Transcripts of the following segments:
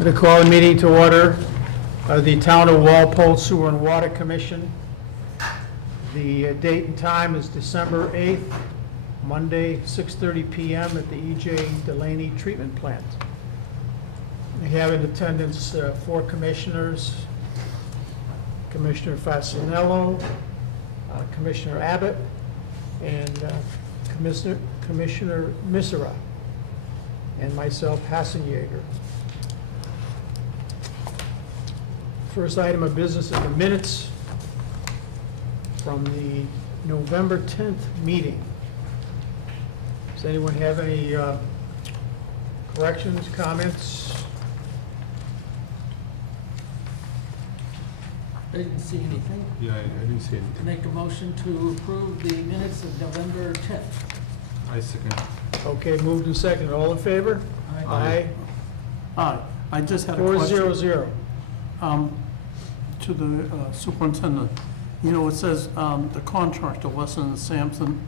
I'm going to call the meeting to order of the Town of Walpole Sewer and Water Commission. The date and time is December 8th, Monday, 6:30 PM at the E.J. Delaney Treatment Plant. We have in attendance 4 commissioners, Commissioner Fasanello, Commissioner Abbott, and Commissioner Misera, and myself, Hassenjager. First item of business is the minutes from the November 10th meeting. Does anyone have any corrections, comments? I didn't see anything. Yeah, I didn't see anything. Make a motion to approve the minutes of November 10th. I second. Okay, moved and seconded. All in favor? Aye. I just had a question 4-0-0. to the superintendent. You know, it says the contractor, Weston and Sampson,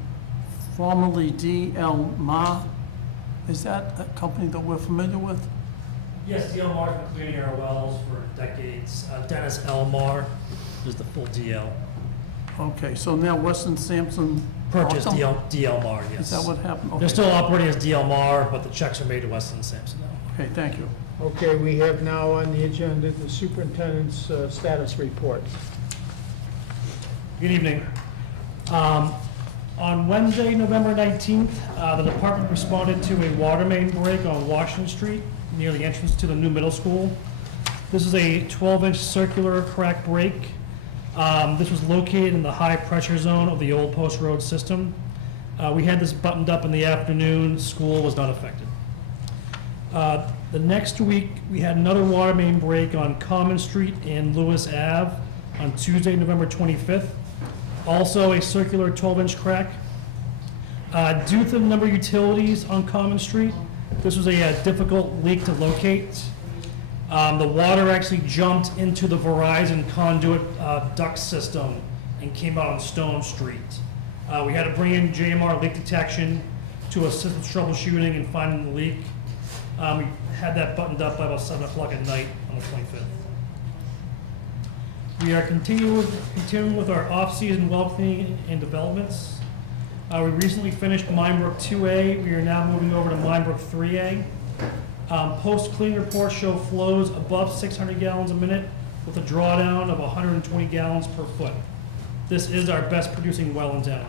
formerly D.L. Ma. Is that a company that we're familiar with? Yes, DL Mar's been cleaning our wells for decades. Dennis Elmar is the full DL. Okay, so now Weston Sampson Purchased also? DL Mar, yes. Is that what happened? Okay. They're still operating as DL Mar, but the checks are made to Weston Sampson now. Okay, thank you. Okay, we have now on the agenda the superintendent's status report. Good evening. On Wednesday, November 19th, the department responded to a water main break on Washington Street near the entrance to the new middle school. This is a 12-inch circular crack break. This was located in the high pressure zone of the old post road system. We had this buttoned up in the afternoon. School was not affected. The next week, we had another water main break on Common Street and Lewis Ave on Tuesday, November 25th. Also a circular 12-inch crack. Due to the number of utilities on Common Street, this was a difficult leak to locate. The water actually jumped into the Verizon conduit duct system and came out on Stone Street. We had to bring in JMR leak detection to assist with troubleshooting and finding the leak. We had that buttoned up by about 7 o'clock at night on the 25th. We are continuing with our off-season well cleaning and developments. We recently finished Minebrook 2A. We are now moving over to Minebrook 3A. Post-cleaning reports show flows above 600 gallons a minute with a drawdown of 120 gallons per foot. This is our best producing well in town.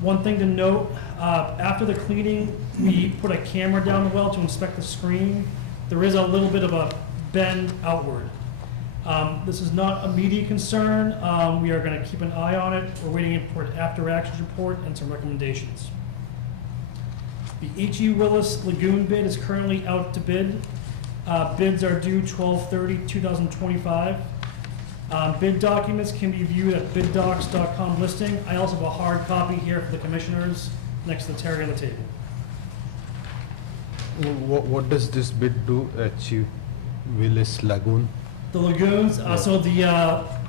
One thing to note, after the cleaning, we put a camera down the well to inspect the screen. There is a little bit of a bend outward. This is not a immediate concern. We are going to keep an eye on it. We're waiting for an after-action report and some recommendations. The H.E. Willis Lagoon bid is currently out to bid. Bids are due 12/30/2025. Bid documents can be viewed at biddocs.com listing. I also have a hard copy here for the commissioners next to Terry on the table. What does this bid do at Willis Lagoon? The lagoons, so the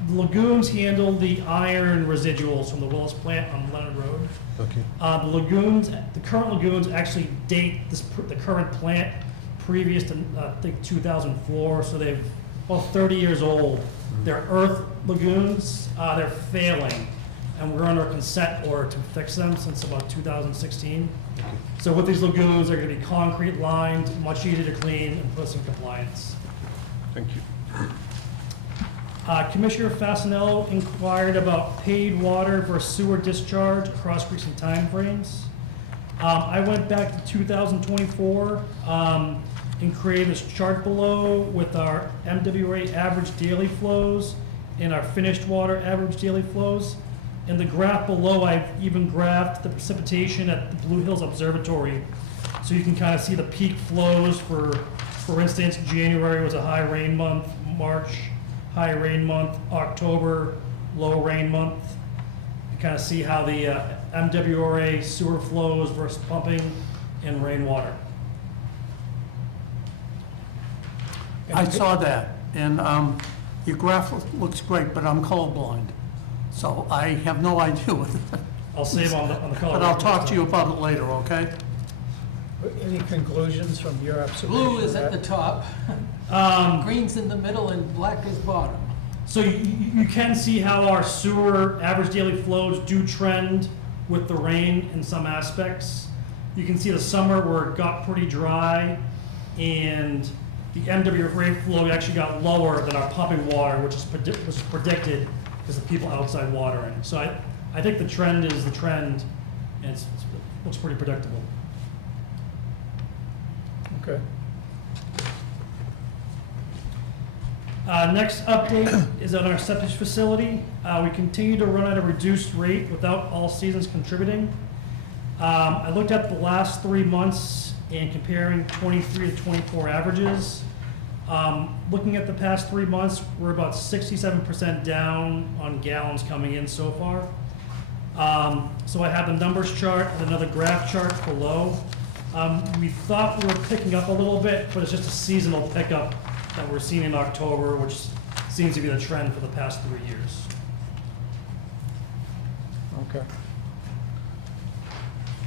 lagoons handle the iron residuals from the Willis plant on Leonard Road. Okay. The lagoons, the current lagoons actually date the current plant previous to, I think, 2004, so they're about 30 years old. They're earth lagoons, they're failing, and we're under a consent order to fix them since about 2016. Okay. So with these lagoons, they're gonna be concrete lined, much easier to clean and put us in compliance. Thank you. Commissioner Fasanello inquired about paid water versus sewer discharge across recent timeframes. I went back to 2024 and created this chart below with our MWRA average daily flows and our finished water average daily flows. In the graph below, I've even graphed the precipitation at the Blue Hills Observatory, so you can kind of see the peak flows. For instance, January was a high rain month, March, high rain month, October, low rain month. You kind of see how the MWRA sewer flows versus pumping and rainwater. I saw that, and your graph looks great, but I'm colorblind, so I have no idea what it is. I'll save on the color. But I'll talk to you about it later, okay? Any conclusions from your observation? Blue is of at the that? top, green's in the middle, and black is bottom. So you can see how our sewer average daily flows do trend with the rain in some aspects. You can see the summer where it got pretty dry, and the MWRA flow actually got lower than our pumping water, which was predicted because of people outside watering. So I think the trend is the trend, and it looks pretty predictable. Okay. Next update is on our septic facility. We continue to run at a reduced rate without all seasons contributing. I looked at the last 3 months and comparing 23 to 24 averages. Looking at the past 3 months, we're about 67% down on gallons coming in so far. So I have the numbers chart and another graph chart below. We thought we were picking up a little bit, but it's just a seasonal pickup that we're seeing in October, which seems to be the trend for the past 3 years. Okay.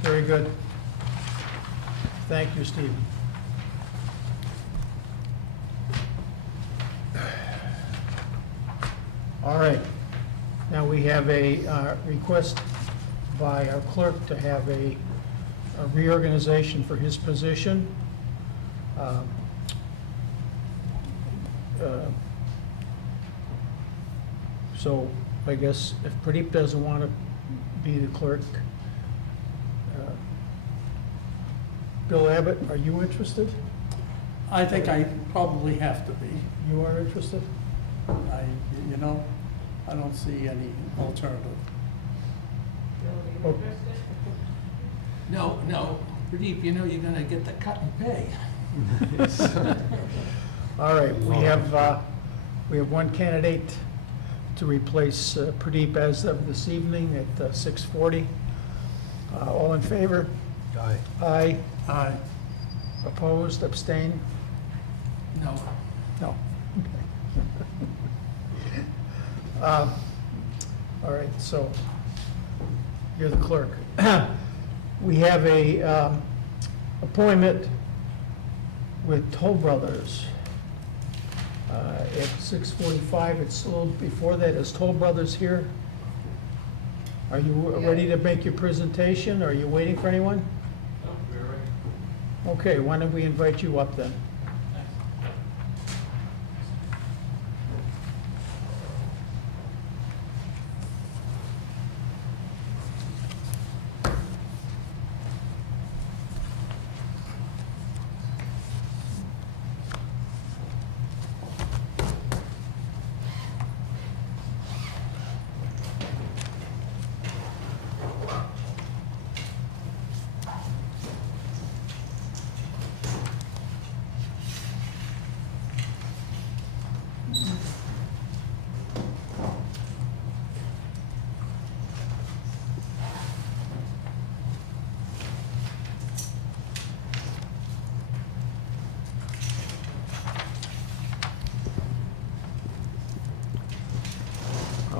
Very good. Thank you, Stephen. All right. Now we have a request by our clerk to have a reorganization for his position. So I guess if Pradeep doesn't want to be the clerk, Bill Abbott, are you interested? I think I probably have to be. You are interested? I don't see any alternative. Oh, No, Pradeep, you know you're gonna get the cut and pay. all right, we have one candidate to replace Pradeep as of this evening at 6:40. All in favor? Aye. Aye. Aye. Opposed, abstain? No. No. All right, so you're the clerk. We have a appointment with Toll Brothers at 6:45. It's a little before that. Is Toll Brothers here? Are you ready to make your presentation? Are you waiting for anyone? No, we're ready. Okay, why don't we invite you up then?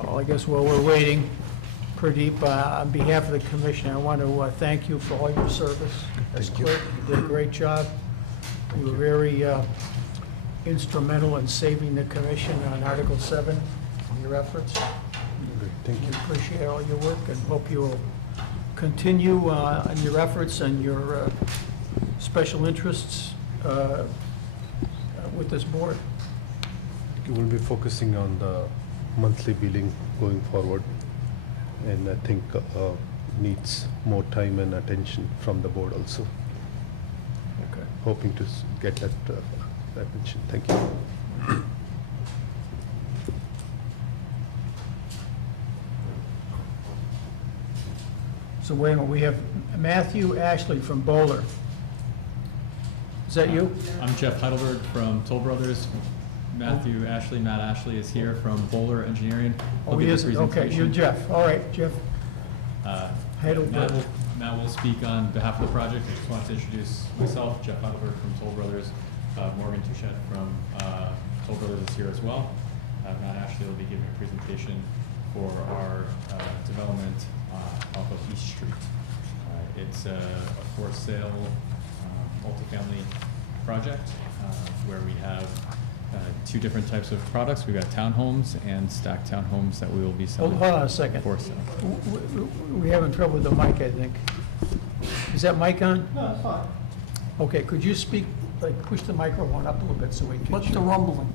I guess while we're waiting, Pradeep, on behalf of the commission, I want to thank you for all your service as Thank you. clerk. You did a great job. You were very instrumental in saving the commission on Article 7, your efforts. Good, thank We you. appreciate all your work and hope you will continue on your efforts and your special interests with this board. We will be focusing on the monthly billing going forward, and I think needs more time and attention from the board also. Okay. Hoping to get that attention. Thank you. So wait a minute, we have Matthew Ashley from Bowler. Is that you? I'm Jeff Heidelberg from Toll Brothers. Matt Ashley is here from Bowler Engineering. He'll Oh, he give a is, okay, you're presentation. Jeff, all right, Jeff. Heidelberg. Matt will speak on behalf of the project. I just wanted to introduce myself, Jeff Heidelberg from Toll Brothers. Morgan Touchette from Toll Brothers is here as well. Matt Ashley will be giving a presentation for our development off of East Street. It's a for sale multifamily project, where we have two different types of products. We've got townhomes and stacked townhomes that we will be selling. Hold on a second. For sale. We're having trouble with the mic, I think. Is that mic on? No, it's fine. Okay, could you speak, like, push the microphone up a little bit so we can... What's the rumbling?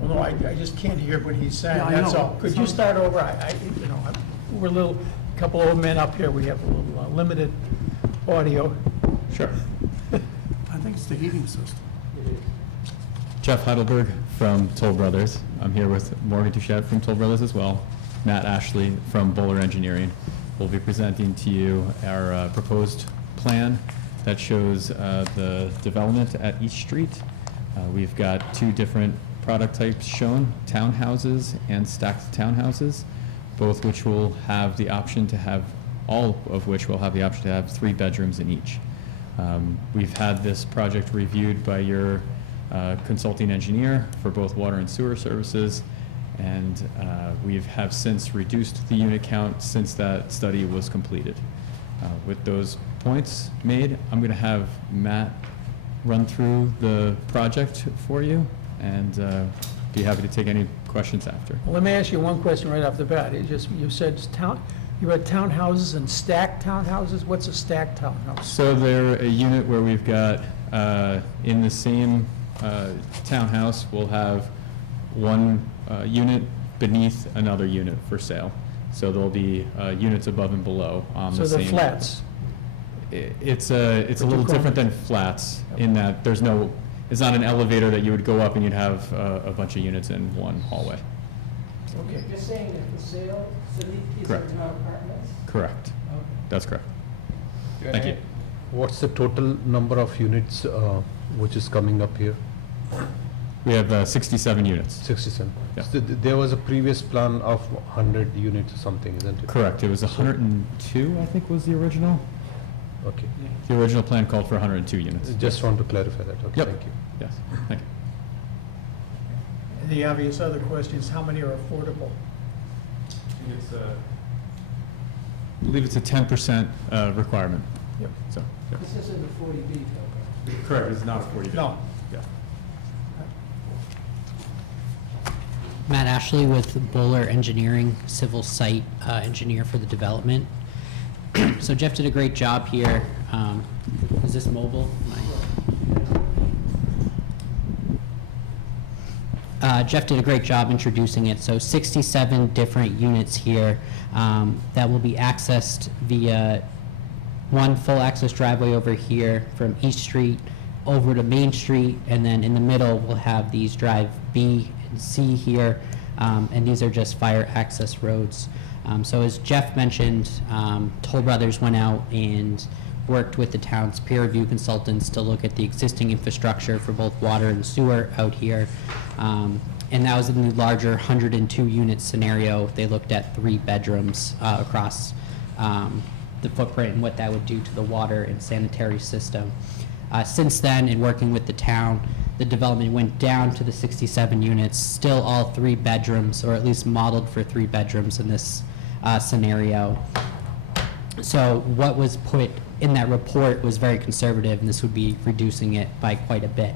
Well, no, I just can't hear what he's saying, Yeah, I that's know. all. Could you start over? We're a little, couple old men up here, we have a little limited audio. Sure. I think it's the heating system. Jeff Heidelberg from Toll Brothers. I'm here with Morgan Touchette from Toll Brothers as well. Matt Ashley from Bowler Engineering. We'll be presenting to you our proposed plan that shows the development at East Street. We've got two different product types shown, townhouses and stacked townhouses, both which will have the option to have, all of which will have the option to have 3 bedrooms in each. We've had this project reviewed by your consulting engineer for both water and sewer services, and we have since reduced the unit count since that study was completed. With those points made, I'm going to have Matt run through the project for you, and be happy to take any questions after. Well, let me ask you one question right off the bat. You said you had townhouses and stacked townhouses? What's a stacked townhouse? So they're a unit where we've got, in the same townhouse, we'll have one unit beneath another unit for sale. So there'll be units above and below on the So same. they're flats? It's a little call different them? than flats in that there's no, it's not an elevator that you would go up and you'd have a bunch of units in one hallway. Okay. You're saying that the sale, so these are Correct. not apartments? Correct. Okay. That's correct. Thank you. What's the total number of units which is coming up here? We have 67 units. 67. Yeah. So there was a previous plan of 100 units or something, isn't it? Correct. It was 102, I think, was the original. Okay. The original plan called for 102 units. Just want to clarify that. Okay, Yep. thank you. Yes, thank you. And the obvious other question is, how many are affordable? I believe it's a 10% requirement. Yep. So, yeah. This isn't a 40B program. Correct, it's not a 40 No. Yeah. Matt Ashley with Bowler Engineering, civil site engineer for the development. So Jeff did a great job here. Is this mobile? Jeff did a great job introducing it. So 67 different units here that will be accessed via one full access driveway over here from East Street over to Main Street, and then in the middle we'll have these drive B and C here, and these are just fire access roads. So as Jeff mentioned, Toll Brothers went out and worked with the town's peer review consultants to look at the existing infrastructure for both water and sewer out here. And that was in the larger 102 unit scenario. They looked at 3 bedrooms across the footprint and what that would do to the water and sanitary system. Since then, in working with the town, the development went down to the 67 units, still all 3 bedrooms, or at least modeled for 3 bedrooms in this scenario. So what was put in that report was very conservative, and this would be reducing it by quite a bit.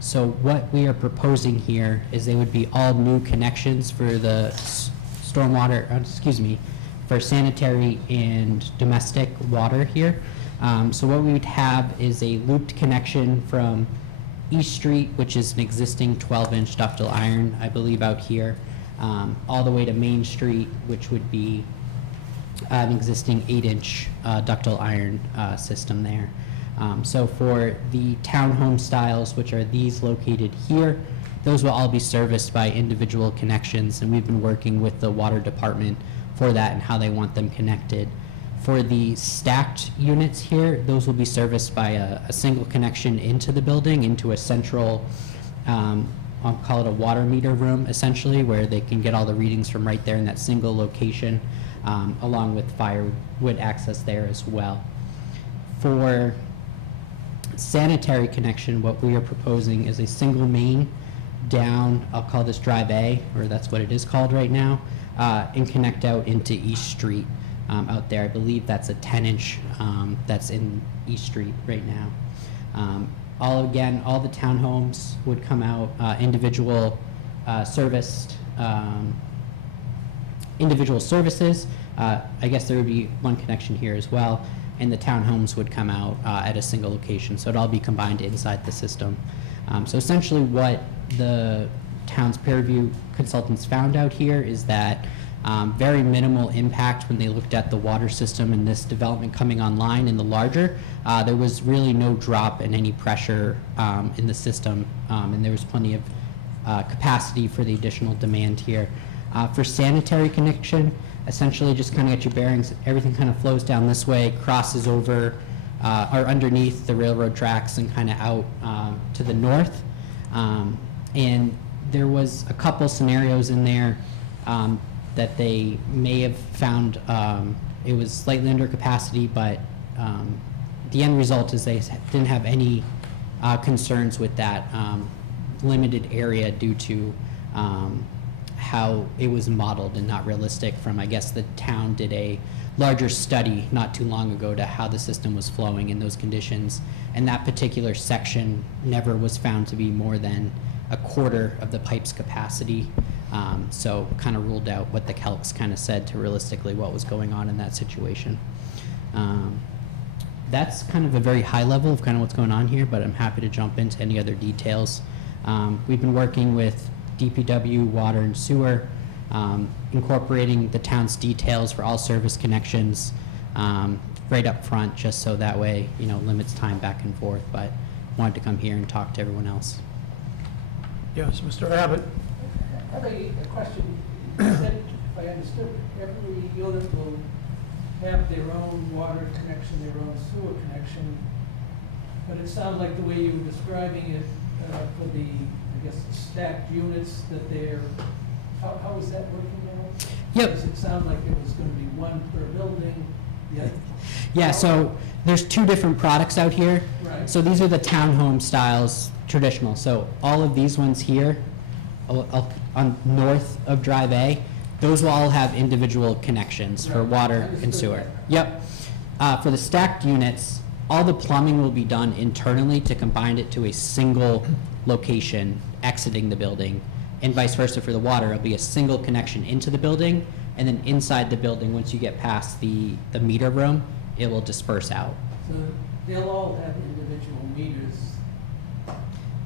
So what we are proposing here is they would be all new connections for the stormwater, for sanitary and domestic water here. So what we would have is a looped connection from East Street, which is an existing 12-inch ductile iron, I believe, out here, all the way to Main Street, which would be an existing 8-inch ductile iron system there. So for the townhome styles, which are these located here, those will all be serviced by individual connections, and we've been working with the water department for that and how they want them connected. For the stacked units here, those will be serviced by a single connection into the building, into a central, I'll call it a water meter room, essentially, where they can get all the readings from right there in that single location, along with firewood access there as well. For sanitary connection, what we are proposing is a single main down, I'll call this Drive A, or that's what it is called right now, and connect out into East Street. out there. I believe that's a 10-inch that's in East Street right now. All the townhomes would come out, individual serviced, individual services. I guess there would be one connection here as well, and the townhomes would come out at a single location. So it'd all be combined inside the system. So essentially what the town's peer review consultants found out here is that very minimal impact when they looked at the water system and this development coming online in the larger. There was really no drop in any pressure in the system, and there was plenty of capacity for the additional demand here. For sanitary connection, essentially just kind of get your bearings, everything kind of flows down this way, crosses over or underneath the railroad tracks and kind of out to the north. And there was a couple scenarios in there that they may have found it was slightly under capacity, but the end result is they didn't have any concerns with that limited area due to how it was modeled and not realistic from, I guess the town did a larger study not too long ago to how the system was flowing in those conditions, and that particular section never was found to be more than a quarter of the pipe's capacity. So kind of ruled out what the calcs kind of said to realistically what was going on in that situation. That's kind of a very high level of kind of what's going on here, but I'm happy to jump into any other details. We've been working with DPW, water and sewer, incorporating the town's details for all service connections right up front, just so that way, you know, limits time back and forth, but wanted to come here and talk to everyone else. Yes, Mr. Abbott? I have a question. You said, if I understood, every unit will have their own water connection, their own sewer connection, but it sounded like the way you were describing it for the, I guess, stacked units, that they're, how is that working now? Yep. Does it sound like it was going to be one per building? Yeah. Yeah, so there's two different products out here. Right. So these are the townhome styles, traditional. So all of these ones here, on north of Drive A, those will all have individual connections for Right. water Understood and sewer. that. Yep. For the stacked units, all the plumbing will be done internally to combine it to a single location exiting the building, and vice versa for the water. It'll be a single connection into the building, and then inside the building, once you get past the meter room, it will disperse out. So they'll all have individual meters.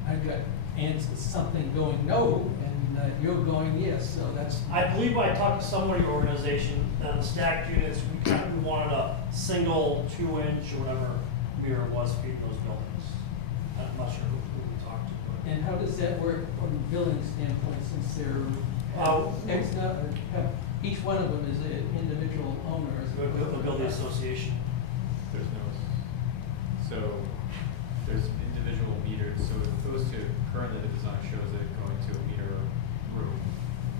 I've got answers, something going no, and you're going yes, so that's. I believe I talked to someone in your organization, the stacked units, we wanted a single 2-inch or whatever mirror was for those buildings. I'm not sure who we talked to. but- And how does that work from a billing standpoint, since they're, each one of them is an individual owner? The building association. There's no, so there's individual meters, so as opposed to currently the design shows it going to a meter room,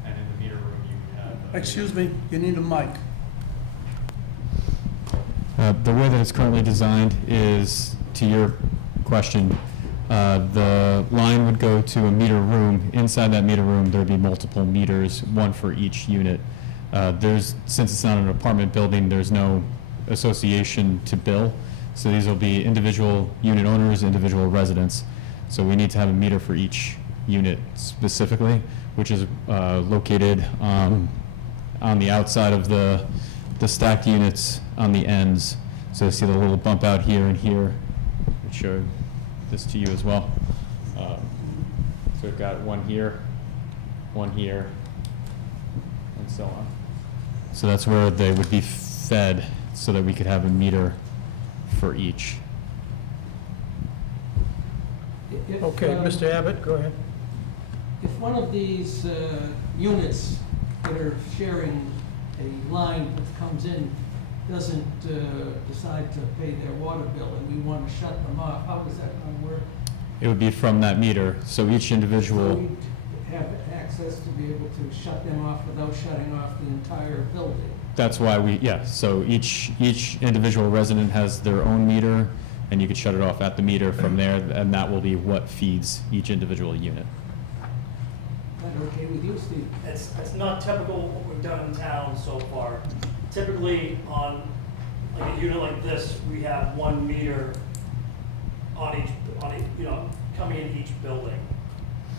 and in the meter room you have. Excuse me, you need a mic. The way that it's currently designed is, to your question, the line would go to a meter room. Inside that meter room, there'd be multiple meters, one for each unit. Since it's not an apartment building, there's no association to bill. So these will be individual unit owners, individual residents. So we need to have a meter for each unit specifically, which is located on the outside of the stacked units on the ends. So you see the little bump out here and here. I'll show this to you as well. So we've got one here, and so on. So that's where they would be fed, so that we could have a meter for each. If, Okay, Mr. Abbott, go ahead. If one of these units that are sharing a line that comes in doesn't decide to pay their water bill and we want to shut them off, how is that going to work? It would be from that meter, so each So individual, we have access to be able to shut them off without shutting off the entire building? that's why so each individual resident has their own meter, and you could shut it off at the meter from there, and that will be what feeds each individual unit. Is that okay with you, Steve? It's not typical what we've done in town so far. Typically on, like a unit like this, we have 1 meter on each, coming in each building.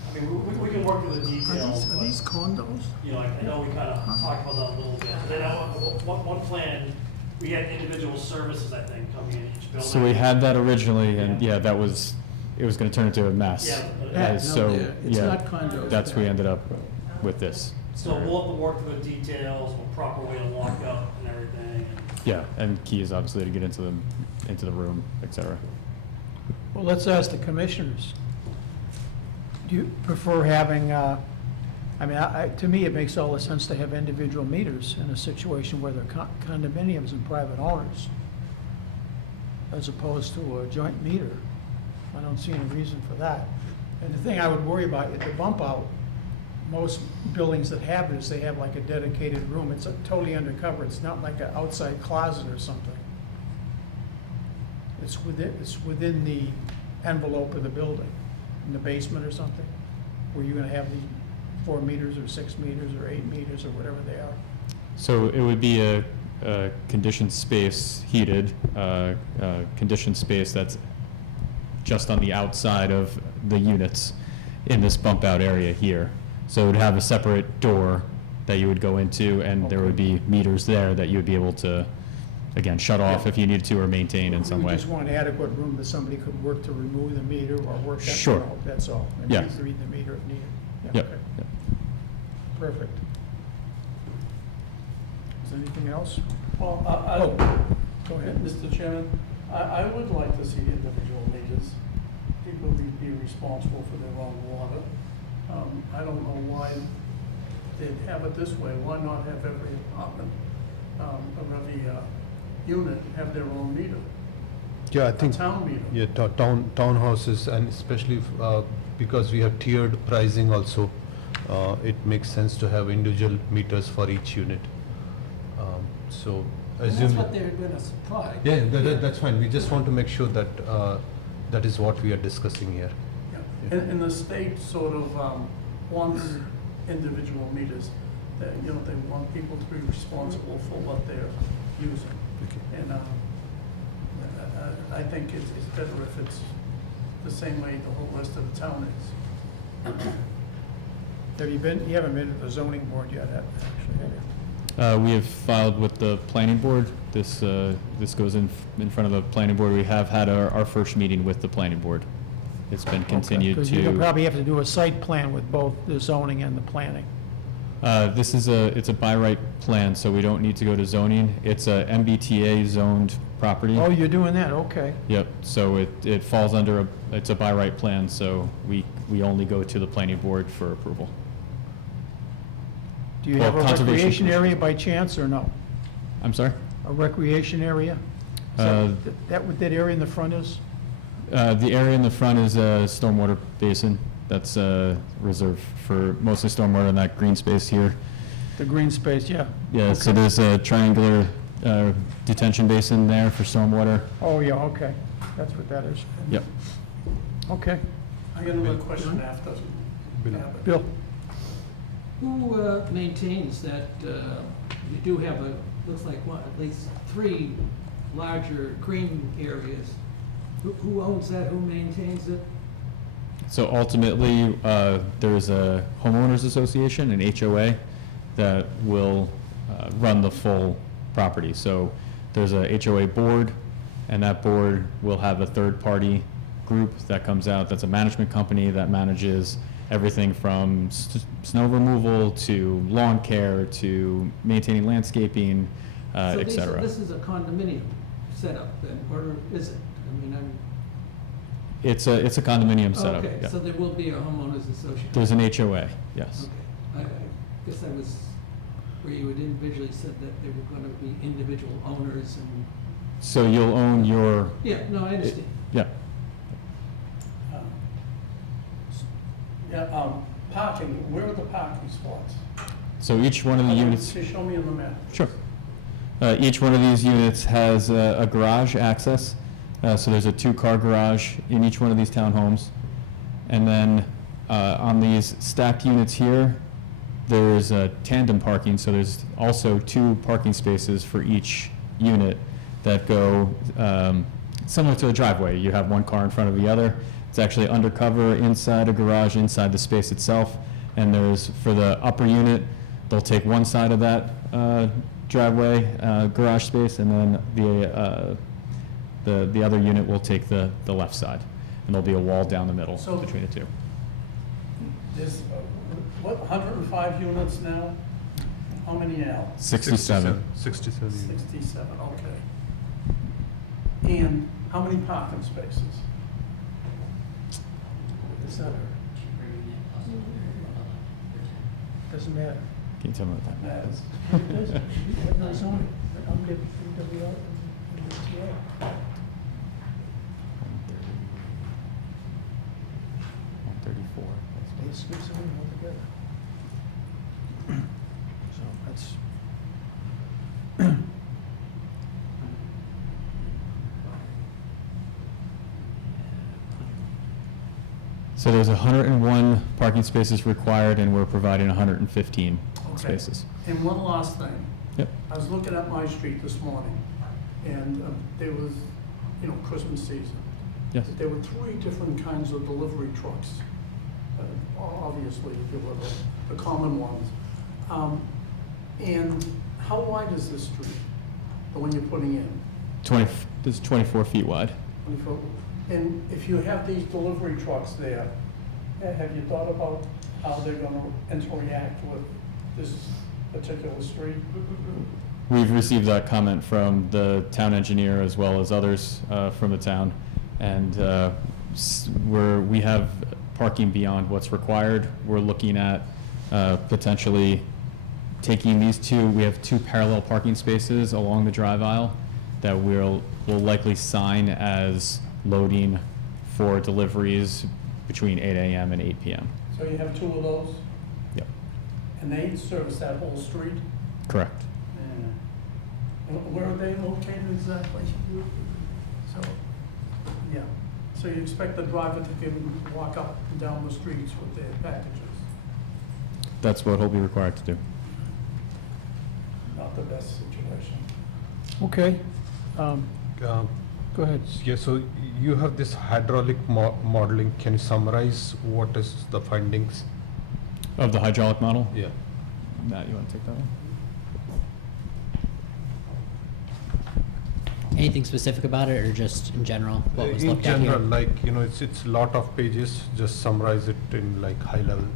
I mean, we can work through the details, Are but, these condos? I know we kind of talked about that a little bit. But then one plan, we had individual services, I think, coming in each building. So we had that originally, and yeah, it was gonna turn into a mess. Yeah, but- Uh, No, So, it's yeah, not condos. that's we ended up with this. So we'll have to work through the details, the proper way to lock up and everything. Yeah, and key is obviously to get into the room, et cetera. Well, let's ask the commissioners. Do you prefer having, to me, it makes all the sense to have individual meters in a situation where they're condominiums and private owners, as opposed to a joint meter. I don't see any reason for that. And the thing I would worry about, the bump out, most buildings that have this, they have like a dedicated room. It's totally undercover. It's not like an outside closet or something. It's within the envelope of the building, in the basement or something, where you're gonna have the 4 meters or 6 meters or 8 meters or whatever they are. So it would be a conditioned space, heated, conditioned space that's just on the outside of the units in this bump out area here. So it would have a separate door that you would go into, and there would be meters there that you would be able to, again, shut off if you needed to or maintain in some We way. just want adequate room that somebody could work to remove the meter or work that, Sure. That's all. And Yeah. read the meter if needed. Yeah, Yep. okay. Yep. Perfect. Is there anything else? Well, Go ahead. Mr. Chairman, I would like to see individual meters. People be responsible for their own water. I don't know why they'd have it this way. Why not have every apartment, or every unit have their own meter? Yeah, I A think, town meter. yeah, townhouses, and especially because we have tiered pricing also, it makes sense to have individual meters for each unit. So And assume. that's what they're gonna supply. Yeah, that's fine. We just want to make sure that that is what we are discussing here. Yeah. And the state sort of wants individual meters. That, they want people to be responsible for what they're using. And I think it's better if it's the same way the whole rest of the town is. You haven't been to the zoning board yet, actually, have you? We have filed with the planning board. This goes in front of the planning board. We have had our first meeting with the planning board. It's been continued Because you'll to, probably have to do a site plan with both the zoning and the planning. it's a by right plan, so we don't need to go to zoning. It's a MBTA zoned property. Oh, you're doing that, okay. Yep, so it falls under, it's a by right plan, so we only go to the planning board for approval. Do you Well, have a conservation recreation commission. area by chance, or no? I'm sorry? A recreation area? Is that what that area in the front is? The area in the front is a stormwater basin that's reserved for mostly stormwater in that green space here. The green space, yeah. Yeah, so Okay. there's a triangular detention basin there for stormwater. Oh, yeah, okay. That's what that is. Yep. Okay. I got another question after. Bill. Yeah, but- Bill? Who maintains that, you do have looks like at least 3 larger green areas. Who owns that, who maintains it? So ultimately, there's a homeowners association, an HOA, that will run the full property. So there's a HOA board, and that board will have a third-party group that comes out, that's a management company that manages everything from snow removal to lawn care to maintaining landscaping, et cetera. So this is a condominium setup then, or is it? I mean, It's a condominium setup, okay, yeah. so there will be a homeowners association? There's an HOA, yes. Okay, I guess I was, where you had individually said that there were gonna be individual owners and, So you'll own your, yeah, no, I understand. yeah. Parking, where are the parking spots? So each one of the units. Can you show me on the map? Sure. Each one of these units has a garage access. So there's a 2-car garage in each one of these townhomes. And then on these stacked units here, there's tandem parking, so there's also 2 parking spaces for each unit that go similar to a driveway. You have one car in front of the other. It's actually undercover inside a garage, inside the space itself. And there's, for the upper unit, they'll take one side of that driveway, garage space, and then the other unit will take the left side. And there'll be a wall down the middle So- between the 2. There's, what, 105 units now? How many now? 67. 67 units. 67, okay. And how many parking spaces? It's not, doesn't matter. Can you tell me what that That's, It doesn't. No zoning. MWRA. 134. They skip zoning altogether. So that's. So there's 101 parking spaces required, and we're providing 115 okay. spaces. And one last thing. Yep. I was looking at my street this morning, and there was, Christmas season. Yes. There were 3 different kinds of delivery trucks. Obviously, there were the common ones. And how wide is this street, the one you're putting in? 20, this is 24 feet wide. 20 foot? And if you have these delivery trucks there, have you thought about how they're gonna interact with this particular street? We've received that comment from the town engineer as well as others from the town. And we have parking beyond what's required. We're looking at potentially taking these 2, we have 2 parallel parking spaces along the drive aisle that we'll likely sign as loading for deliveries between 8 a.m. and 8 p.m. So you have 2 of those, Yep, and they service that whole street? correct. And where are they located exactly? So, yeah, so you expect the driver to walk up and down the streets with their packages? That's what he'll be required to do. Not the best situation. Okay. Um, Go ahead. Yeah, so you have this hydraulic modeling. Can you summarize what is the findings? Of the hydraulic model? Yeah. Matt, you want to take that one? Anything specific about it, or just in general, what was In looked at here? general, like, it's a lot of pages, just summarize it in like high level.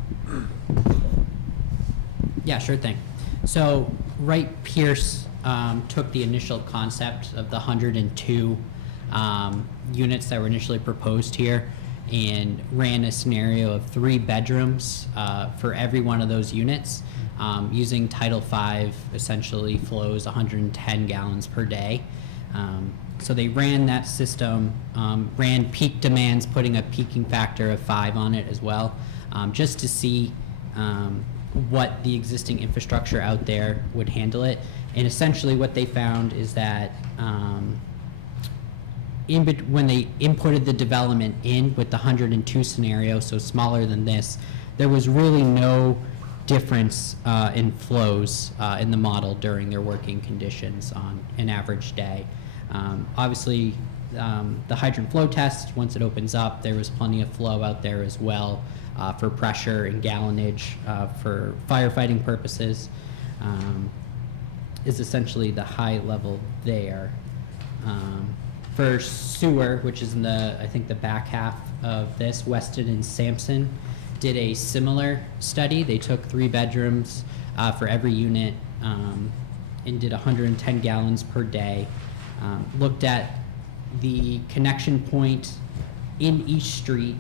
Yeah, sure thing. So Wright Pierce took the initial concept of the 102 units that were initially proposed here and ran a scenario of 3 bedrooms for every one of those units. Using Title V, essentially flows 110 gallons per day. So they ran that system, ran peak demands, putting a peaking factor of 5 on it as well, just to see what the existing infrastructure out there would handle it. And essentially what they found is that when they inputted the development in with the 102 scenario, so smaller than this, there was really no difference in flows in the model during their working conditions on an average day. Obviously, the hydrant flow test, once it opens up, there was plenty of flow out there as well for pressure and gallonage for firefighting purposes, is essentially the high level there. For sewer, which is in the, I think the back half of this, Weston and Sampson did a similar study. They took 3 bedrooms for every unit and did 110 gallons per day. Looked at the connection point in each street,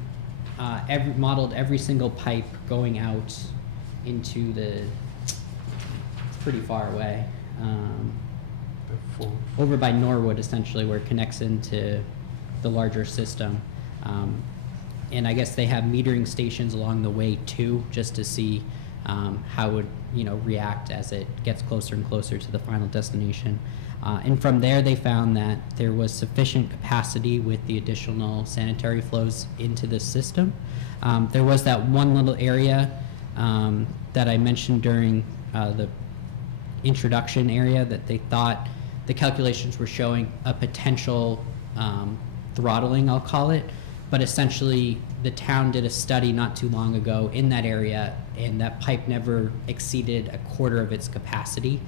modeled every single pipe going out into the, it's pretty far away, over by Norwood essentially, where it connects into the larger system. And I guess they have metering stations along the way too, just to see how it would, react as it gets closer and closer to the final destination. And from there, they found that there was sufficient capacity with the additional sanitary flows into the system. There was that one little area that I mentioned during the introduction area, that they thought the calculations were showing a potential throttling, I'll call it. But essentially, the town did a study not too long ago in that area, and that pipe never exceeded a quarter of its capacity.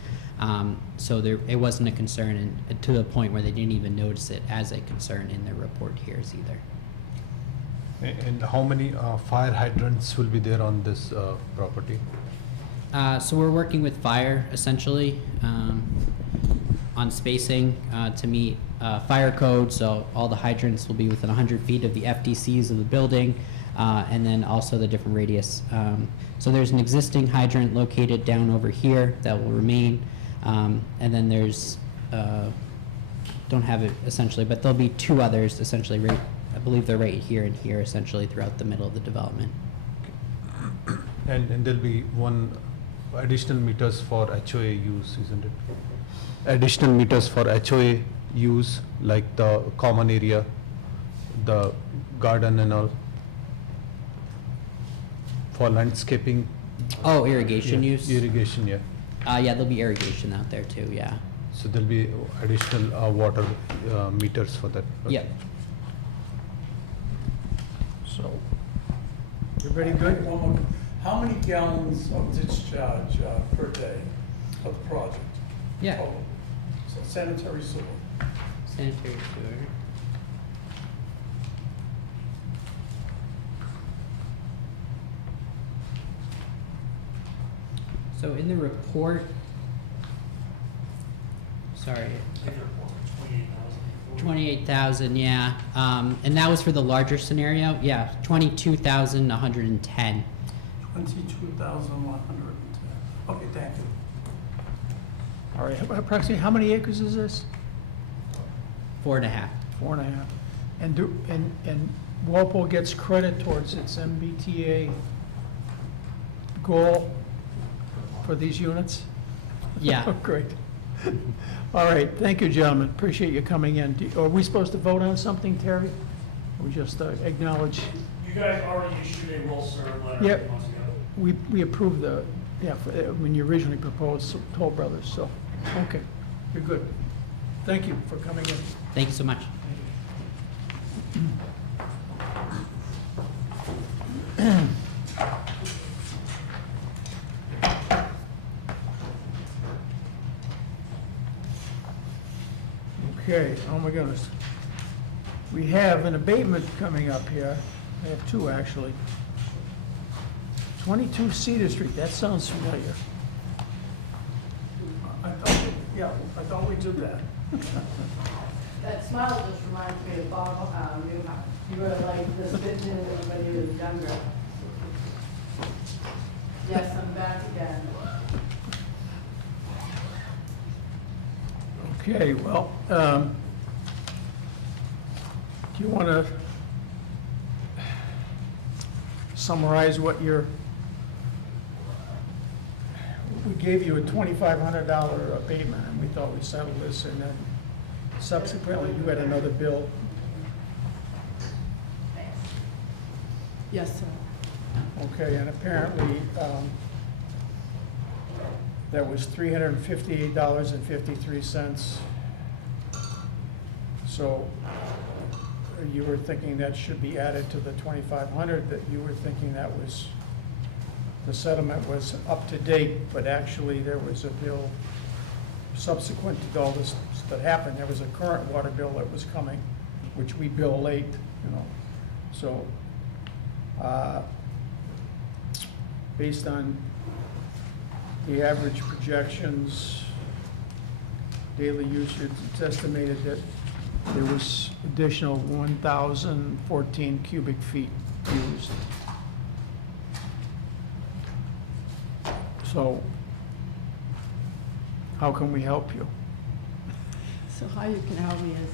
So it wasn't a concern, and to the point where they didn't even notice it as a concern in their report here either. And how many fire hydrants will be there on this property? So we're working with fire, essentially, on spacing to meet fire code. So all the hydrants will be within 100 feet of the FDCs of the building, and then also the different radius. So there's an existing hydrant located down over here that will remain, and then there's, don't have it essentially, but there'll be two others essentially, right, I believe they're right here and here, essentially throughout the middle of the development. And there'll be one additional meters for HOA use, isn't it? Additional meters for HOA use, like the common area, the garden and all, for landscaping. Oh, irrigation Yeah, use? Irrigation, yeah. Yeah, there'll be irrigation out there too, yeah. So there'll be additional water meters for that. Okay. Yep. So, everybody good? One more. How many gallons of discharge per day of the project? Yeah. Total? So sanitary sewer. Sanitary sewer. So in the report, sorry. 28,000, yeah. And that was for the larger scenario, yeah, 22,110. 22,110. Okay, thank you. All right, approximately, how many acres is this? 4.5. 4.5. And Walpole gets credit towards its MBTA goal for these units? Yeah. Oh, great. All right, thank you, gentlemen, appreciate you coming in. Are we supposed to vote on something, Terry? Or we just acknowledge? You guys already issued a will serve letter Yep. a few months ago. We approved the, yeah, when you originally proposed Toll Brothers, so, okay, you're good. Thank you for coming in. Thank you so much. Okay, oh my goodness. We have an abatement coming up here. I have two, actually. 22 Cedar Street, that sounds familiar. I thought we did that. That smile just reminds me of Bob, you were like this fitting in when you was younger. Yes, I'm back again. Okay, well, do you want to summarize what we gave you a $2,500 abatement, and we thought we settled this, and then subsequently you had another bill. Yes, sir. Okay, and apparently, that was $358.53. So you were thinking that should be added to the 2,500, that you were thinking that was, the settlement was up to date, but actually there was a bill subsequent to all this that happened. There was a current water bill that was coming, which we bill late, you know. So, based on the average projections, daily usage, it's estimated that there was additional 1,014 cubic feet used. So, how can we help you? So how you can help me is,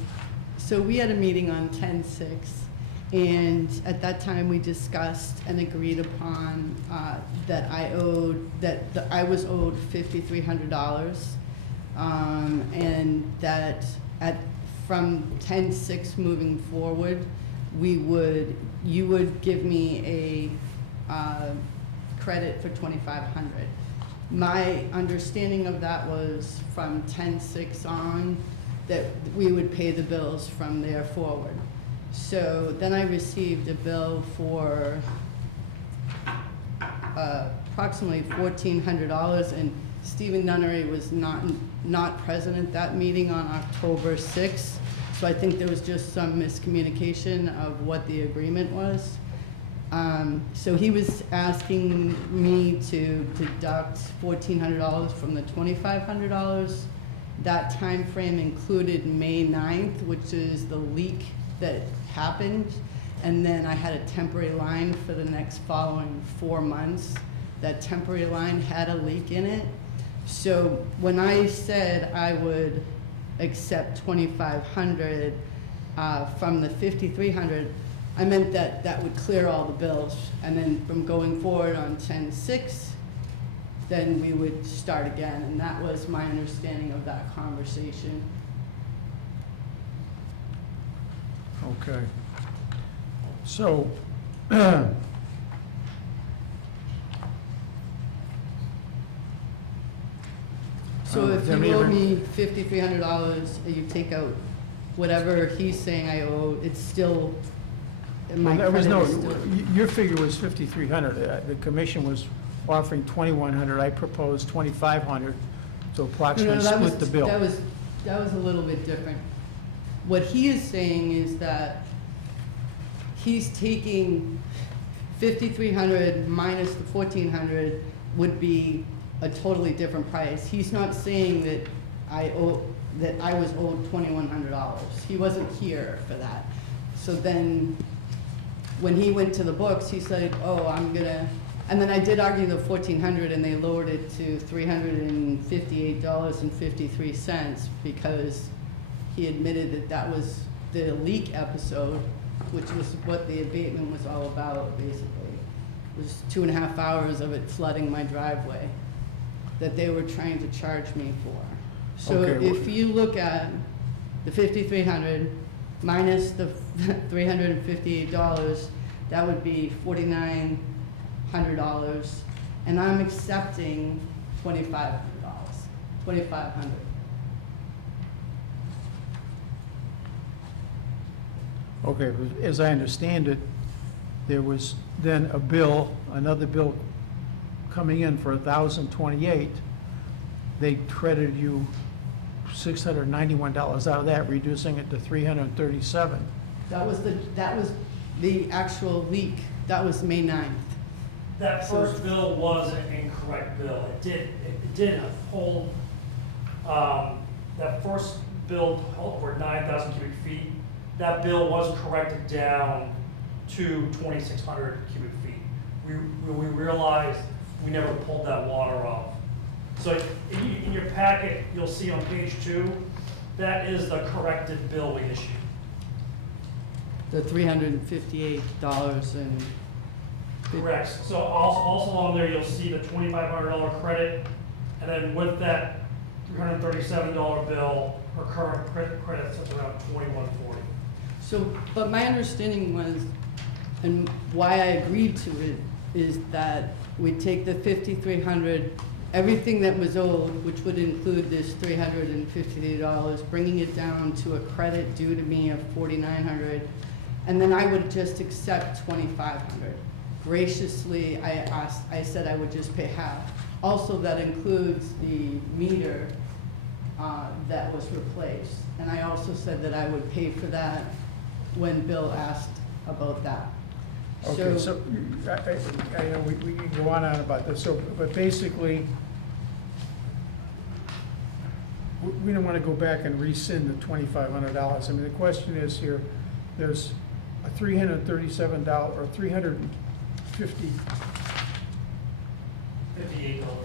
so we had a meeting on 10/6, and at that time we discussed and agreed upon that I was owed $5,300, and that from 10/6 moving forward, you would give me a credit for 2,500. My understanding of that was from 10/6 on, that we would pay the bills from there forward. So then I received a bill for approximately $1,400, and Stephen Nunnery was not present at that meeting on October 6th. So I think there was just some miscommunication of what the agreement was. So he was asking me to deduct $1,400 from the $2,500. That time frame included May 9th, which is the leak that happened. And then I had a temporary line for the next following 4 months. That temporary line had a leak in it. So when I said I would accept 2,500 from the 5,300, I meant that that would clear all the bills. And then from going forward on 10/6, then we would start again. And that was my understanding of that conversation. Okay. So, So if then you owe even- me $5,300, you take out whatever he's saying I owe, it's still, my there was credit no, is still. your figure was 5,300. The commission was offering 2,100. I proposed 2,500 to No, approximately that was- split the bill. That was a little bit different. What he is saying is that he's taking 5,300 minus the 1,400 would be a totally different price. He's not saying that I was owed $2,100. He wasn't here for that. So then, when he went to the books, he said, oh, and then I did argue the 1,400, and they lowered it to $358.53 because he admitted that that was the leak episode, which was what the abatement was all about, basically. It was 2.5 hours of it flooding my driveway that they were trying to charge me for. So Okay, if you look at the 5,300 minus the $358, that would be $4,900, and I'm accepting $2,500, $2,500. Okay, but as I understand it, there was then another bill coming in for $1,028. They credited you $691 out of that, reducing it to $337. That was the actual leak. That was May 9th. That first bill was an incorrect bill. It did hold, that first bill held for 9,000 cubic feet. That bill was corrected down to 2,600 cubic feet. We realized we never pulled that water off. So in your packet, you'll see on page 2, that is the corrected bill we issued. The $358 and. Correct. So also on there, you'll see the $2,500 credit, and then with that $337 bill, our current credit sits around $2,140. So, but my understanding was, and why I agreed to it, is that we take the 5,300, everything that was owed, which would include this $358, bringing it down to a credit due to me of $4,900, and then I would just accept $2,500. Graciously, I said I would just pay half. Also, that includes the meter that was replaced. And I also said that I would pay for that when Bill asked about that. Okay, so, I know we can go on about this, so, but basically, we don't want to go back and rescind the $2,500. I mean, the question is here, there's a $337 or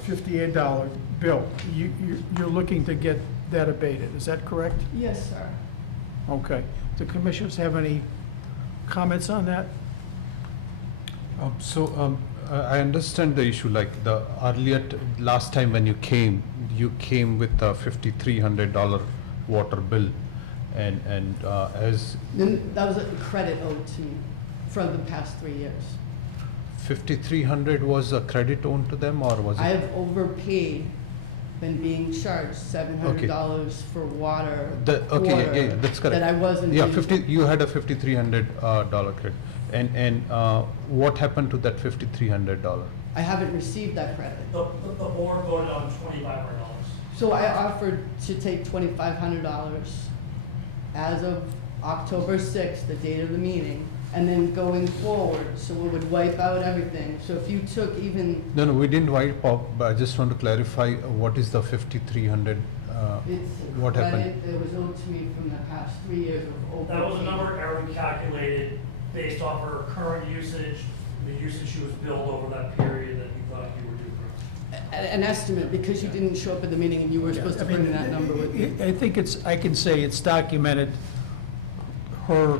$58 bill. You're looking to get that abated, is that correct? Yes, sir. Okay. Do commissioners have any comments on that? I understand the issue, like the earlier, last time when you came with a $5,300 water bill, and as Then that was a credit owed to me for the past 3 years. $5,300 was a credit owed to them, or was it? I have overpaid, been being charged $700 for water. Okay, water yeah, that's correct. That I wasn't. Yeah, using. you had a $5,300 credit. And what happened to that $5,300? I haven't received that credit. The board voted on $2,500. So I offered to take $2,500 as of October 6th, the date of the meeting, and then going forward, so it would wipe out everything. So if you took even, No, we didn't wipe up, but I just want to clarify what is the $5,300, it's what happened? credit that was owed to me from the past 3 years of overpaying. That was a number Erin calculated based off her current usage, the usage she was billed over that period that you thought you were due for. An estimate, because you didn't show up at the meeting and you were supposed to I mean, bring that number with you. I think I can say it's documented, her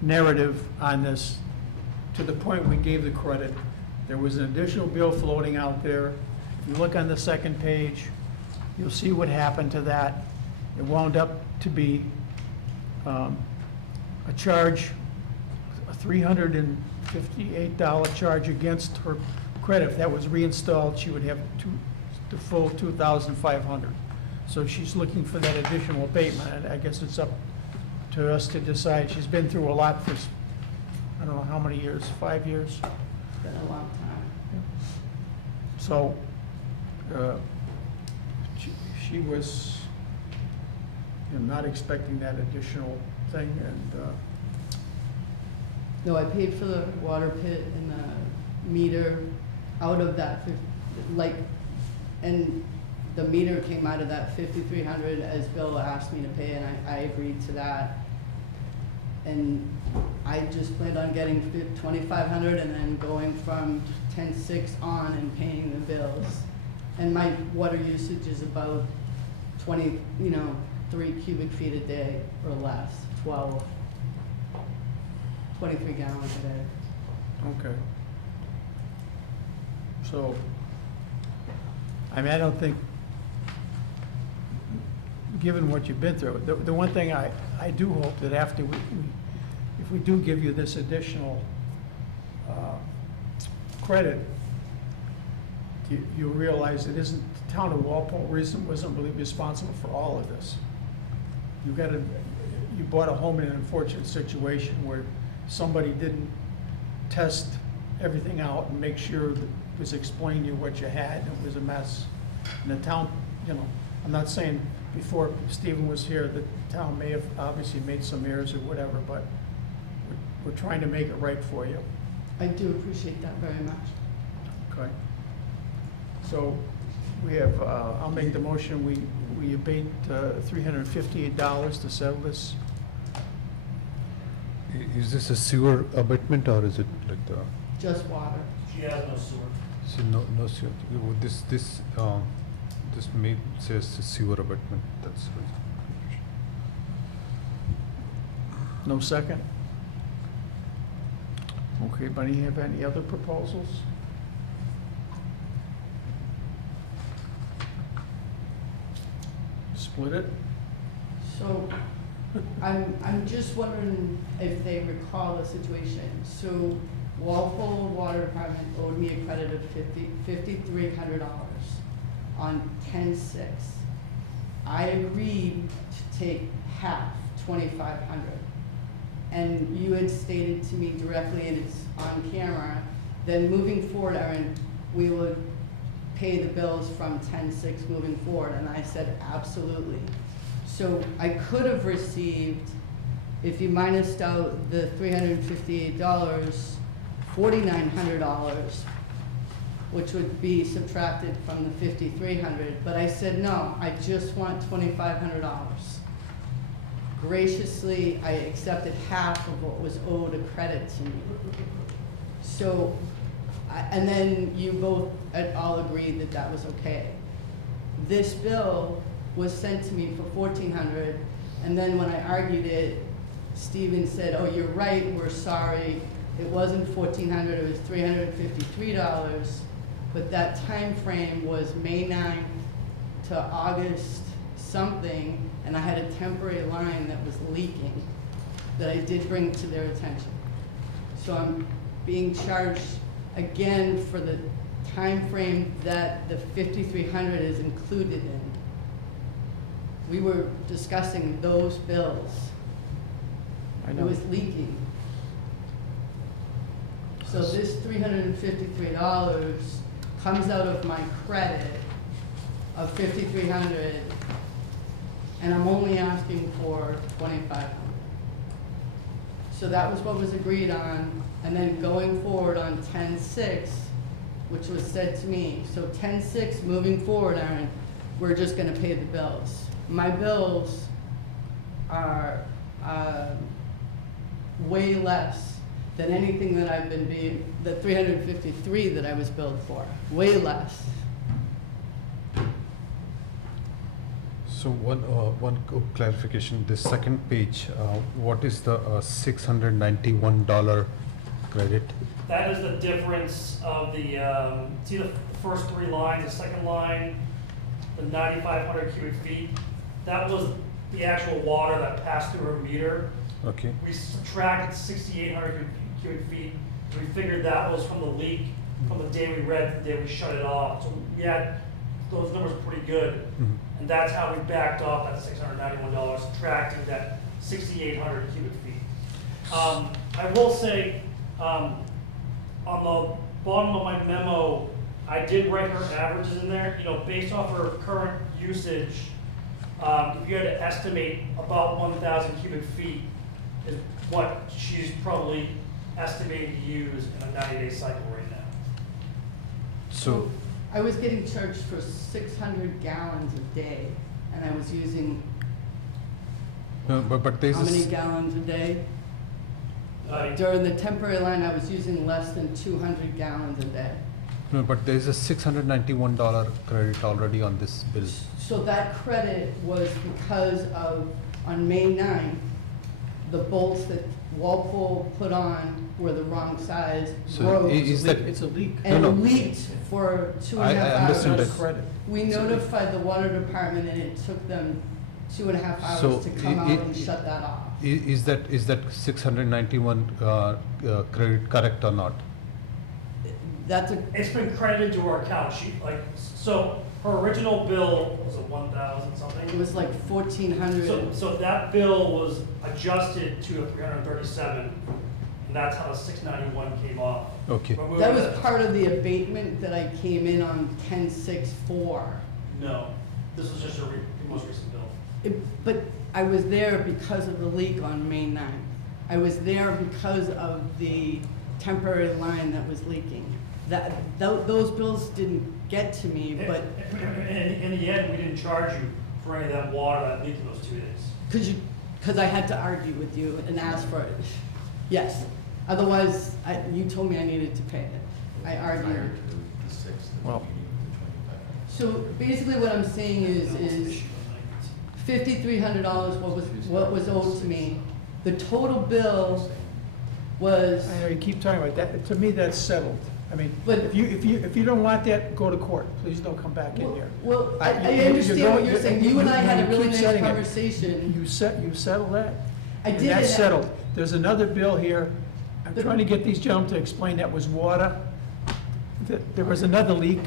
narrative on this, to the point we gave the credit. There was an additional bill floating out there. If you look on the second page, you'll see what happened to that. It wound up to be a charge, a $358 charge against her credit. If that was reinstalled, she would have the full $2,500. So she's looking for that additional abatement, and I guess it's up to us to decide. She's been through a lot for, I don't know how many years, 5 years? It's been a long time. So, she was, not expecting that additional thing, and, No, I paid for the water pit and the meter out of that, and the meter came out of that $5,300 as Bill asked me to pay, and I agreed to that. And I just planned on getting $2,500 and then going from 10/6 on and paying the bills. And my water usage is about 3 cubic feet a day or less, 23 gallons a day. okay. So, I mean, I don't think, given what you've been through, the one thing I do hope that after if we do give you this additional credit, you realize it isn't, the town of Walpole wasn't really responsible for all of this. You bought a home in an unfortunate situation where somebody didn't test everything out and make sure that it was explaining to you what you had, and it was a mess. And the town, I'm not saying before Stephen was here, the town may have obviously made some errors or whatever, but we're trying to make it right for you. I do appreciate that very much. Okay. So we have, I'll make the motion, we abate $358 to settle this. Is this a sewer abatement, or is it like the, Just water. She has no sewer. so no sewer? This may says sewer abatement, that's right. No second? Okay, Bunny, have any other proposals? Split it? So, I'm just wondering if they recall the situation. So Walpole Water Department owed me a credit of $5,300 on 10/6. I agreed to take half, $2,500. And you had stated to me directly, and it's on camera, then moving forward, Erin, we would pay the bills from 10/6 moving forward, and I said, absolutely. So I could have received, if you minused out the $358, $4,900, which would be subtracted from the $5,300, but I said, no, I just want $2,500. Graciously, I accepted half of what was owed a credit to me. So, and then you both all agreed that that was okay. This bill was sent to me for $1,400, and then when I argued it, Stephen said, oh, you're right, we're sorry. It wasn't $1,400, it was $353, but that time frame was May 9th to August something, and I had a temporary line that was leaking that I did bring to their attention. So being charged again for the time frame that the 5,300 is included in. We were discussing those bills. I It know. was leaking. So this $353 comes out of my credit of 5,300, and I'm only asking for 2,500. So that was what was agreed on, and then going forward on 10/6, which was said to me, so 10/6 moving forward, Aaron, we're just gonna pay the bills. My bills are, way less than anything that I've been being, the 353 that I was billed for, way less. So one clarification, the second page, what is the $691 credit? That is the difference of the, see the first three lines, the second line, the 9,500 cubic feet. That was the actual water that passed through her meter. Okay, We subtracted 6,800 cubic feet. We figured that was from the leak, from the day we read, the day we shut it off. So we had, those numbers were pretty good. Mhm. And that's how we backed off that $691, subtracting that 6,800 cubic feet. I will say, on the bottom of my memo, I did write her averages in there, you know, based off her current usage. If you had to estimate about 1,000 cubic feet is what she's probably estimating to use in a 90-day cycle right now. so, I was getting charged for 600 gallons a day, and I was using, but there's how many this, gallons a day? Uh, During the temporary line, I was using less than 200 gallons a day. no, but there's a $691 credit already on this bill. So that credit was because of, on May 9th, the bolts that Walpole put on were the wrong size, So broke, is that, It's a leak. and No, no. leaked for 2.5 I hours. understand Not a that. credit. We notified the water department, and it took them 2.5 So hours to come i- out and shut that off. is that 691 credit correct or not? That's a, It's been credited to her account. She, like, so her original bill was it 1,000 it something? was like 1,400. So that bill was adjusted to a 337, and that's how the 691 came off. Okay, When we That were was at- part of the abatement that I came in on 10/6/4. No, this was just the most recent bill. But I was there because of the leak on May 9th. I was there because of the temporary line that was leaking. Those bills didn't get to me, but, In the end, we didn't charge you for any of that water that leaked in those 2 days. because I had to argue with you and ask for it. Yes. Otherwise, you told me I needed to pay it. I argued. Well, So basically what I'm saying is $5,300 what was owed to me. The total bill was, I know you keep talking about that. To me, that's settled. I mean, But- if you don't want that, go to court. Please don't come back in here. well, I you're understand what going- you're saying. You and I had a you really keep nice setting it. conversation. You settle that. I And did that's it. settled. There's another bill here. I'm The- trying to get these gentlemen to explain that was water. That there was another leak.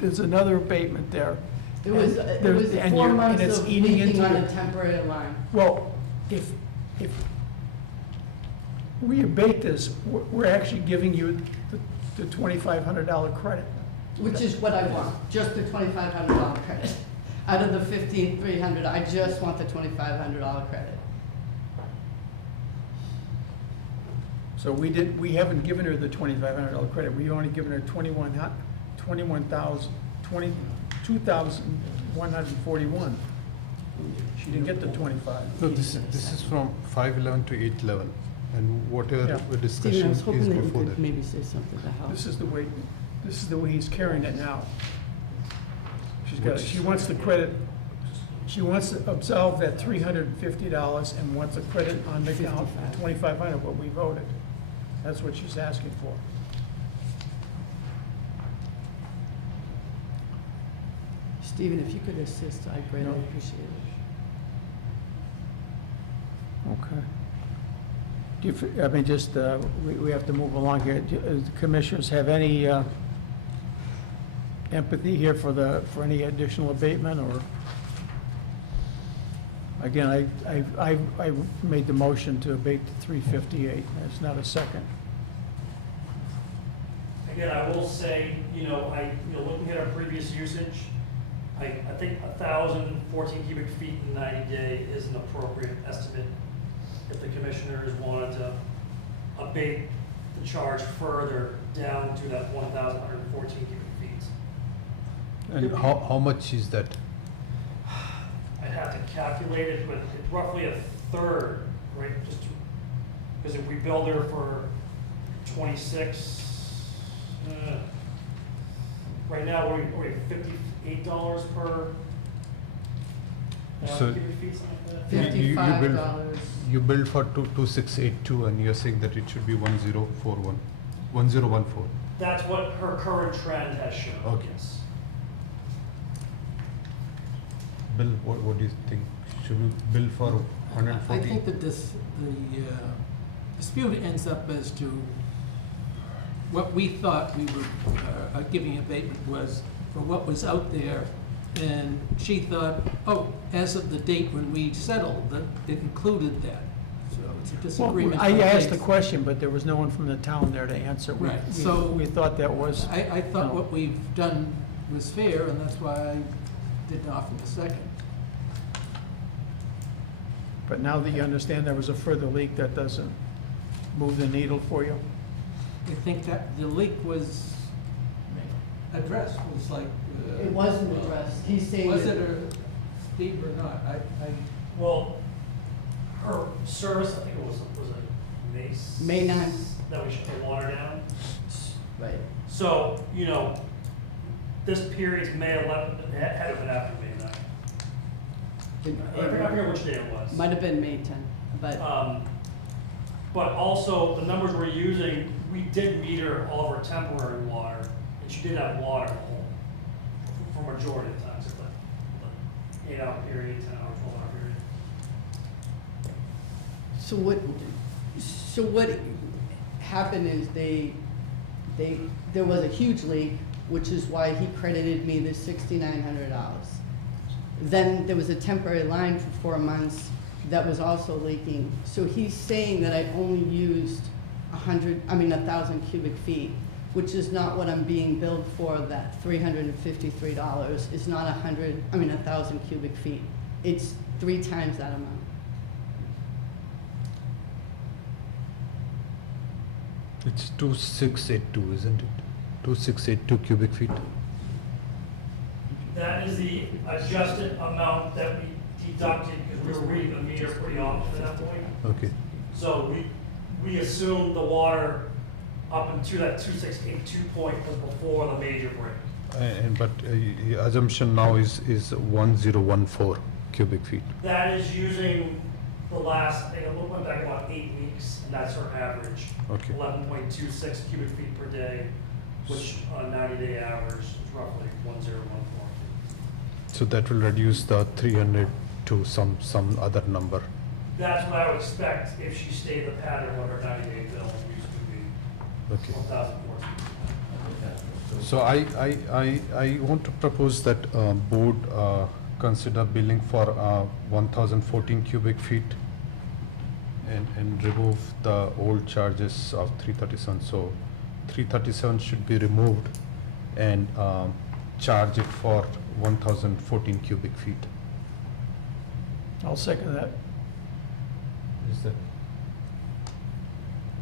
There's another abatement there. It was And there's- and 4 you're- and months it's of eating leaking into on your- a temporary line. Well, if we abate this, we're actually giving you the $2,500 credit. Which is what I want, just the $2,500 credit. Out of the $5,300, I just want the $2,500 credit. So we haven't given her the $2,500 credit. We've only given her 22,141. She didn't get the 25. no, this is from 5/11 to 8/11, and whatever Yeah. the Steven, I discussion was is hoping that you before could that. maybe say something to help. This is the way he's carrying it now. She wants the credit, she wants to absolve that $350 and wants a credit on the account for $2,500, what we voted. That's what she's asking for. Steven, if you could assist, I'd greatly No. appreciate it. Okay. Do you, I mean, just, we have to move along here. Do the commissioners have any empathy here for any additional abatement, or? Again, I made the motion to abate to 358. There's not a second. Again, I will say, looking at our previous usage, I think 1,014 cubic feet in 90 day is an appropriate estimate. If the commissioners wanted to abate the charge further down to that 1,114 cubic feet. And how much is that? I'd have to calculate it, but it's roughly a third, right? Because if we build her for 26, right now we're $58 per So- cubic feet, something like that. $55. You build for 2682 and you're saying that it should be 1041, 1014. That's what her current trend has shown. Okay. Yes. Bill, what do you think? Should we bill for I 140? think that the dispute ends up as to what we thought we were giving abatement was for what was out there. And she thought, oh, as of the date when we settled, that it included that. So it's a Well, disagreement. I on asked the dates. question, but there was no one from the town there to answer. Right, so- We thought that was, I thought No. what we've done was fair, and that's why I didn't offer the second. but now that you understand there was a further leak, that doesn't move the needle for you? I think that the leak was addressed, was like. It wasn't addressed. He's saying Was that- it deep or not? Well, her service, I think it was a Mace. May 9th. That we shut the water down. Right. So, this period, May 11th, it had to have been after May 9th. I forget which day it was. Might have been May 10th, but But also, the numbers we're using, we did meter all of our temporary water, and she did have water at home for majority of the time, so like 8-hour period, 10-hour, 12-hour period. so what happened is there was a huge leak, which is why he credited me the $6,900. Then there was a temporary line for 4 months that was also leaking. So he's saying that I only used 1,000 cubic feet, which is not what I'm being billed for. That $353 is not 1,000 cubic feet. It's 3 times that amount. It's 2682, isn't it? 2682 cubic feet. That is the adjusted amount that we deducted, because we were reading the meter pretty often at that point. Okay. So we assumed the water up into that 2682 point was before the major break. But assumption now is 1014 cubic feet. That is using the last, I think it went back about 8 weeks, and that's her average. Okay. 11.26 cubic feet per day, which on a 90-day average is roughly 1014. So that will reduce the 300 to some other number. That's what I would expect if she stayed the pattern what her 90-day bill used to be, Okay. 1,014. So I want to propose that board consider billing for 1014 cubic feet and remove the old charges of 337. So 337 should be removed and charge it for 1014 cubic feet. I'll second that. Is that,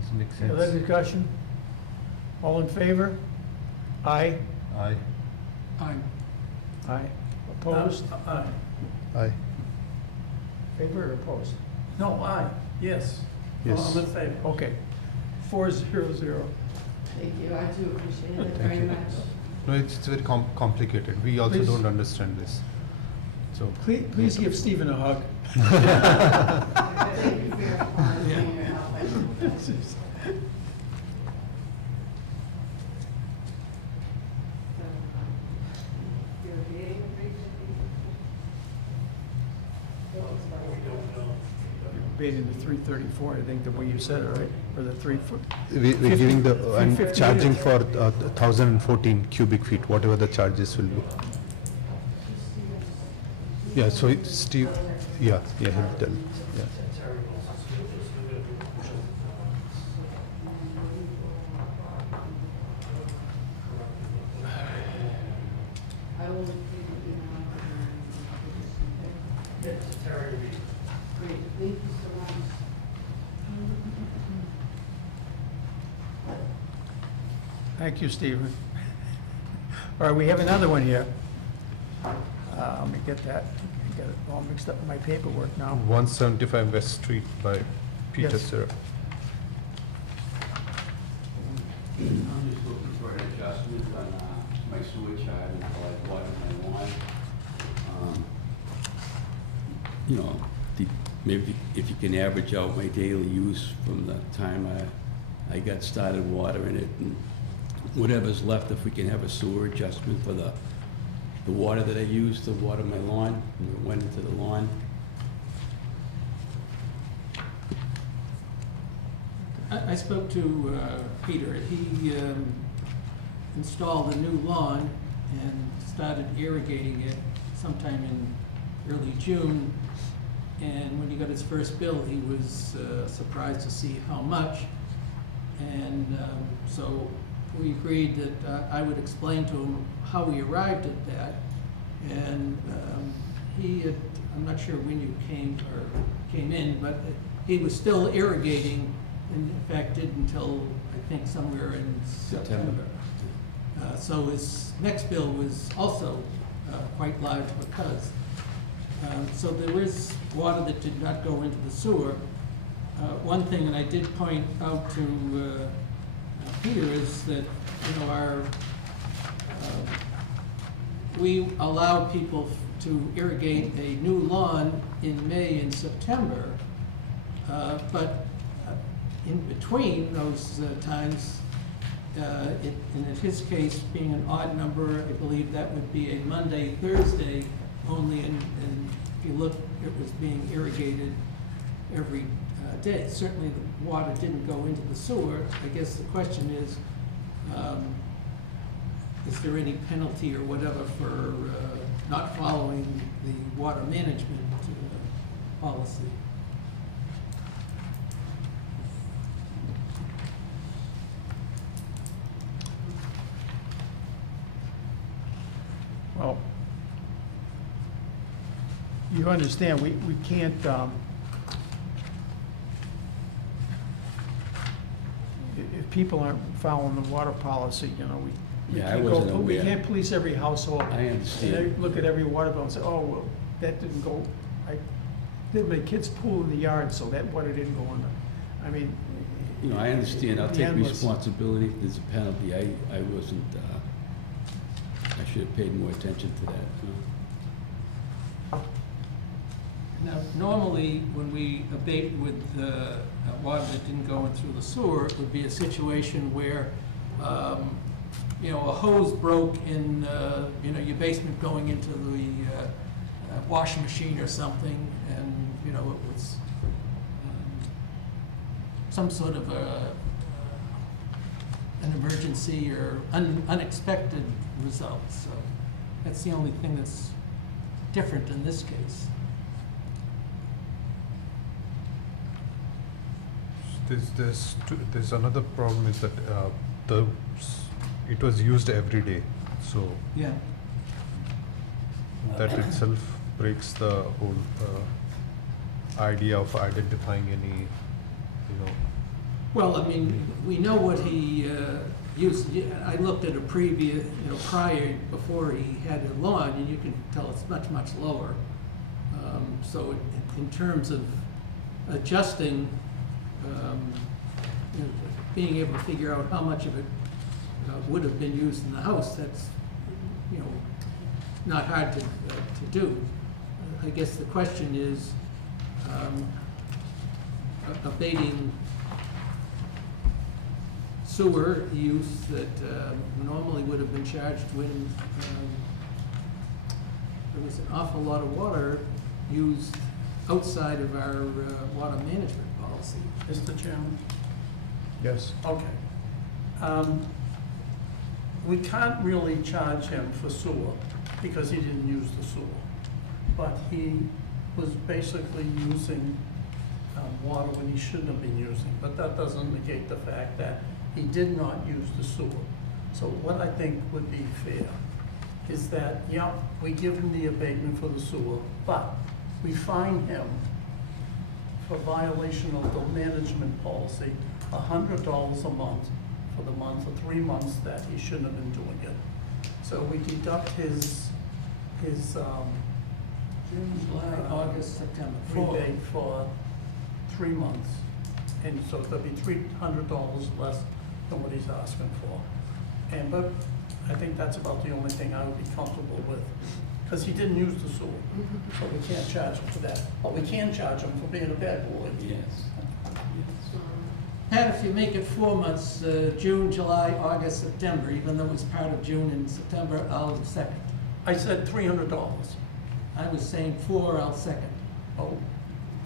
does it make Any other sense? discussion? All in favor? Aye? Aye. Aye. Opposed? Aye. Favor or opposed? No, aye, yes. Yes. I'm in favor. Okay. 400. Thank you. I do appreciate it very you. much. No, it's very complicated. We also Please. don't understand this. So, Please give Stephen a hug. Thank you for your honesty and your help. I appreciate it. We don't know. abating the 334, I think, the way you said it, right? Or the 3 foot. We're giving the, and 350 charging units. for 1,014 cubic feet, whatever the charges will be. Yeah, so Steve, yeah, he'll tell, yeah. I will look through the email. Great, thank you so much. Thank you, Stephen. All right, we have another one here. Let me get that, I got it all mixed up in my paperwork now. 175 West Street by Peter Yes. Sir. I'm just looking for an adjustment on my sewer charge and how I water my lawn. You know, maybe if you can average out my daily use from the time I got started watering it, and whatever's left, if we can have a sewer adjustment for the water that I use to water my lawn, and it went into the lawn. I spoke to Peter. He installed a new lawn and started irrigating it sometime in early June. And when he got his first bill, he was surprised to see how much. And so we agreed that I would explain to him how we arrived at that. And he had, I'm not sure when you came in, but he was still irrigating, and in fact did until I think somewhere in September. So his next bill was also quite large because. So there was water that did not go into the sewer. One thing that I did point out to Peter is that, you know, we allow people to irrigate a new lawn in May and September, but in between those times, in his case, being an odd number, I believe that would be a Monday, Thursday only, and if you look, it was being irrigated every day. Certainly the water didn't go into the sewer. I guess the question is there any penalty or whatever for not following the water management policy? Well, you understand, we can't, if people aren't following the water policy, you know, we Yeah, I can't wasn't go, we aware. can't police every household. I understand. And look at every water bill and say, oh, well, that didn't go, I did my kid's pool in the yard, so that water didn't go in the, I mean. You know, I understand, I'll the take endless- responsibility if there's a penalty. I wasn't, I should have paid more attention to that, you know. Now, normally, when we abate with water that didn't go in through the sewer, it would be a situation where, you know, a hose broke in, you know, your basement going into the washing machine or something, and, you know, it was some sort of an emergency or unexpected result. So that's the only thing that's different in this case. There's another problem is that it was used every day, so Yeah. that itself breaks the whole idea of identifying any, you know. Well, I mean, we know what he used. I looked at a previous, you know, prior, before he had a lawn, and you can tell it's much, much lower. So in terms of adjusting, you know, being able to figure out how much of it would have been used in the house, that's, you know, not hard to do. I guess the question is abating sewer use that normally would have been charged when there was an awful lot of water used outside of our water management policy. Mr. Chairman? Yes. Okay. We can't really charge him for sewer because he didn't use the sewer. But he was basically using water when he shouldn't have been using. But that doesn't negate the fact that he did not use the sewer. So what I think would be fair is that, yeah, we give him the abatement for the sewer, but we fine him for violation of the management policy, $100 a month for the month or 3 months that he shouldn't have been doing it. So we deduct his June, July, August, September. rebate for 3 months. And so it'll be $300 less than what he's asking for. And, but I think that's about the only thing I would be comfortable with, because he didn't use the sewer. So we can't charge him for that. But we can charge him for being a bad boy. Yes. Pat, if you make it 4 months, June, July, August, September, even though it was part of June and September, I'll second. I said $300. I was saying 4, I'll second. Oh,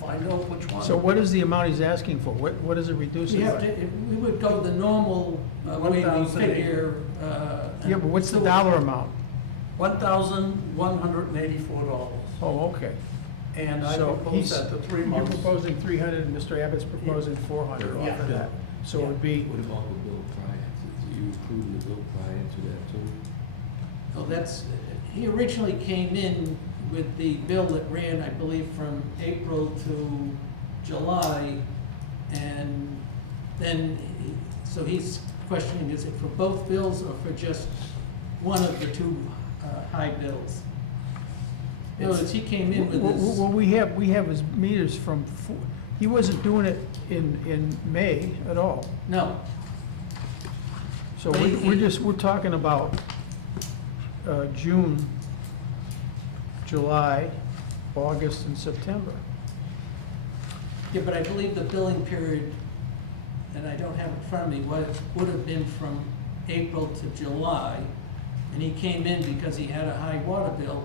find out which one. So what is the amount he's asking for? What does it reduce We it have by? to, we would go the normal way we 1,008. figure. Yeah, but what's the so- dollar amount? $1,184. Oh, okay. And I So propose that the 3 You're months. proposing 300 and Mr. Abbott's proposing 400 off Yeah. of that. So it would be, What about the bill prior? Do you include the bill prior to that too? Oh, that's, he originally came in with the bill that ran, I believe, from April to July, and then, so he's questioning, is it for both bills or for just one of the two high bills? In other words, he came in with this. well, we have his meters from, he wasn't doing it in May at all. No, So But we're talking about June, July, August, and September. yeah, but I believe the billing period, and I don't have it in front of me, would have been from April to July, and he came in because he had a high water bill.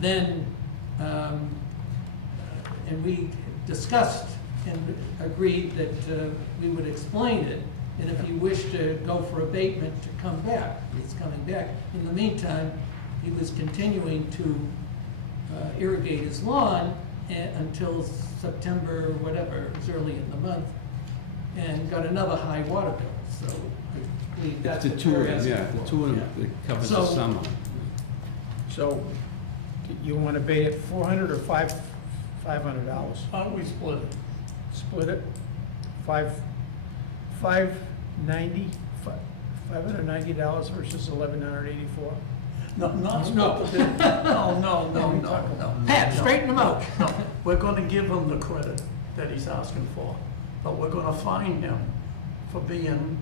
Then, and we discussed and agreed that we would explain it, and if he wished to go for abatement, to come back. He's coming back. In the meantime, he was continuing to irrigate his lawn until September, whatever, it was early in the month, and got another high water bill, so I believe that's The what two we're of them, asking yeah, for. the two of them, it covers the So- summer. So you want to bait it 400 or $500? Why don't we split it? Split it, $590 versus $1,184. No, not split No. the bid. No. Pat, straighten them out. No, we're gonna give him the credit that he's asking for, but we're gonna fine him for being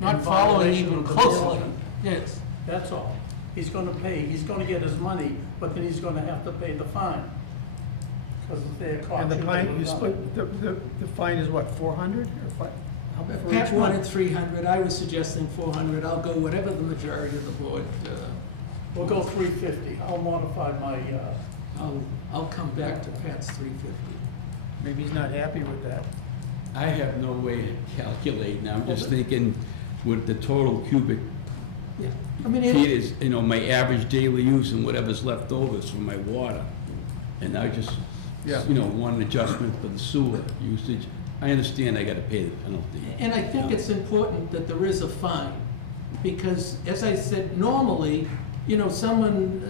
Not in following violation even of the closely. law. Yes. That's all. He's gonna pay, he's gonna get his money, but then he's gonna have to pay the fine. Because they're caught. And the shooting fine, it you up. split, the fine is what, 400 or 5? For Pat each one? wanted 300, I was suggesting 400, I'll go whatever the majority of the board, We'll go 350. I'll modify my, I'll come back to Pat's 350. Maybe he's not happy with that. I have no way of calculating, I'm just thinking with the total cubic Yeah, I mean, feet is, my average daily use and whatever's left over is from my water. And I just, Yeah. want an adjustment for the sewer usage. I understand I gotta pay the penalty. and I think it's important that there is a fine, because as I said, normally, someone,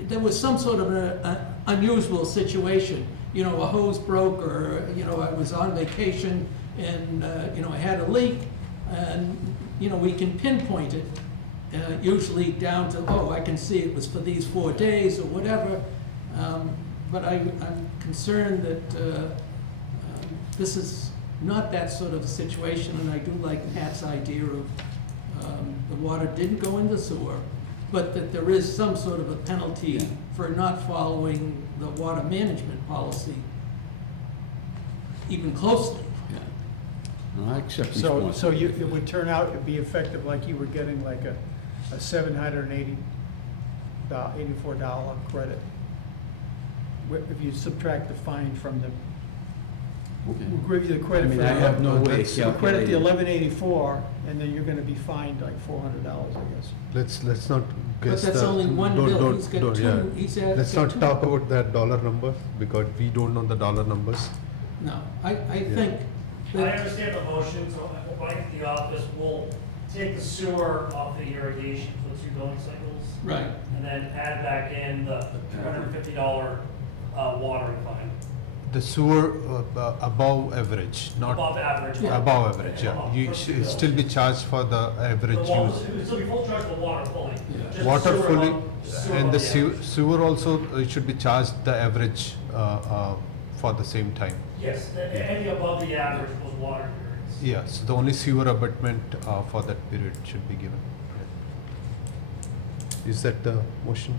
there was some sort of an unusual situation, a hose broke, or, I was on vacation, and, I had a leak, and, we can pinpoint it, usually down to, I can see it was for these 4 days, or whatever, but I'm concerned that this is not that sort of situation, and I do like Pat's idea of the water didn't go in the sewer, but that there is some sort of a penalty Yeah. for not following the water management policy even closely. Yeah. No, I accept So responsibility. it would turn out, it'd be effective like you were getting like a $784 credit. if you subtract the fine from the, Okay. we'll give you the credit I for mean, I have no way of we'll credit the calculating. 1184, and then you're gonna be fined like $400, I guess. Let's not But guess that's the- only one don't- bill, don't- he's got don't- two, yeah. he's Let's got not two. talk about that dollar number, because we don't know the dollar numbers. No, I think I that, understand the motion, so I think the office will take the sewer off the irrigation for the 2 billing cycles, right, and then add back in the $250 watering fine, The sewer above average, not above average. above average, yeah. You should still be charged for the average The water, use. it would still be full charge for water fully. Yeah. Just the Water sewer fully, above- sewer and the above average. sewer also should be charged the average for the same time. Yes, any above the average was water periods. Yeah, so the only sewer abatement for that period should be given. Is that the motion?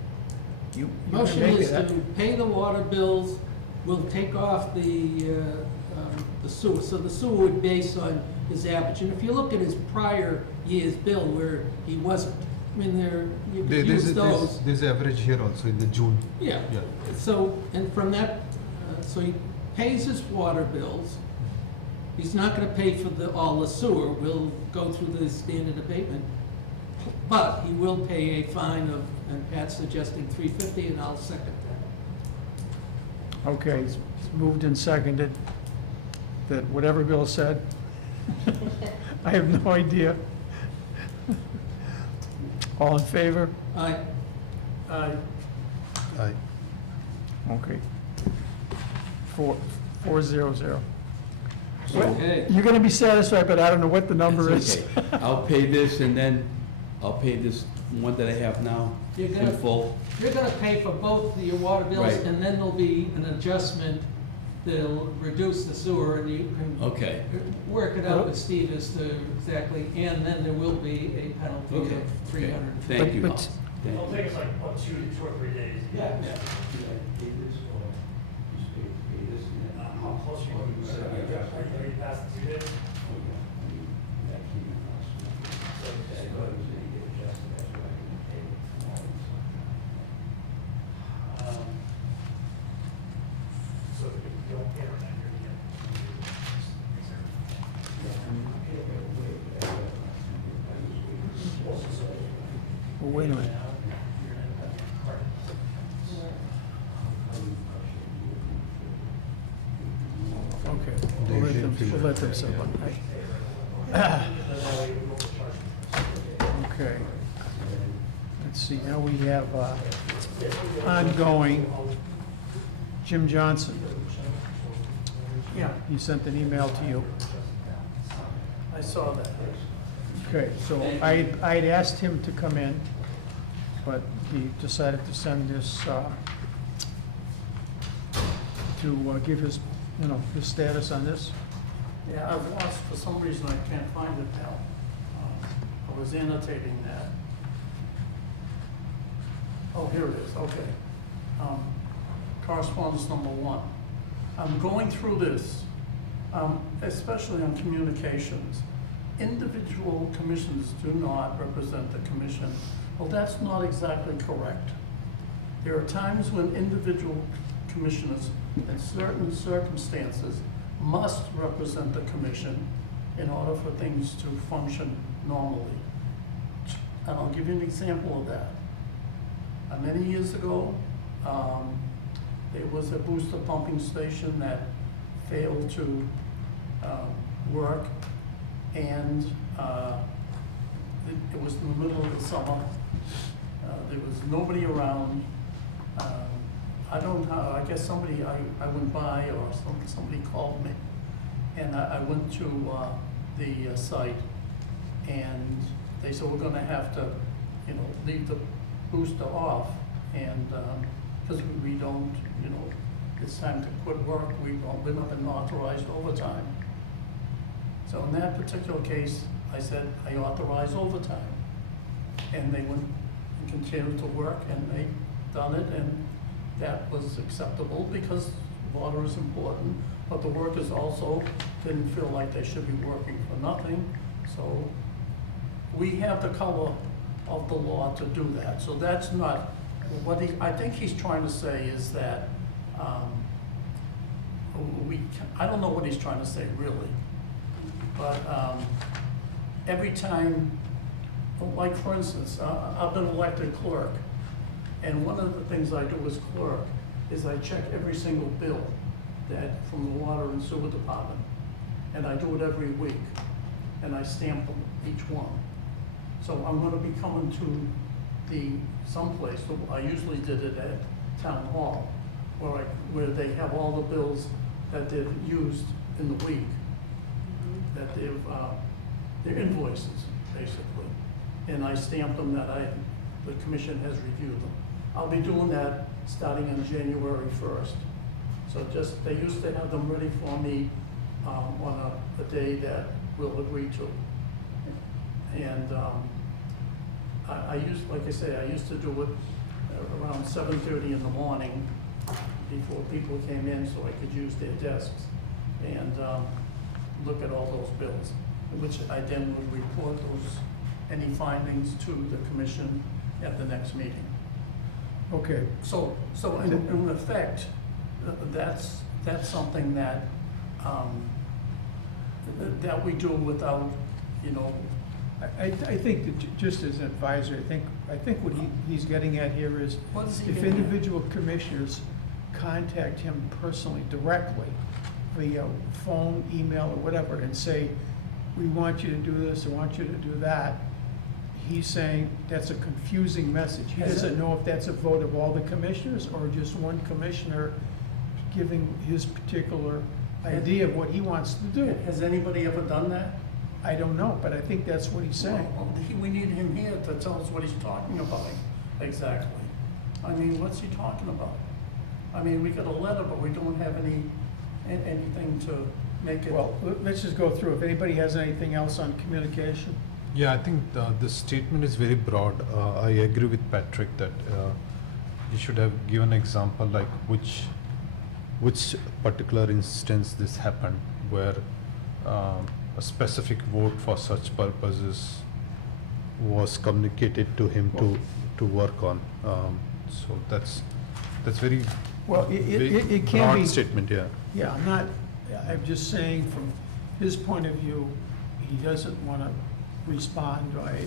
You can motion make is it, to pay the water bills, we'll take off the sewer. So the sewer would base on his average. And if you look at his prior year's bill where he wasn't, I mean, you could use those. There's average here also in the June. Yeah, Yeah. so, and from that, so he pays his water bills. He's not gonna pay for all the sewer, we'll go through the standard abatement. But he will pay a fine of, and Pat's suggesting $350, and I'll second that. Okay, it's moved and seconded that whatever Bill said. I have no idea. All in favor? Aye. Aye. Aye. Okay. 400. Okay. You're gonna be satisfied, but I don't know what the number That's is. okay. I'll pay this, and then I'll pay this one that I have now You're in gonna, full. you're gonna pay for both your water bills, Right. and then there'll be an adjustment that'll reduce the sewer, and you can Okay. work it out with Steve as to exactly, and then there will be a penalty Okay. of 300. Thank you. But- Thank It'll you. take us like, what, 2 or 3 days? Yeah. How close are you? Are you past the 2 days? So you don't pay on that here yet? Well, wait a minute. Okay, we'll let them sit one night. Okay. Let's see, now we have ongoing Jim Johnson. Yeah, He sent an email to you. I saw that. Okay, so I'd asked him to come in, but he decided to send this, to give his, his status on this. Yeah, I've lost, for some reason, I can't find it now. I was annotating that. Oh, here it is, okay. Correspondence number 1. I'm going through this, especially on communications. Individual commissions do not represent the commission. Well, that's not exactly correct. There are times when individual commissioners, in certain circumstances, must represent the commission in order for things to function normally. And I'll give you an example of that. Many years ago, there was a booster pumping station that failed to work, and it was in the middle of the summer. There was nobody around. I don't know, I guess somebody, I went by, or somebody called me, and I went to the site, and they said, we're gonna have to, leave the booster off, and, because we don't, it's time to quit work, we're not been authorized overtime. So in that particular case, I said, I authorize overtime. And they went and continued to work, and they done it, and that was acceptable because water is important, but the workers also didn't feel like they should be working for nothing. So we have the color of the law to do that. So that's not, I think he's trying to say is that I don't know what he's trying to say really, but every time, like for instance, I've been elected clerk, and one of the things I do as clerk is I check every single bill that, from the water and sewer department, and I do it every week, and I stamp them, each one. So I'm gonna be coming to someplace, I usually did it at Town Hall, where they have all the bills that they've used in the week, that their invoices, basically. And I stamp them that the commission has reviewed them. I'll be doing that starting on January 1st. So they used to have them ready for me on a day that we'll agree to. And like I say, I used to do it around 7:30 in the morning before people came in, so I could use their desks and look at all those bills, which I then would report any findings to the commission at the next meeting. Okay, So in effect, that's something that we do without, I think that just as an advisor, I think what he's getting at here is What is he if getting at? individual commissioners contact him personally, directly, via phone, email, or whatever, and say, we want you to do this, I want you to do that, he's saying that's a confusing message. He Has doesn't it- know if that's a vote of all the commissioners or just one commissioner giving his particular idea of what he wants to do. Has anybody ever done that? I don't know, but I think that's what he's saying. Well, we need him here to tell us what he's talking about exactly. I mean, what's he talking about? I mean, we got a letter, but we don't have anything to make it. Well, let's just go through. If anybody has anything else on communication? Yeah, I think the statement is very broad. I agree with Patrick that you should have given an example like which particular instance this happened where a specific vote for such purposes was communicated to him to work on. So that's very Well, very it can broad be. statement, yeah. Yeah, I'm just saying from his point of view, he doesn't want to respond by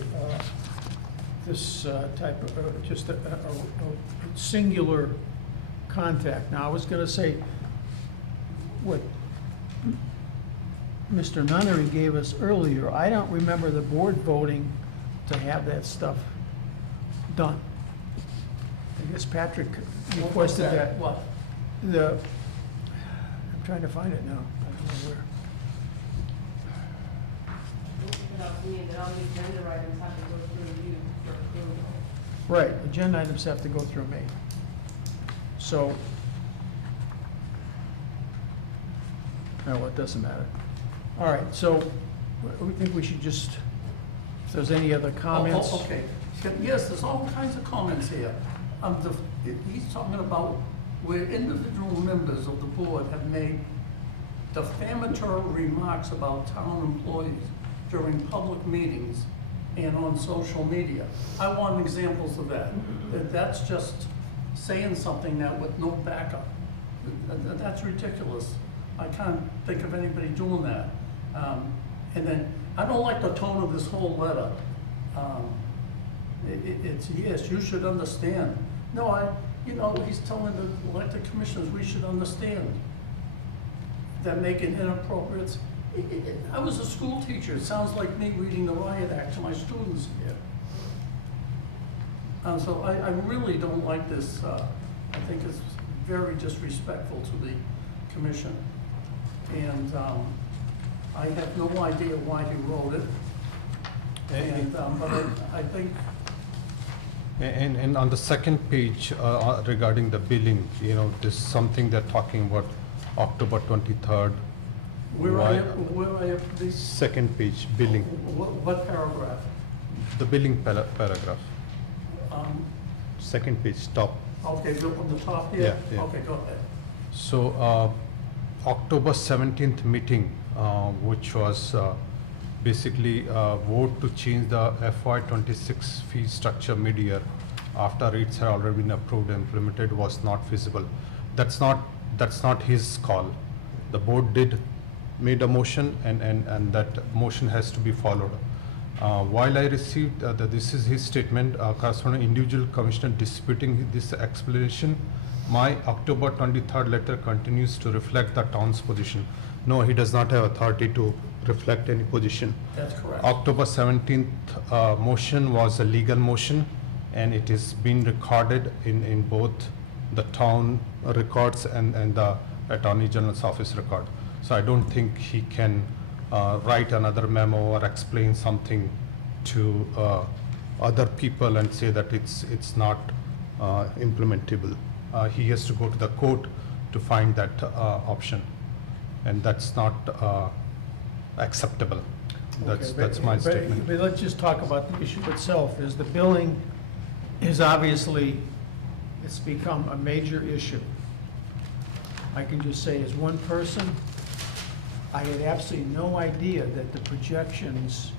this type of, just a singular contact. Now, I was going to say, what Mr. Nunnery gave us earlier, I don't remember the board voting to have that stuff done. I guess Patrick requested that. What? I'm trying to find it now. I don't know where. Without seeing that all the agenda items have to go through you for approval. Right, agenda items have to go through me. So, no, it doesn't matter. All right, so we think we should just, if there's any other comments. Oh, okay. Yes, there's all kinds of comments here. He's talking about where individual members of the board have made defamatory remarks about town employees during public meetings and on social media. I want examples of that. That's just saying something that with no backup. That's ridiculous. I can't think of anybody doing that. And then, I don't like the tone of this whole letter. It's, yes, you should understand. No, he's telling the elected commissioners, we should understand that making inappropriate. I was a school teacher. It sounds like me reading the riot act to my students here. So I really don't like this. I think it's very disrespectful to the commission. And I have no idea why he wrote it. And, but I think. And on the second page regarding the billing, there's something they're talking about October 23rd. Where I have this, Second page, billing, what paragraph? the billing paragraph, second page, top. Okay, go on the top here? Yeah, yeah. Okay, go ahead. So, October 17th meeting, which was basically a vote to change the FY26 fee structure mid-year after rates had already been approved and implemented, was not feasible. that's not his call. The board did made a motion, and that motion has to be followed. While I received, this is his statement, corresponding individual commissioner disputing this explanation, my October 23rd letter continues to reflect the town's position. No, he does not have authority to reflect any position. That's correct. October 17th motion was a legal motion, and it is being recorded in both the town records and the Attorney General's office record. So I don't think he can write another memo or explain something to other people and say that it's not implementable. He has to go to the court to find that option, and that's not acceptable. That's my statement. But let's just talk about the issue itself, is the billing is obviously, it's become a major issue. I can just say as one person, I had absolutely no idea that the projections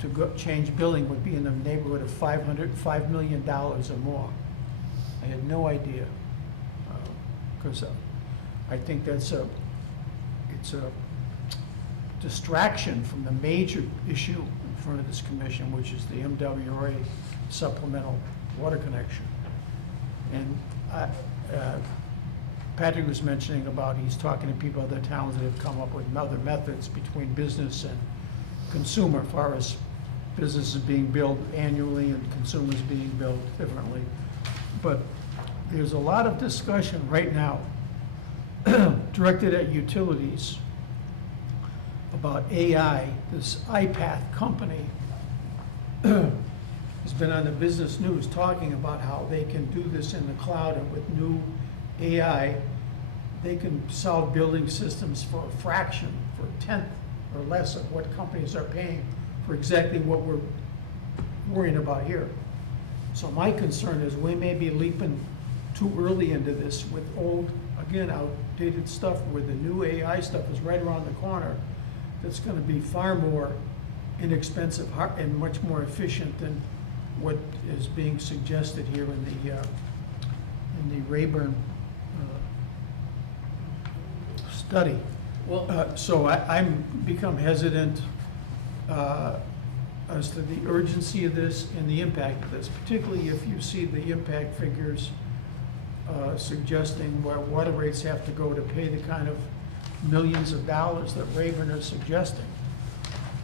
to change billing would be in the neighborhood of $5 million or more. I had no idea, because I think it's a distraction from the major issue in front of this commission, which is the MWRA supplemental water connection. And Patrick was mentioning about, he's talking to people, other towns that have come up with other methods between business and consumer, as far as businesses being billed annually and consumers being billed differently. But there's a lot of discussion right now directed at utilities about AI. This iPath company has been on the business news talking about how they can do this in the cloud, and with new AI, they can solve building systems for a fraction, for a tenth or less of what companies are paying for exactly what we're worrying about here. So my concern is we may be leaping too early into this with old, again, outdated stuff, where the new AI stuff is right around the corner. That's going to be far more inexpensive and much more efficient than what is being suggested here in the Raybern study. Well, So I'm become hesitant as to the urgency of this and the impact of this, particularly if you see the impact figures suggesting where water rates have to go to pay the kind of millions of dollars that Raybern is suggesting.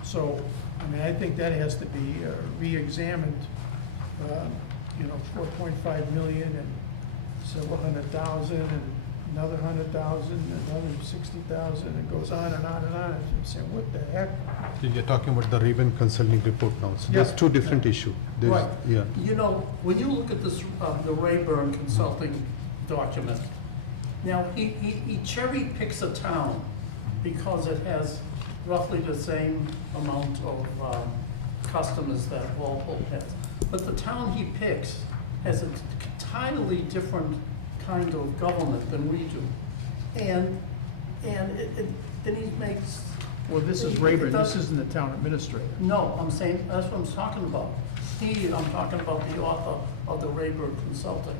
So, I mean, I think that has to be re-examined. 4.5 million and several 100,000 and another 100,000 and another 60,000, and goes on and on and on. I'm saying, what the heck? You're talking about the Raybern consulting report now. So there's Yeah. two different issues. right. Yeah. You know, when you look at this, the Raybern consulting document, now, he cherry picks a town because it has roughly the same amount of customers that Walpole has. But the town he picks has an entirely different kind of government than we do. And then he makes. Well, this is Raybern, this isn't the town administrator. No, I'm saying, that's what I'm talking about. I'm talking about the author of the Raybern Consulting.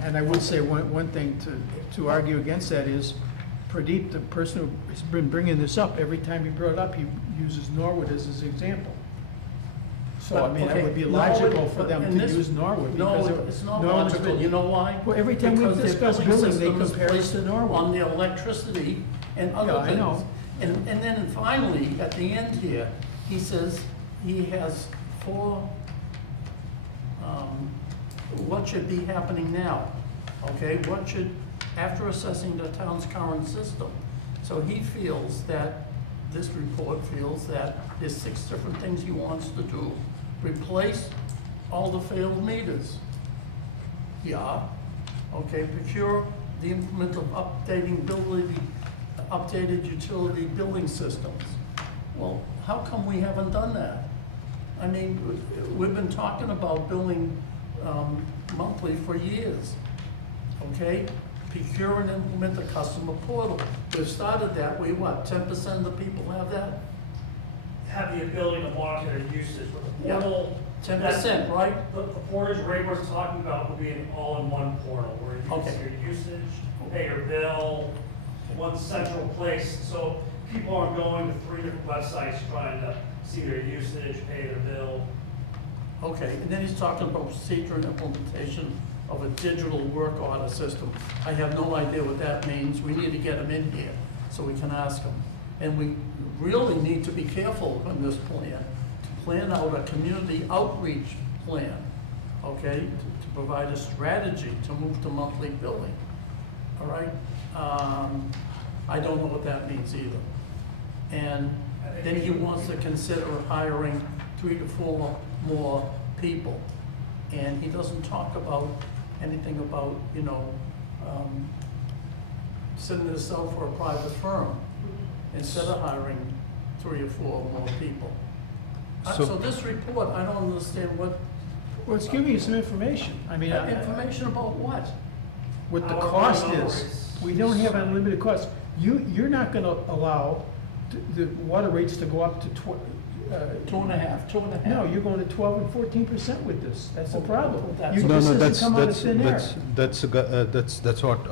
And I would say one thing to argue against that is Pradeep, the person who has been bringing this up, every time he brought it up, he uses Norwood as his example. So, I mean, that would be logical for them to use Norwood. No, because it's not Norwood's logical. been- You know why? Well, every time we Because their discuss billing billing, they system is compare us based to Norwood. on the electricity and other Yeah, I things. know. And then finally, at the end here, he says he has four, what should be happening now? Okay, what should, after assessing the town's current system? So he feels that, this report feels that there's 6 different things he wants to do. Replace all the failed meters. Yeah, okay, procure the implement of updated utility billing systems. Well, how come we haven't done that? I mean, we've been talking about billing monthly for years, okay? Procure and implement the customer portal. We've started that, 10% of the people have that? Have have the ability to monitor their usage with the portal. 10%, right? The portage Rayburn's talking about will be an all-in-one portal where you can Okay. see your usage, pay your bill, one central place. So people aren't going to 3 different websites trying to see their usage, pay their bill. Okay, and then he's talking about procedure and implementation of a digital work order system. I have no idea what that means. We need to get him in here so we can ask him. And we really need to be careful on this plan, to plan out a community outreach plan, okay? To provide a strategy to move to monthly billing, all right? I don't know what that means either. And then he wants to consider hiring 3 to 4 more people. And he doesn't talk about anything about, sending this out for a private firm instead of hiring 3 or 4 more people. So this report, I don't understand what, Well, it's giving you some information. I mean, information about what? what the Our cost numbers. is. We don't have unlimited costs. You're not gonna allow the water rates to go up to 2.5. no, you're going to 12 and 14% with this. That's the problem. That's- You- No, this no, doesn't come out of thin air. that's what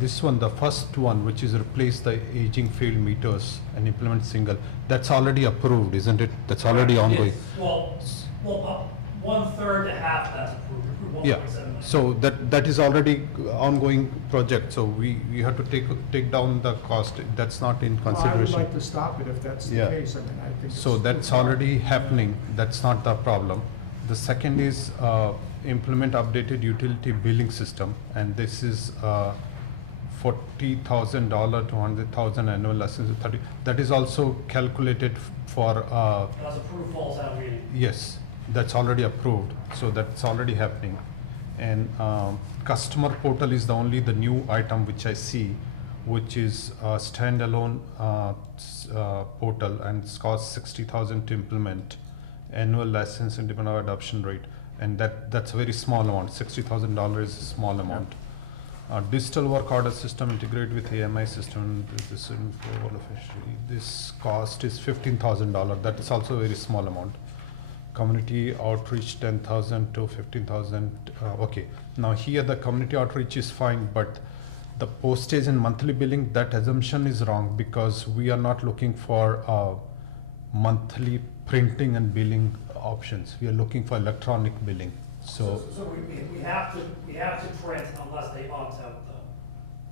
this one, the first one, which is replace the aging field meters and implement single, that's already approved, isn't it? That's already ongoing. Well, 1/3 to half that's approved. Approved Yeah, 1.7 million. so that is already ongoing project, so we have to take down the cost, that's not in I would consideration. like to stop it if that's the Yeah. case. I mean, I think. So it's that's too far. already happening, that's not the problem. The second is implement updated utility billing system, and this is $40,000 to $100,000 annual license, 30, that is also calculated for, That's approved fall town meeting. yes, that's already approved, so that's already happening. And customer portal is the new item which I see, which is a standalone portal, and it's cost $60,000 to implement. Annual license and depending on adoption rate, and that's a very small amount. $60,000 is a small amount. Digital work order system integrated with AMI system. This cost is $15,000. That is also a very small amount. Community outreach 10,000 to 15,000. Okay, now here the community outreach is fine, but the postage and monthly billing, that assumption is wrong, because we are not looking for monthly printing and billing options. We are looking for electronic billing. So So we have to print unless they opt out though.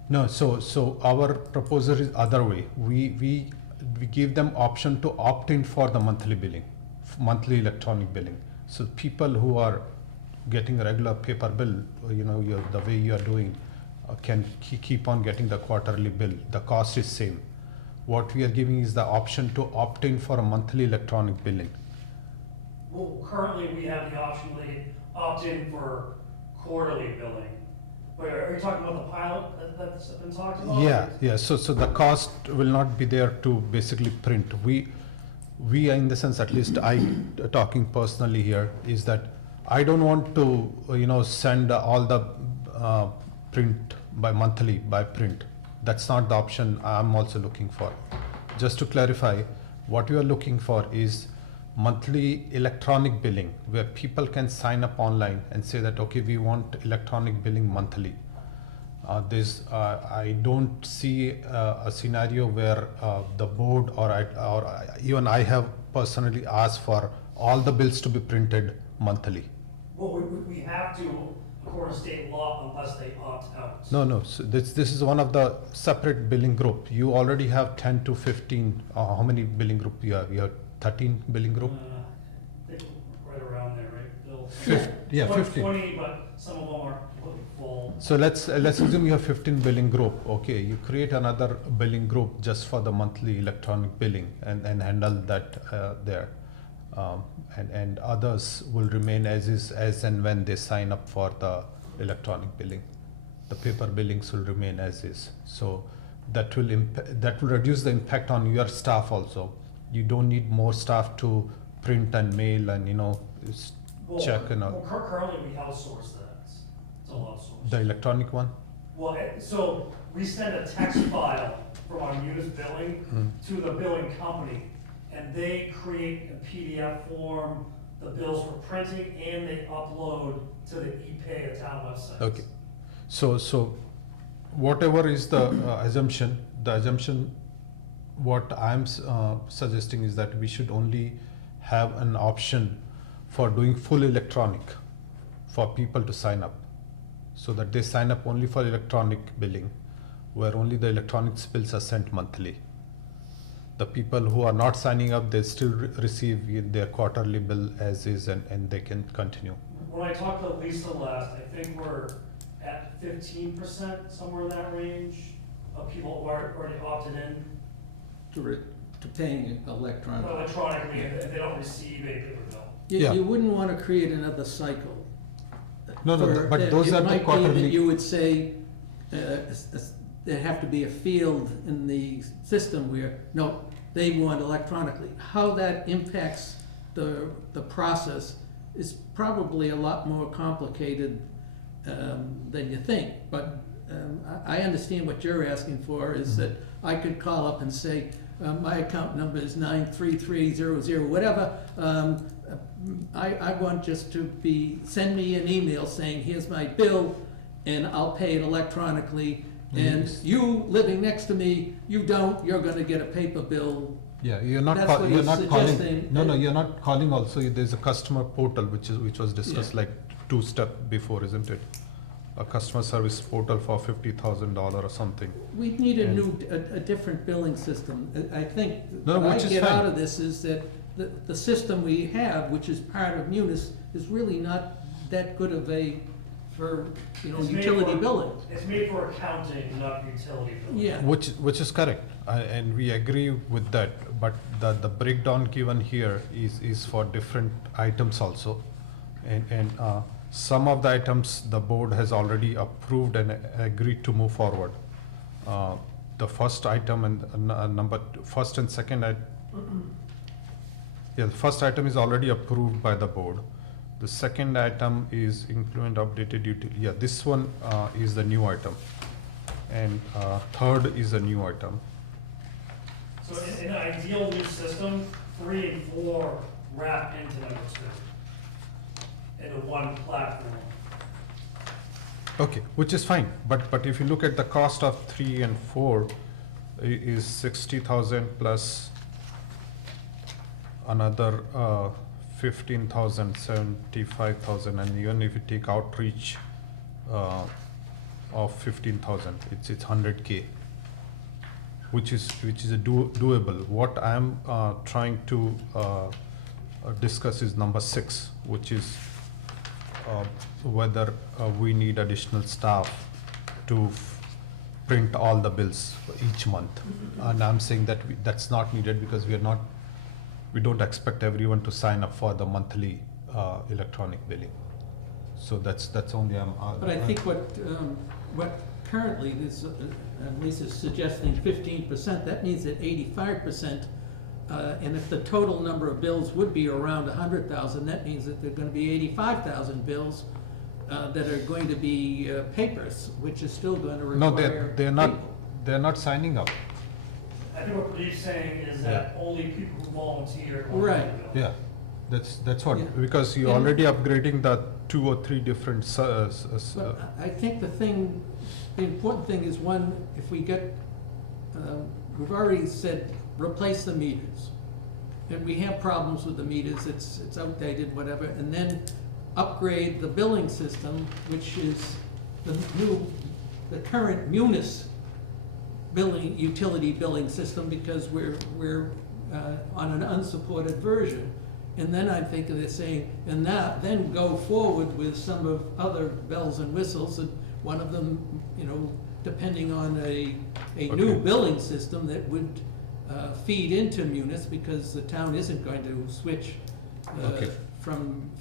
no, so our proposal is other way. We give them option to opt in for the monthly billing, monthly electronic billing. So people who are getting a regular paper bill, the way you are doing, can keep on getting the quarterly bill. The cost is same. What we are giving is the option to opt in for a monthly electronic billing. Well, currently we have the option they opt in for quarterly billing. But are you talking about the pilot that's been talked about? Yeah, so the cost will not be there to basically print. We in the sense, at least I talking personally here, is that I don't want to, send all the print by print. That's not the option I'm also looking for. Just to clarify, what we are looking for is monthly electronic billing, where people can sign up online and say that, okay, we want electronic billing monthly. I don't see a scenario where the board or even I have personally asked for all the bills to be printed monthly. Well, we have to, according to state law, unless they opt out. No, so this is one of the separate billing group. You already have 10 to 15, how many billing group you have? You have 13 billing group? I think right around there, right, Bill? 50. 20, but some of them are completely full. So let's assume you have 15 billing group. Okay, you create another billing group just for the monthly electronic billing and handle that there. And others will remain as is, as and when they sign up for the electronic billing. The paper billings will remain as is. So that will reduce the impact on your staff also. You don't need more staff to print and mail and check and all. Well, currently we outsource that. It's all outsourced. The electronic one? Well, so we send a text file from our munis billing to the billing company, and they create a PDF form, the bills for printing, and they upload to the ePay, the town website. Okay. So whatever is the assumption, what I'm suggesting is that we should only have an option for doing full electronic for people to sign up. So that they sign up only for electronic billing, where only the electronic bills are sent monthly. The people who are not signing up, they still receive their quarterly bill as is, and they can continue. When I talked to Lisa last, I think we're at 15%, somewhere in that range, of people who are already opted in To paying electronically. electronically, and they don't receive a paper bill. Yeah. You wouldn't want to create another cycle. No, For- but those are the It might be quarterly. that you would say, there have to be a field in the system where, no, they want electronically. How that impacts the process is probably a lot more complicated than you think. But I understand what you're asking for, is that I could call up and say, my account number is 93300, whatever. I want just to send me an email saying, here's my bill, and I'll pay it electronically. And you living next to me, you don't, you're gonna get a paper bill. Yeah, you're not, That's what you're he's not calling, suggesting. no, you're not calling also, there's a customer portal which was discussed Yeah. like 2 step before, isn't it? A customer service portal for $50,000 or something. We need And- a different billing system. I think No, what I which is get fine. out of this is that the system we have, which is part of Munis, is really not that good of for It's made utility for- billing. It's made for accounting, not utility billing. Yeah. Which is correct, and we agree with that, but the breakdown given here is for different items also. And some of the items the board has already approved and agreed to move forward. The first item and first and second, the first item is already approved by the board. The second item is include updated utility. Yeah, this one is the new item. And third is a new item. So in an ideal new system, 3 and 4 wrap into number 2 into one platform. Okay, which is fine, but if you look at the cost of 3 and 4 is 60,000 plus another 15,000, 75,000, and even if you take outreach of 15,000, it's 100K, which is doable. What I'm trying to discuss is number 6, which is whether we need additional staff to print all the bills for each month. And I'm saying that that's not needed because we don't expect everyone to sign up for the monthly electronic billing. So that's only But I think what currently is, at least is suggesting 15%, that means that 85%, and if the total number of bills would be around 100,000, that means that there are going to be 85,000 bills that are going to be papers, which is still going to no, require they're not signing up. I think what Pradeep's saying is that only people who volunteer. will Right. get the bill. Yeah, that's what, Yeah. because you're And- already upgrading the 2 or 3 different But I think the important thing is, one, if we get, we've already said, replace the meters. And we have problems with the meters, it's outdated, whatever, and then upgrade the billing system, which is the current Munis billing, utility billing system, because we're on an unsupported version. And then I think they're saying, and then go forward with some of other bells and whistles, and one of them, depending on a new Okay. billing system that would feed into Munis, because the town isn't going to switch Okay.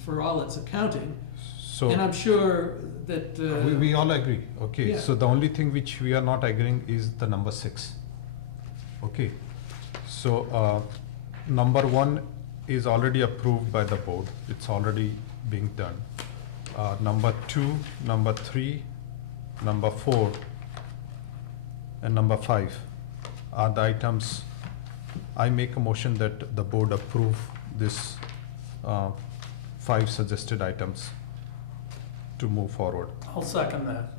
for all its accounting. So. And I'm sure that. We all agree, okay, Yeah. so the only thing which we are not agreeing is the number 6. Okay, so, number 1 is already approved by the board, it's already being done. Number 2, number 3, number 4, and number 5 are the items I make a motion that the board approve this 5 suggested items to move forward. I'll second that.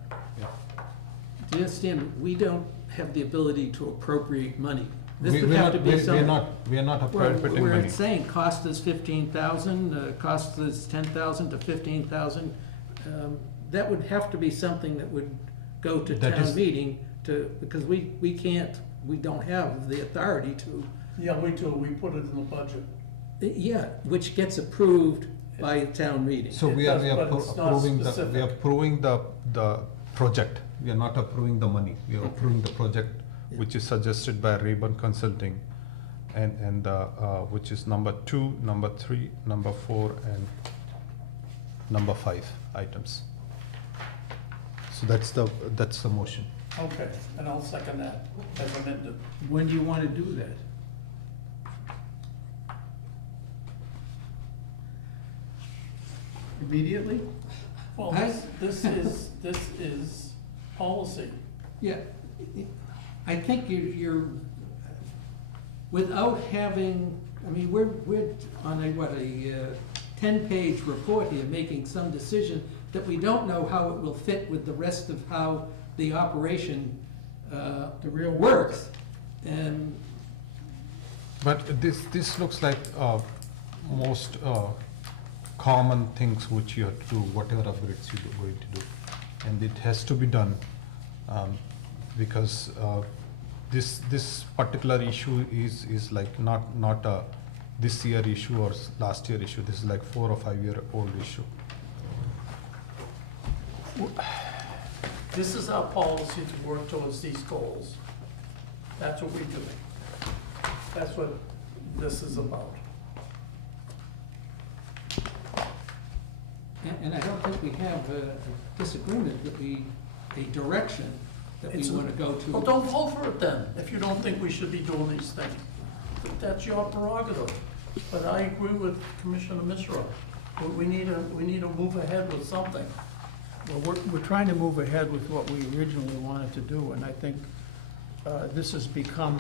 Do you understand, we don't have the ability to appropriate money. This would We're have to not- be we're some. not, we are not appropriating We're money. saying cost is 15,000, cost is 10,000 to 15,000. That would have to be something that would go to That town is- meeting to, because we can't, we don't have the authority to, Yeah, we do, we put it in the budget. yeah, which gets approved by town meeting. So It we are, does, but it's not approving specific. we are approving the project. We are not approving the money. We are approving the project, which is suggested by Raybern Consulting, and which is number 2, number 3, number 4, and number 5 items. So that's the motion. Okay, and I'll second that as amended. When do you want to do that? Immediately? Well, I- this is policy. Yeah, I think you're, without having, I mean, we're on a 10-page report here, making some decision that we don't know how it will fit with the rest of how the operation, The real works. And, But this looks like most common things which you have to do, whatever upgrades you're going to do. And it has to be done because this particular issue is like not a this year issue or last year issue. This is like 4 or 5 year old issue. This is our policy to work towards these goals. That's what we're doing. That's what this is about. and I don't think we have a disagreement that a direction that we It's- want to go to. Well, don't vote for it then, if you don't think we should be doing these things. That's your prerogative. But I agree with Commissioner Mishra. We need to move ahead with something. Well, we're trying to move ahead with what we originally wanted to do, and I think this has become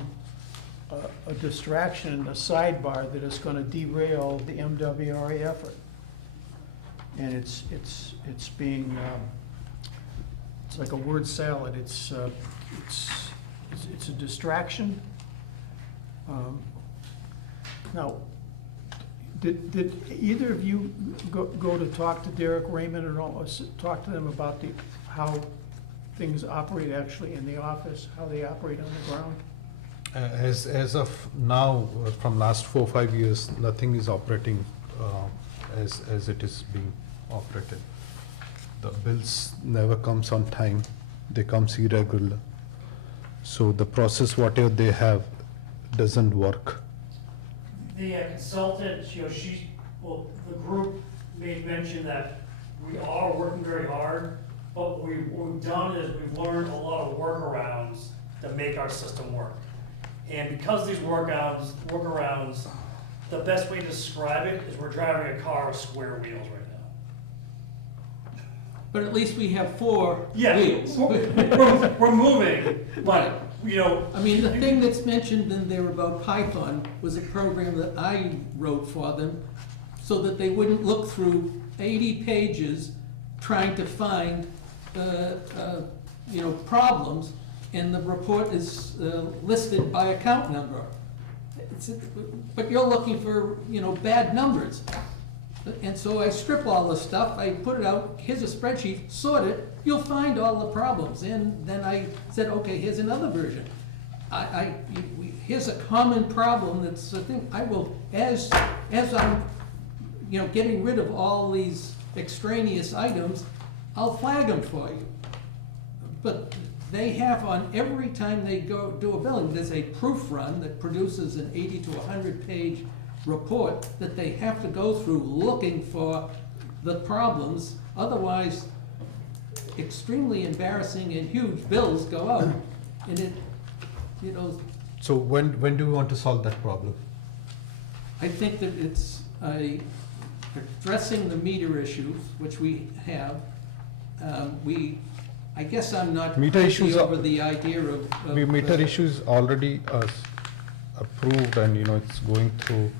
a distraction, a sidebar that is gonna derail the MWRA effort. And it's being, it's like a word salad. It's a distraction. Now, did either of you go to talk to Derek Raymond and all, talk to them about how things operate actually in the office, how they operate on the ground? As of now, from last 4 or 5 years, nothing is operating as it is being operated. The bills never comes on time, they comes irregular. So the process, whatever they have, doesn't work. The consultant, the group made mention that we are working very hard, but what we've done is we've learned a lot of workarounds to make our system work. And because of these workarounds, the best way to describe it is we're driving a car with square wheels right now. But at least we have 4 Yeah, wheels. we're moving, but, I mean, the thing that's mentioned in there about Python was a program that I wrote for them so that they wouldn't look through 80 pages trying to find, problems, and the report is listed by account number. But you're looking for, bad numbers. And so I strip all this stuff, I put it out, here's a spreadsheet, sort it, you'll find all the problems. And then I said, okay, here's another version. Here's a common problem that's a thing, I will, as I'm, getting rid of all these extraneous items, I'll flag them for you. But they have on every time they go do a billing, there's a proof run that produces an 80 to 100-page report that they have to go through looking for the problems. Otherwise, extremely embarrassing and huge bills go out. And it, So when do we want to solve that problem? I think that it's addressing the meter issues, which we have. I guess I'm not Meter crazy issues are- over the idea of. Meter issues already approved and, it's going through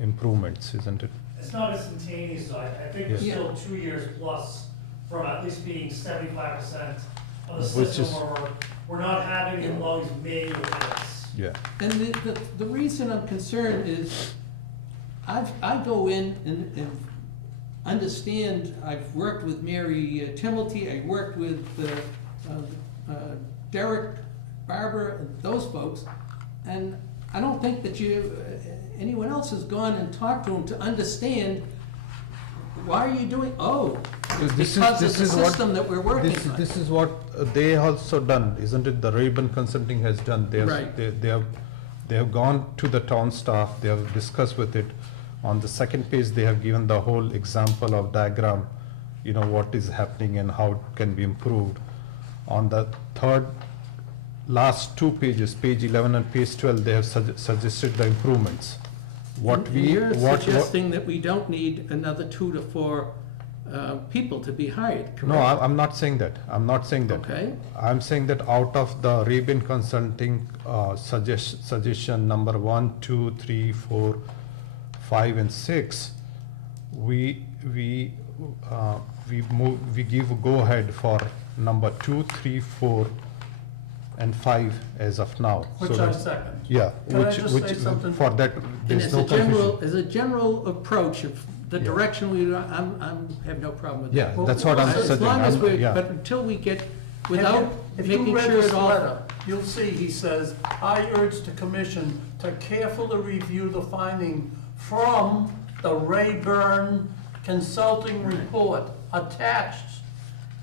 improvements, isn't it? It's not instantaneous, though. I think it's Yeah. still 2 years plus from at least being 75% of the Which system is- where we're not having all these manual hits. Yeah. And the reason I'm concerned is, I go in and understand, I've worked with Mary Timilty, I worked with Derek, Barbara, and those folks, and I don't think that anyone else has gone and talked to them to understand, why are you doing, it's This is- because of this the is what- system that we're working on. This is what they also done, isn't it? The Raybern Consulting has done. Right. They have gone to the town staff, they have discussed with it. On the second page, they have given the whole example of diagram, what is happening and how it can be improved. On the third, last two pages, page 11 and page 12, they have suggested the improvements. And you're suggesting that we don't need another 2 to 4 people to be hired, correct? No, I'm not saying that. I'm not saying that. Okay. I'm saying that out of the Raybern Consulting suggestion number 1, 2, 3, 4, 5, and 6, we give a go ahead for number 2, 3, 4, and 5 as of now. Which So I that's- second. Yeah, Can I which, just say something? for that, And there's as no a general, confusion. as a general approach of the Yeah. direction we, have no problem with that. Yeah, that's what I'm As saying. long as we're, Yeah. but until we get, without If you making read sure this it all. letter, you'll see he says, "I urge the commission to carefully review the finding from the Raybern Consulting Report attached,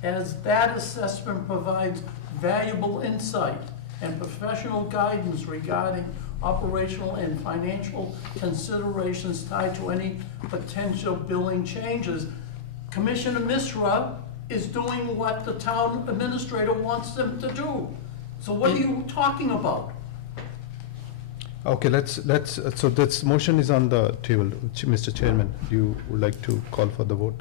as that assessment provides valuable insight and professional guidance regarding operational and financial considerations tied to any potential billing changes." Commissioner Misra is doing what the town administrator wants them to do. So what are you talking about? Okay, so this motion is on the table. Mr. Chairman, you would like to call for the vote?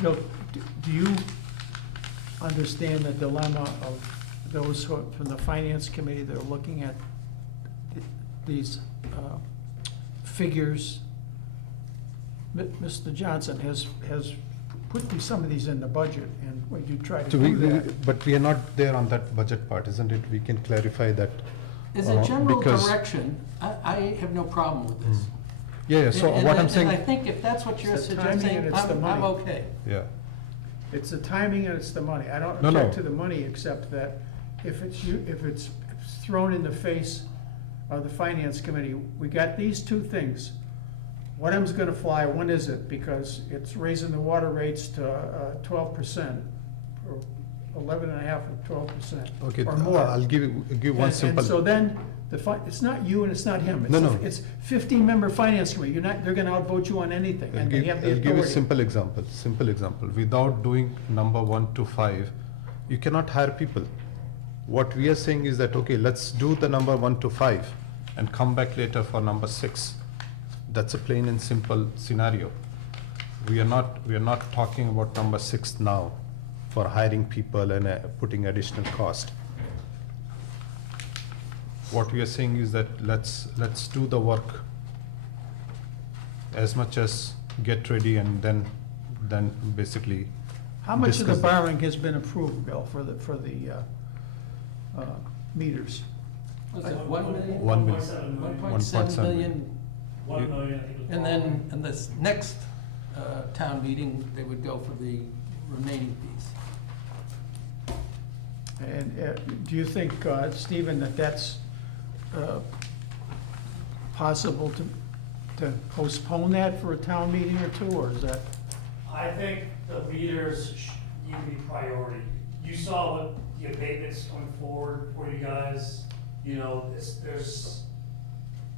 Bill, do you understand the dilemma of those from the finance committee that are looking at these figures? Mr. Johnson has put some of these in the budget, and when you try to So do that. but we are not there on that budget part, isn't it? We can clarify that. As a general because- direction, I have no problem with this. Yeah, so And- what and I'm I saying, think if that's what you're It's the timing suggesting, and it's the I'm money. okay. yeah, It's the timing and it's the money. I don't No, no. object to the money, except that if it's thrown in the face of the finance committee, we got these two things. One of them's gonna fly, one isn't, because it's raising the water rates to 12%, or 11.5 or 12%, okay, or more. I'll give one And simple. so then, it's not you and it's not him. No, no. It's 15-member finance committee. They're gonna outvote you on anything, and they have the I'll give a authority. simple example. Without doing number 1 to 5, you cannot hire people. What we are saying is that, okay, let's do the number 1 to 5 and come back later for number 6. That's a plain and simple scenario. We are not talking about number 6 now for hiring people and putting additional cost. What we are saying is that let's do the work as much as get ready and then basically. How much of the discuss that. borrowing has been approved, Bill, for the meters? Was it 1 million? 1 million. 1.7 million, 1 million, I think it was. and then, in this next town meeting, they would go for the remaining piece. And do you think, Stephen, that that's possible to postpone that for a town meeting or two, or is that? I think the leaders need to be priority. You saw what the abatements going forward for you guys, there's,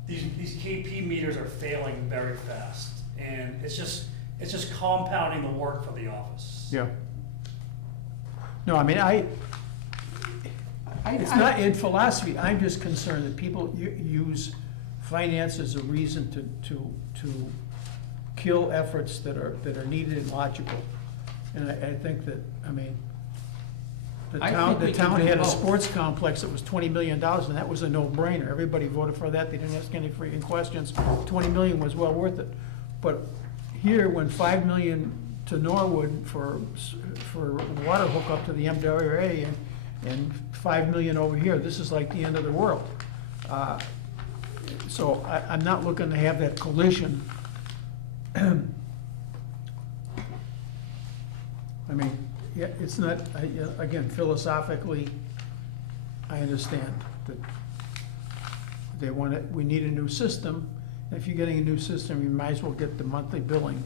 these KP meters are failing very fast. And it's just compounding the work for the office. Yeah. No, I mean, it's not in philosophy, I'm just concerned that people use finance as a reason to kill efforts that are needed and logical. And I think that, I mean, The I town, think the we can town do had a both. sports complex that was $20 million, and that was a no-brainer. Everybody voted for that, they didn't ask any freaking questions. 20 million was well worth it. But here, when 5 million to Norwood for water hookup to the MWRA and 5 million over here, this is like the end of the world. So I'm not looking to have that collision. I mean, yeah, it's not, again, philosophically, I understand that they want it, we need a new system. And if you're getting a new system, you might as well get the monthly billing,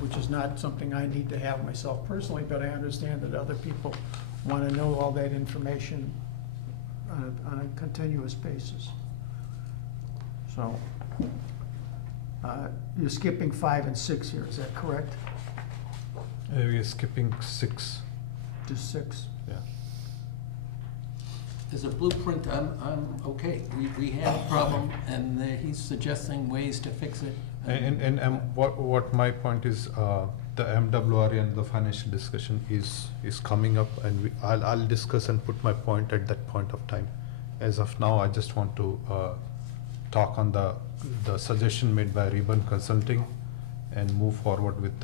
which is not something I need to have myself personally, but I understand that other people want to know all that information on a continuous basis. So, you're skipping 5 and 6 here, is that correct? We are skipping 6, Just 6? yeah. As a blueprint, I'm okay. We have a problem, and he's suggesting ways to fix it. And what my point is, the MWRA and the financial discussion is coming up, and I'll discuss and put my point at that point of time. As of now, I just want to talk on the suggestion made by Raybern Consulting and move forward with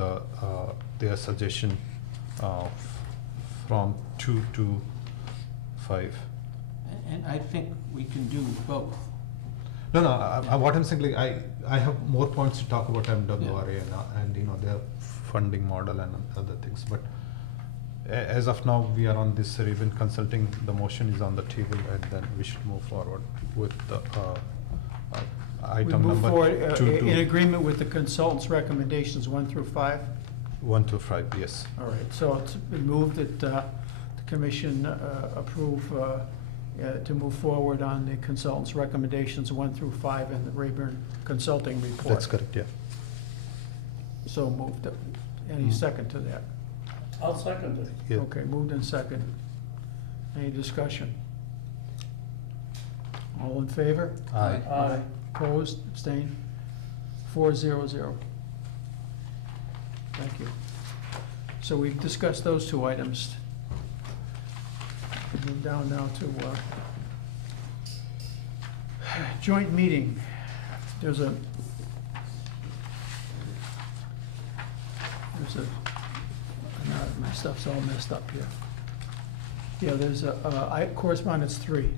their suggestion from 2 to 5. And I think we can do both. No, what I'm saying, like, I have more points to talk about MWRA and their funding model and other things, but as of now, we are on this Raybern Consulting, the motion is on the table, and then we should move forward with the item We move number forward 2 in to agreement with the consultant's recommendations 1 through 5? 1 to 5, yes. All right, so it's been moved that the commission approve to move forward on the consultant's recommendations 1 through 5 in the Raybern Consulting report. That's correct, yeah. So moved. Any second to that? I'll second it. Yeah. Okay, moved and second. Any discussion? All in favor? Aye. Aye. Opposed, abstained? 4-0-0. Thank you. So we've discussed those 2 items. Move down now to joint meeting. My stuff's all messed up here. Yeah, there's correspondence 3.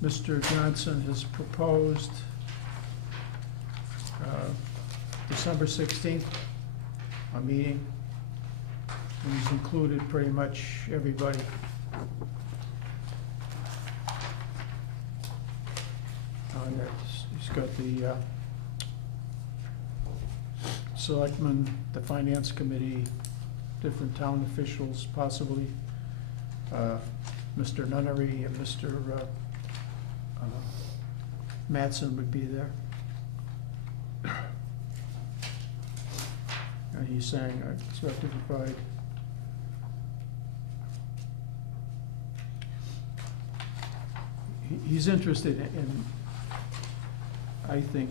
Mr. Johnson has proposed December 16th, a meeting. And he's included pretty much everybody. He's got the selectmen, the finance committee, different town officials, possibly Mr. Nunnery and Mr. Mattson would be there. And he's saying, I expect to provide he's interested in, I think,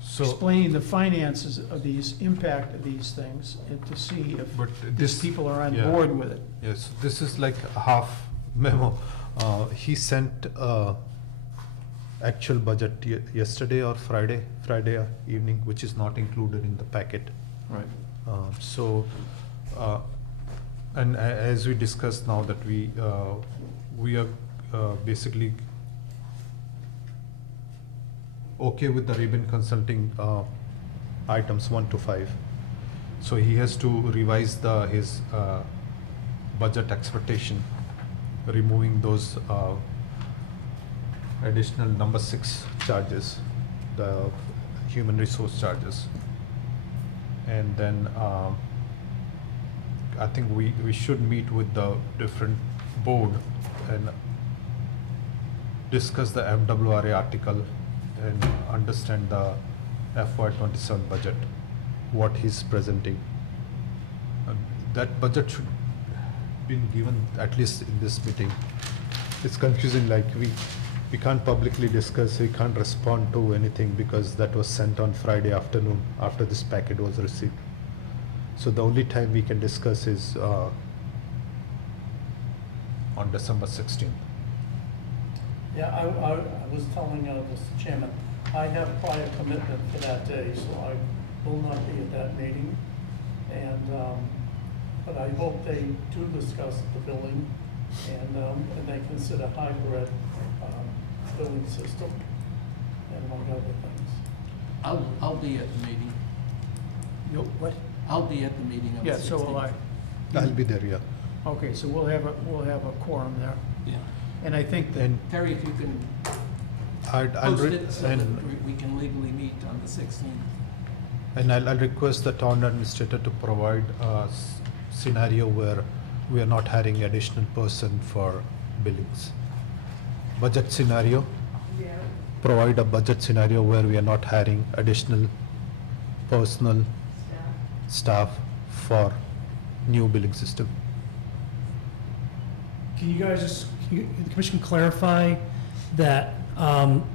So, explaining the finances of these, impact of these things, and to see if but these this, people are on yeah. board with it. yes, this is like a half memo. He sent actual budget yesterday or Friday evening, which is not included in the packet. Right. And as we discussed now that we are basically okay with the Raybern Consulting items 1 to 5. So he has to revise his budget expectation, removing those additional number 6 charges, the human resource charges. And then I think we should meet with the different board and discuss the MWRA article and understand the FY27 budget, what he's presenting. That budget should be given at least in this meeting. It's confusing, like we can't publicly discuss, we can't respond to anything because that was sent on Friday afternoon after this packet was received. So the only time we can discuss is on December 16th. Yeah, I was telling Mr. Chairman, I have prior commitment for that day, so I will not be at that meeting. And, but I hope they do discuss the billing and they consider hybrid billing system and among other things. I'll be at the meeting. What? I'll be at the meeting on the Yeah, 16th. so will I. I'll be there, yeah. Okay, so we'll have a quorum there. Yeah. And I think that, And Terry, if you can I'll post it so that and we can legally meet on the 16th. I'll request the town administrator to provide a scenario where we are not hiring additional person for billings. Budget scenario, Yeah. provide a budget scenario where we are not hiring additional personal staff for new billing system. Can you guys just, can the commission clarify that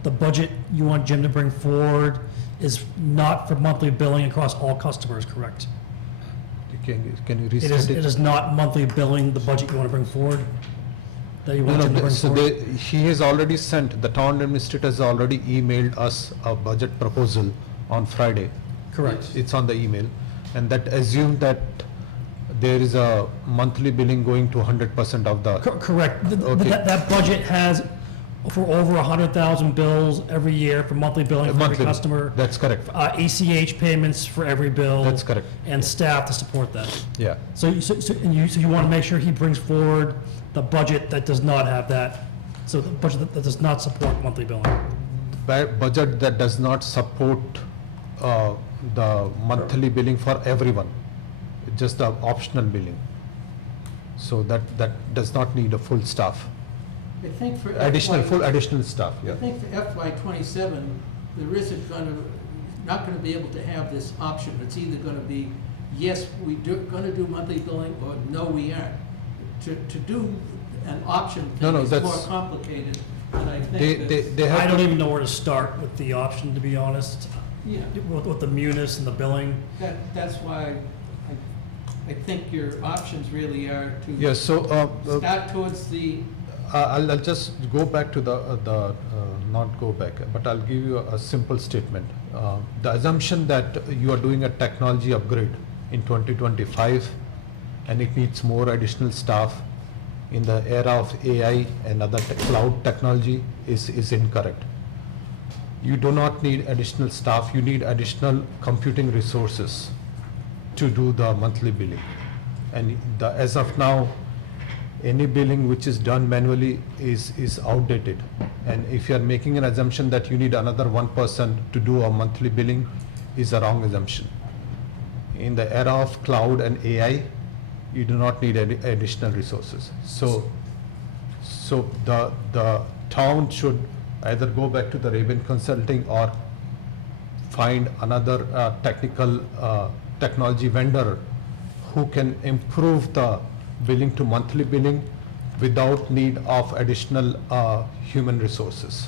the budget you want Jim to bring forward is not for monthly billing across all customers, correct? Can you It restate is, it? it is not monthly billing, the budget you want to bring forward? That you No, want Jim to no, bring so forward? he has already sent, the town administrator has already emailed us a budget proposal on Friday. Correct. It's on the email, and that assumed that there is a monthly billing going to 100% of the, Correct. Okay. That budget has for over 100,000 bills every year for monthly billing for every monthly, customer. that's correct, ACH payments for every bill. that's correct, And staff to support that. yeah. So you want to make sure he brings forward the budget that does not have that, so the budget that does not support monthly billing. Budget that does not support the monthly billing for everyone, just the optional billing. So that does not need a full staff, I think for full additional staff, I yeah. think for FY '27, there isn't not gonna be able to have this option. It's either gonna be, yes, gonna do monthly billing, or no, we aren't. To do an option No, thing no, is more that's- complicated, and I think that, They I have don't to, even know where to start with the option, to be honest, yeah, with the munis and the billing. that's why I think your options really are to yeah, so, start towards the, I'll just go back to not go back, but I'll give you a simple statement. The assumption that you are doing a technology upgrade in 2025 and it needs more additional staff in the era of AI and other cloud technology is incorrect. You do not need additional staff, you need additional computing resources to do the monthly billing. And as of now, any billing which is done manually is outdated. And if you are making an assumption that you need another one person to do a monthly billing, is a wrong assumption. In the era of cloud and AI, you do not need any additional resources. So the town should either go back to the Raybern Consulting or find another technology vendor who can improve the billing to monthly billing without need of additional human resources.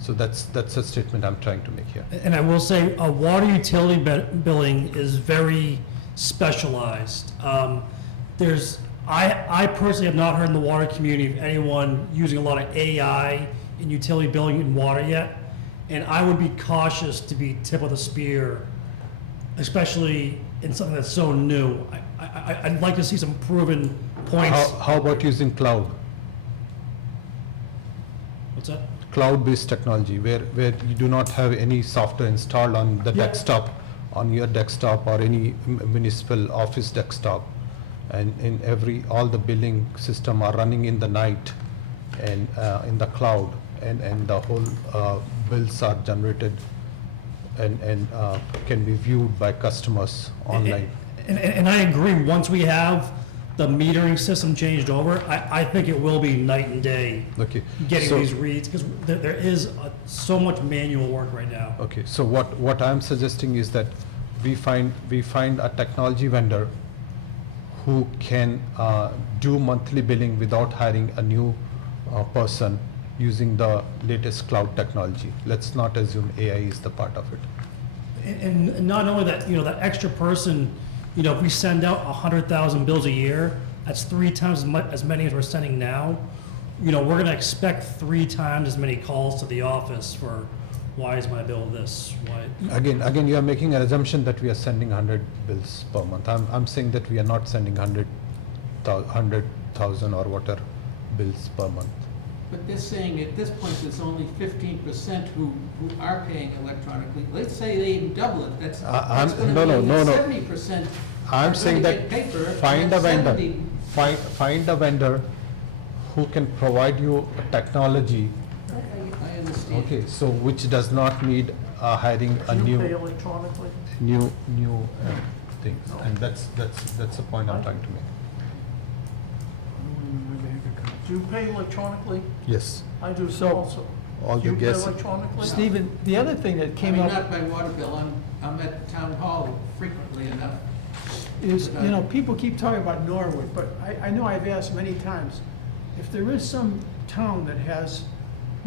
So that's a statement I'm trying to make here. And I will say, water utility billing is very specialized. I personally have not heard in the water community of anyone using a lot of AI in utility billing in water yet. And I would be cautious to be tip of the spear, especially in something that's so new. I'd like to see some proven points. How about using cloud? What's that? Cloud-based technology where you do not have any software installed on the Yeah. desktop, on your desktop or any municipal office desktop. And all the billing system are running in the night and in the cloud, and the whole bills are generated and can be viewed by customers online. And I agree, once we have the metering system changed over, I think it will be night and day Okay. getting so- these reads, because there is so much manual work right now. Okay, so what I'm suggesting is that we find a technology vendor who can do monthly billing without hiring a new person using the latest cloud technology. Let's not assume AI is the part of it. And not only that, that extra person, You know, if we send out 100,000 bills a year, that's 3 times as many as we're sending now. You know, we're gonna expect 3 times as many calls to the office for, why is my bill this? Why? Again, you are making an assumption that we are sending 100 bills per month. I'm saying that we are not sending 100,000 or whatever bills per month. But they're saying at this point, there's only 15% who are paying electronically. Let's say they even double it, that's I'm- gonna no, mean no, that no. 70% I'm are saying gonna that get paper. find and a vendor, 70 find a vendor who can provide you a technology, I understand. okay, so which does not need hiring a Do you pay new electronically? things, and that's the point I'm trying to make. Do you pay electronically? Yes, I do So- also. all Do the you pay gas. electronically? Stephen, the other thing that I came mean, up not by water bill, I'm at the town hall frequently enough. is, you know, people keep talking about Norwood, but I know I've asked many times, if there is some town that has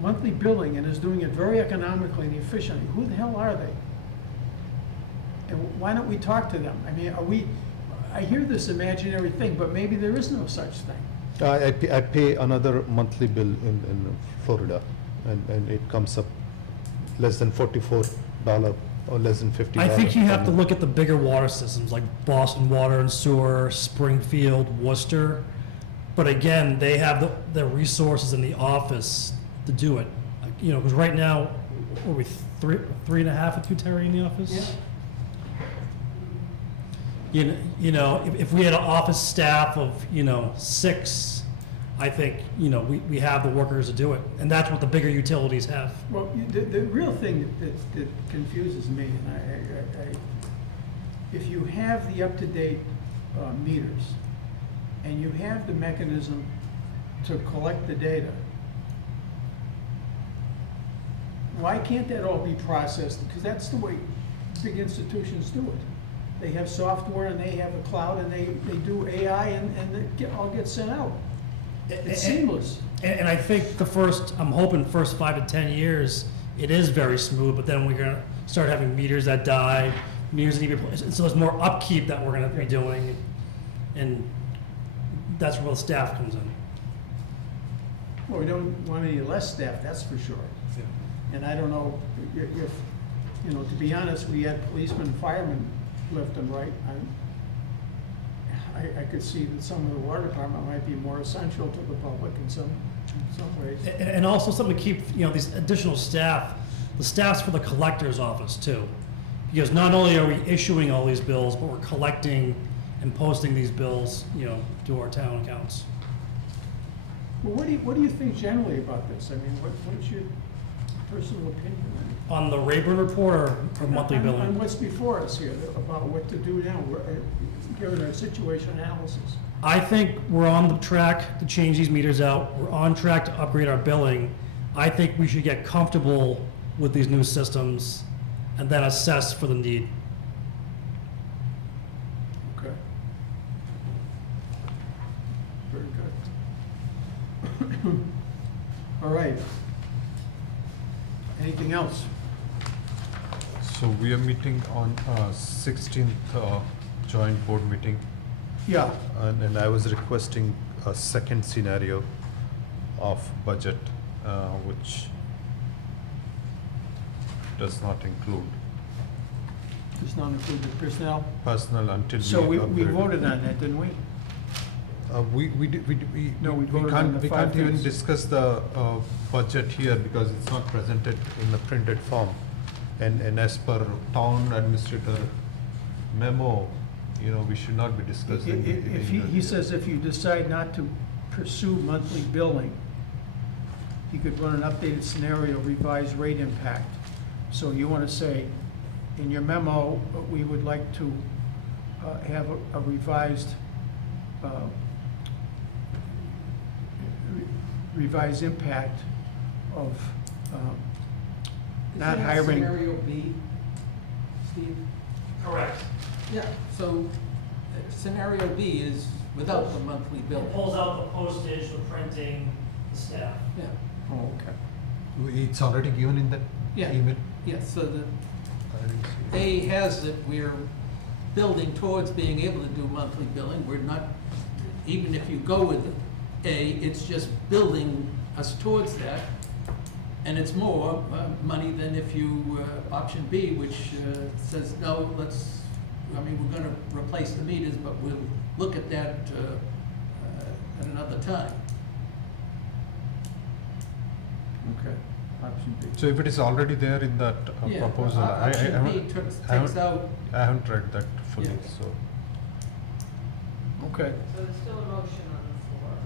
monthly billing and is doing it very economically and efficiently, who the hell are they? And why don't we talk to them? I mean, I hear this imaginary thing, but maybe there is no such thing. I pay another monthly bill in Florida, and it comes up less than $44 or less than $50. I think you have to per month. look at the bigger water systems like Boston Water and Sewer, Springfield, Worcester. But again, they have the resources in the office to do it. You know, because right now, are we 3.5 with you, Terry, in the office? Yeah. You know, if we had an office staff of, 6, I think, we have the workers to do it. And that's what the bigger utilities have. Well, the real thing that confuses me, and if you have the up-to-date meters, and you have the mechanism to collect the data, why can't that all be processed? Because that's the way big institutions do it. They have software and they have a cloud and they do AI and it all gets sent out. It's seamless. And I think I'm hoping first 5 to 10 years, it is very smooth, but then we're gonna start having meters that die, meters that need to be replaced. So there's more upkeep that we're gonna be doing, and that's where the staff comes in. Well, we don't want any less staff, that's for sure. And I don't know if, to be honest, we had policemen and firemen left and right. I could see that some of the water department might be more essential to the public in some ways. And also something to keep, these additional staff, the staff's for the collector's office too. Because not only are we issuing all these bills, but we're collecting and posting these bills, to our town accounts. Well, what do you think generally about this? I mean, what's your personal opinion On the Raybern report or monthly on billing? what's before us here about what to do now, given our situation analysis? I think we're on the track to change these meters out. We're on track to upgrade our billing. I think we should get comfortable with these new systems and then assess for the need. Okay. Very good. All right. Anything else? So we are meeting on 16th joint board meeting, Yeah. and I was requesting a second scenario of budget, which does not include Does not include the personnel. personnel until So we upgrade. voted on that, didn't we? No, we voted on the we five can't even things. discuss the budget here because it's not presented in the printed form. And as per town administrator memo, we should not be discussing. If he says if you decide not to pursue monthly billing, you could run an updated scenario, revised rate impact. So you want to say, in your memo, we would like to have a revised revised impact of not Isn't that hiring. Scenario B, Steve? Correct. Yeah, so scenario B is without the monthly bill. Pulls out the postage, the printing, the staff. Yeah, Oh, okay. It's already given in that Yeah. email? yeah, so the I didn't see it. A has that we're building towards being able to do monthly billing. We're not, even if you go with A, it's just building us towards that. And it's more money than if you, option B, which says, no, we're gonna replace the meters, but we'll look at that at another time. Okay, option B. So if it is already there in that Yeah, proposal, option B takes out, I haven't read that fully, Yeah. so. Okay, So there's still a motion on the floor.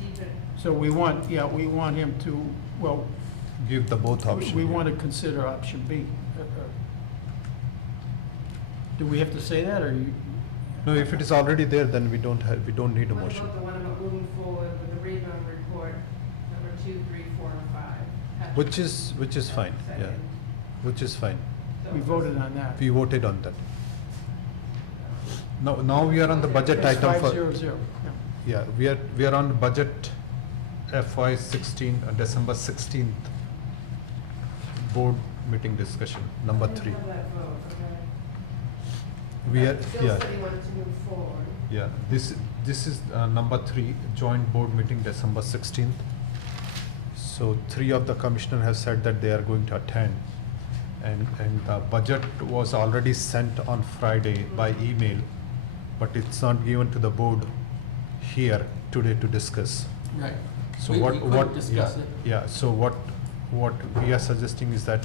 Deep it. so we want him to, well, Give the both options. we want to consider option B. Do we have to say that, or you? No, if it is already there, then we don't need a What motion. about the one about moving forward with the Raybern report, number 2, 3, 4, and 5? Which is fine, yeah, Second. which is fine. So We voted on that. We voted on that. Now we are on the budget That's item for. 500, yeah. Yeah, we are on budget FY 16, December 16th, board meeting discussion, number 3. I didn't have that vote, okay. We are, Bill yeah, said he wanted to move forward. yeah, this is number 3, joint board meeting, December 16th. So 3 of the commissioner have said that they are going to attend. And the budget was already sent on Friday by email, but it's not given to the board here today to discuss. right. So We what, couldn't discuss it. yeah, so what we are suggesting is that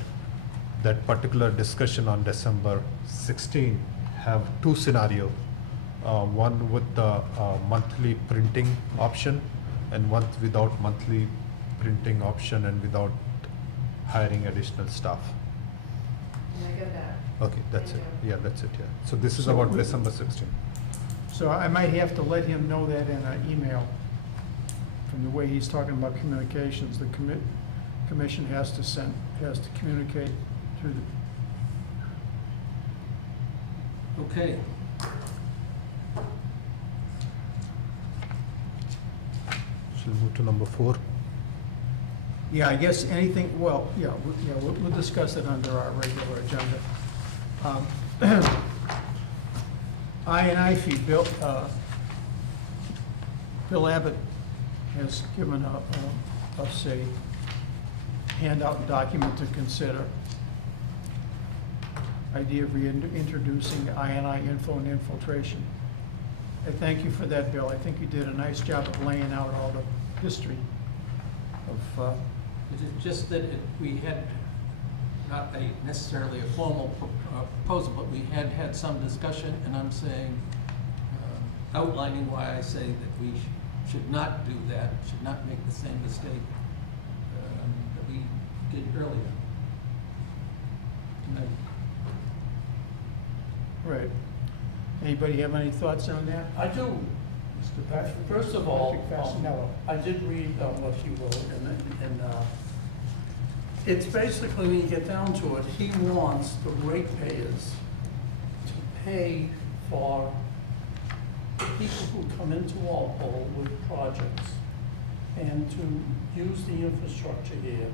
particular discussion on December 16 have 2 scenario. One with the monthly printing option, and one without monthly printing option and without hiring additional staff. And I get that. Okay, that's it. Thank you. Yeah, that's it, yeah. So this is So about we- December 16. So I might have to let him know that in an email. From the way he's talking about communications, the commission has to communicate through the, Okay. Shall we move to number 4? yeah, I guess anything, well, yeah, we'll discuss it under our regular agenda. I fee, Bill Abbott has given us a handout and document to consider. Idea of reintroducing I&I info and infiltration. I thank you for that, Bill. I think you did a nice job of laying out all the history of, It is just that we had, not necessarily a formal proposal, but we had had some discussion, and I'm saying, outlining why I say that we should not do that, should not make the same mistake that we did earlier. And right. Anybody have any thoughts on that? I do. Mr. Patrick? First of all, Patrick Fasinello. I did read what he wrote, and it's basically, when you get down to it, he wants the ratepayers to pay for people who come into Walpole with projects and to use the infrastructure here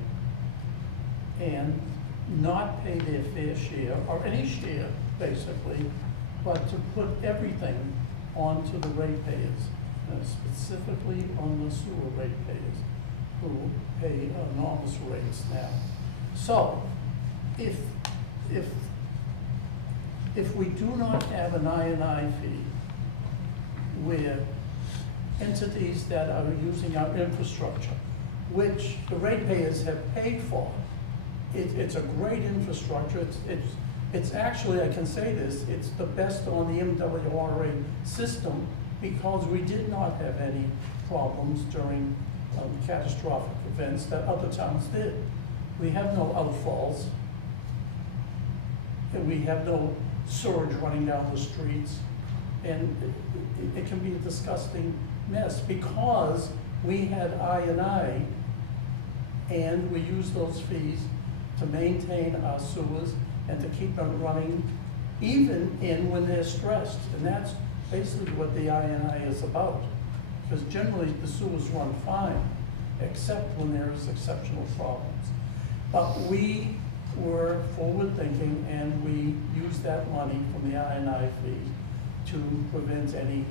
and not pay their fair share, or any share, basically, but to put everything onto the ratepayers, specifically on the sewer ratepayers, who pay enormous rates now. So, if we do not have an I&I fee, where entities that are using our infrastructure, which the ratepayers have paid for, it's a great infrastructure, it's actually, I can say this, it's the best on the MWRA system, because we did not have any problems during catastrophic events that other towns did. We have no outfalls, and we have no sewage running down the streets, and it can be a disgusting mess, because we had I&I, and we use those fees to maintain our sewers and to keep them running, even when they're stressed. And that's basically what the I&I is about. Because generally, the sewers run fine, except when there is exceptional problems. But we we're forward-thinking and we use that money from the I&I fee to prevent any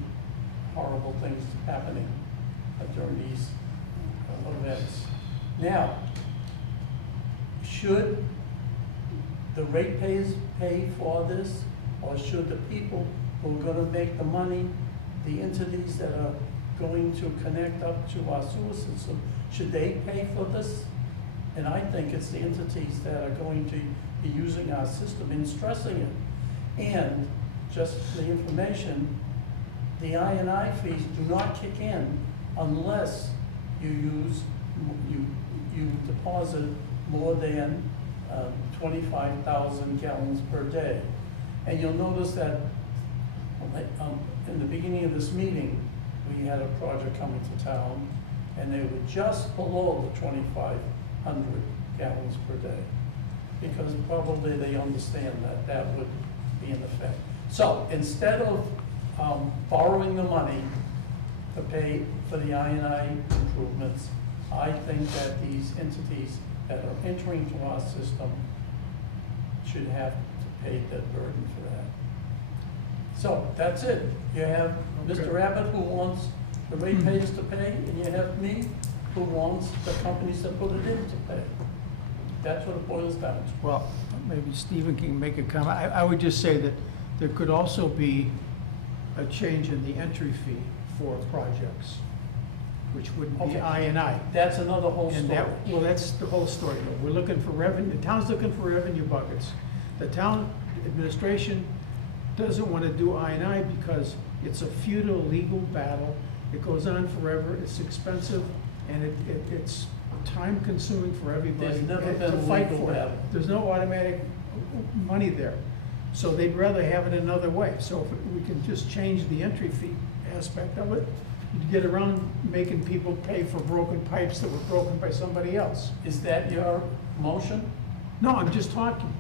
horrible things happening during these events. Now, should the ratepayers pay for this, or should the people who are gonna make the money, the entities that are going to connect up to our sewer system, should they pay for this? And I think it's the entities that are going to be using our system and stressing it. And just the information, the I&I fees do not kick in unless you deposit more than 25,000 gallons per day. And you'll notice that in the beginning of this meeting, we had a project coming to town, and they were just below the 2,500 gallons per day, because probably they understand that that would be in effect. So instead of borrowing the money to pay for the I&I improvements, I think that these entities that are entering to our system should have to pay that burden for that. So that's it. You have Mr. Abbott, who wants the ratepayers to pay, and you have me, who wants the companies that put it in to pay. That's what it boils down to. Well, maybe Stephen can make a comment. I would just say that there could also be a change in the entry fee for projects, which would be Okay. I&I. That's another whole And story. that, well, that's the whole story. We're looking for revenue, the town's looking for revenue buckets. The town administration doesn't want to do I&I because it's a futile legal battle. It goes on forever, it's expensive, and it's time consuming for everybody There's never to been a fight legal for it. battle. There's no automatic money there. So they'd rather have it another way. So if we can just change the entry fee aspect of it, you'd get around making people pay for broken pipes that were broken by somebody else. Is that your motion? No, I'm just talking.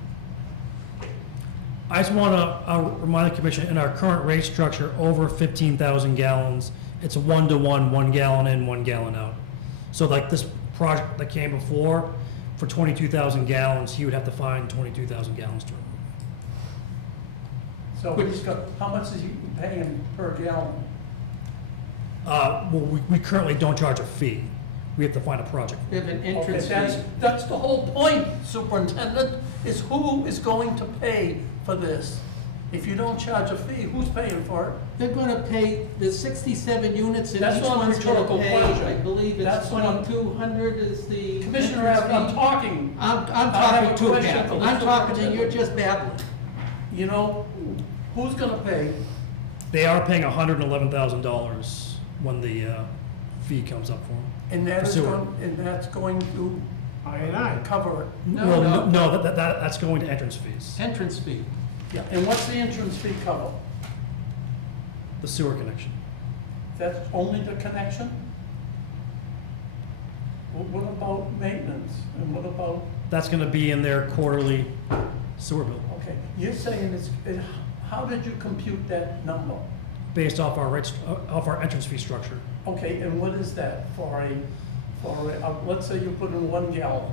I just want to remind the commission, in our current rate structure, over 15,000 gallons, it's a 1-to-1, 1 gallon in, 1 gallon out. So like this project that came before, for 22,000 gallons, he would have to find 22,000 gallons to remove. So how much is he paying per gallon? Well, we currently don't charge a fee. We have to find a project. We have an Okay, entrance fee. that's the whole point, Superintendent, is who is going to pay for this? If you don't charge a fee, who's paying for it? They're gonna pay the 67 units, and That's each not a one's gonna rhetorical pay, question. I believe That's it's not- 2,200 is the. Commissioner entrance Abbott, I'm fee. talking. I'm I have talking a too, question Pat. for the I'm talking and you're superintendent. just babbling. You know, who's gonna pay? They are paying $111,000 when the fee comes up for them. And that is Sewer. that's going to I&I. cover it. No, that's going to entrance fees, Entrance fee. Yeah, and what's the entrance fee cover? the sewer connection. That's only the connection? What about maintenance? And what about, That's going to be in their quarterly sewer bill, okay, you're saying how did you compute that number? based off our rates, off our entrance fee structure. Okay, and what is that for let's say you put in 1 gallon?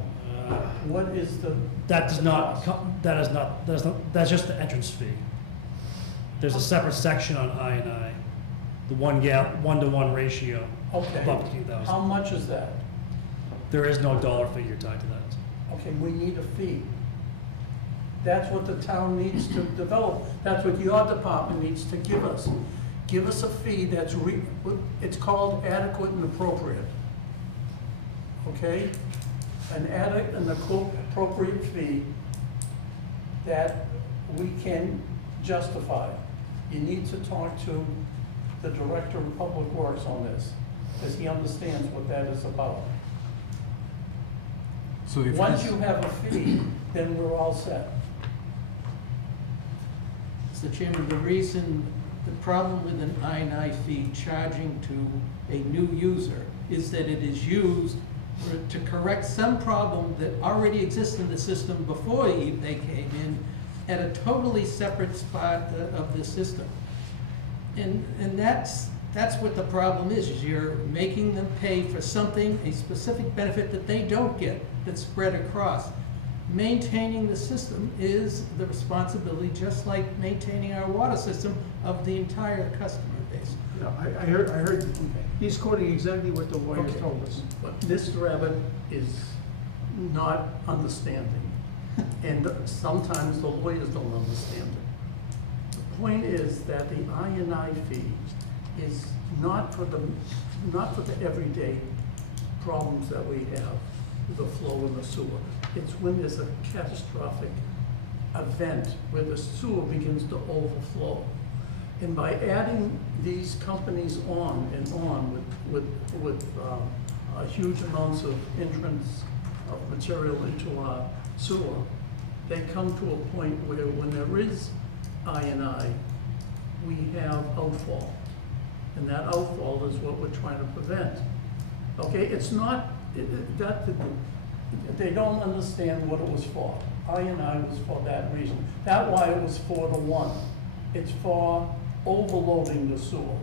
What is the? That does the not, cost? that's just the entrance fee. There's a separate section on I&I, the 1-to-1 ratio, Okay, above 15,000. how much is that? There is no dollar figure tied to that. Okay, we need a fee. That's what the town needs to develop. That's what your department needs to give us. Give us a fee that's it's called adequate and appropriate. Okay? An adequate and appropriate fee that we can justify. You need to talk to the Director of Public Works on this, because he understands what that is about. So if Once you have a fee, then we're all set. Mr. Chairman, the problem with an I&I fee charging to a new user is that it is used to correct some problem that already exists in the system before they came in at a totally separate spot of the system. And that's what the problem is you're making them pay for something, a specific benefit that they don't get, that's spread across. maintaining the system is the responsibility, just like maintaining our water system, of the entire customer base. No, I heard, he's quoting exactly what the lawyer Okay. told us. But Mr. Abbott is not understanding, and sometimes the lawyers don't understand it. The point is that the I&I fee is not for the everyday problems that we have, the flow in the sewer. It's when there's a catastrophic event where the sewer begins to overflow. And by adding these companies on and on with huge amounts of entrance of material into our sewer, they come to a point where when there is I&I, we have outfall. And that outfall is what we're trying to prevent. Okay, it's not, they don't understand what it was for. I&I was for that reason. That's why it was for the one. It's for overloading the sewer.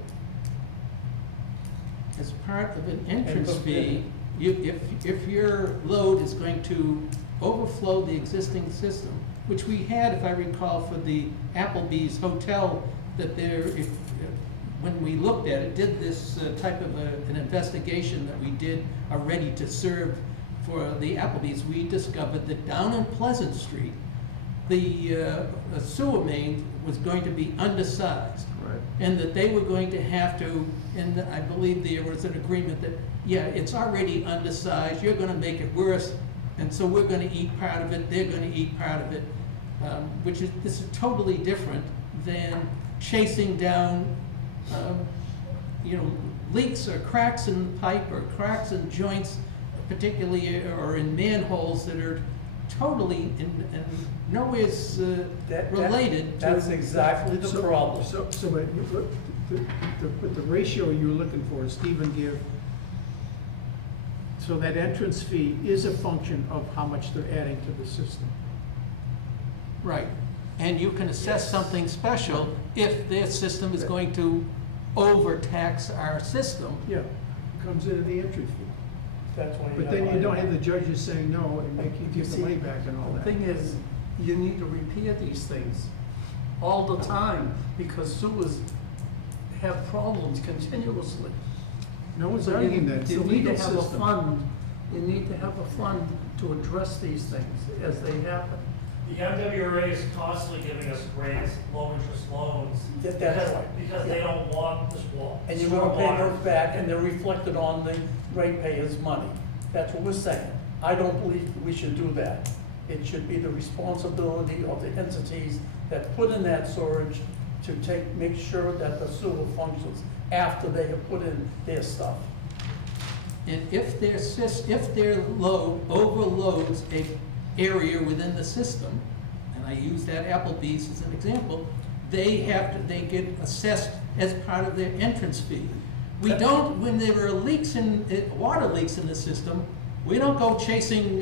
As part of an entrance fee, if your load is going to overflow the existing system, which we had, if I recall, for the Applebee's hotel, that when we looked at it, did this type of an investigation that we did already to serve for the Applebee's, we discovered that down in Pleasant Street, the sewer main was going to be undersized. Right. And that they were going to have to, and I believe there was an agreement that, yeah, it's already undersized, you're gonna make it worse, and so we're gonna eat part of it, they're gonna eat part of it, this is totally different than chasing down, leaks or cracks in the pipe or cracks in joints, particularly, or in manholes that are totally and nowhere related to. That's exactly the problem. But the ratio you're looking for, Stephen give, so that entrance fee is a function of how much they're adding to the system. Right, and you can assess something special if their system is going to overtax our system. Yeah, comes into the entry fee. That's why you But have then you don't I&I. have the judges saying no and make you give the money back and all The that. thing is, you need to repair these things all the time because sewers have problems continuously. No one's So arguing that, it's a you need legal to have a system. fund. You need to have a fund to address these things as they happen. The MWRA is constantly giving us grants, low-interest loans. That's right. Because they don't want this wall. And you're gonna pay those back and they're reflected on the ratepayers' money. That's what we're saying. I don't believe we should do that. It should be the responsibility of the entities that put in that storage to make sure that the sewer functions after they have put in their stuff. And if their load overloads a area within the system, and I use that Applebee's as an example, they get assessed as part of their entrance fee. We don't, when there are leaks water leaks in the system, we don't go chasing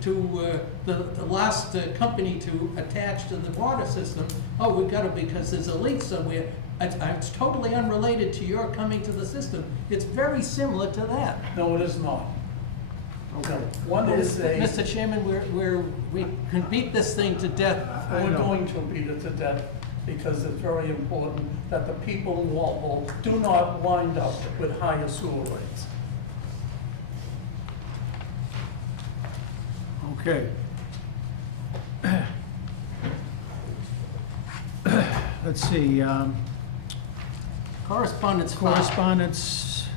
to the last company to attach to the water system. Oh, we've got to, because there's a leak somewhere. It's totally unrelated to your coming to the system. It's very similar to that. No, it is not. Okay. One is Mr. Chairman, we can beat this thing to death. we're going to beat it to death because it's very important that the people in Walpole do not wind up with higher sewer rates. Okay. Let's see, Correspondence file. correspondence,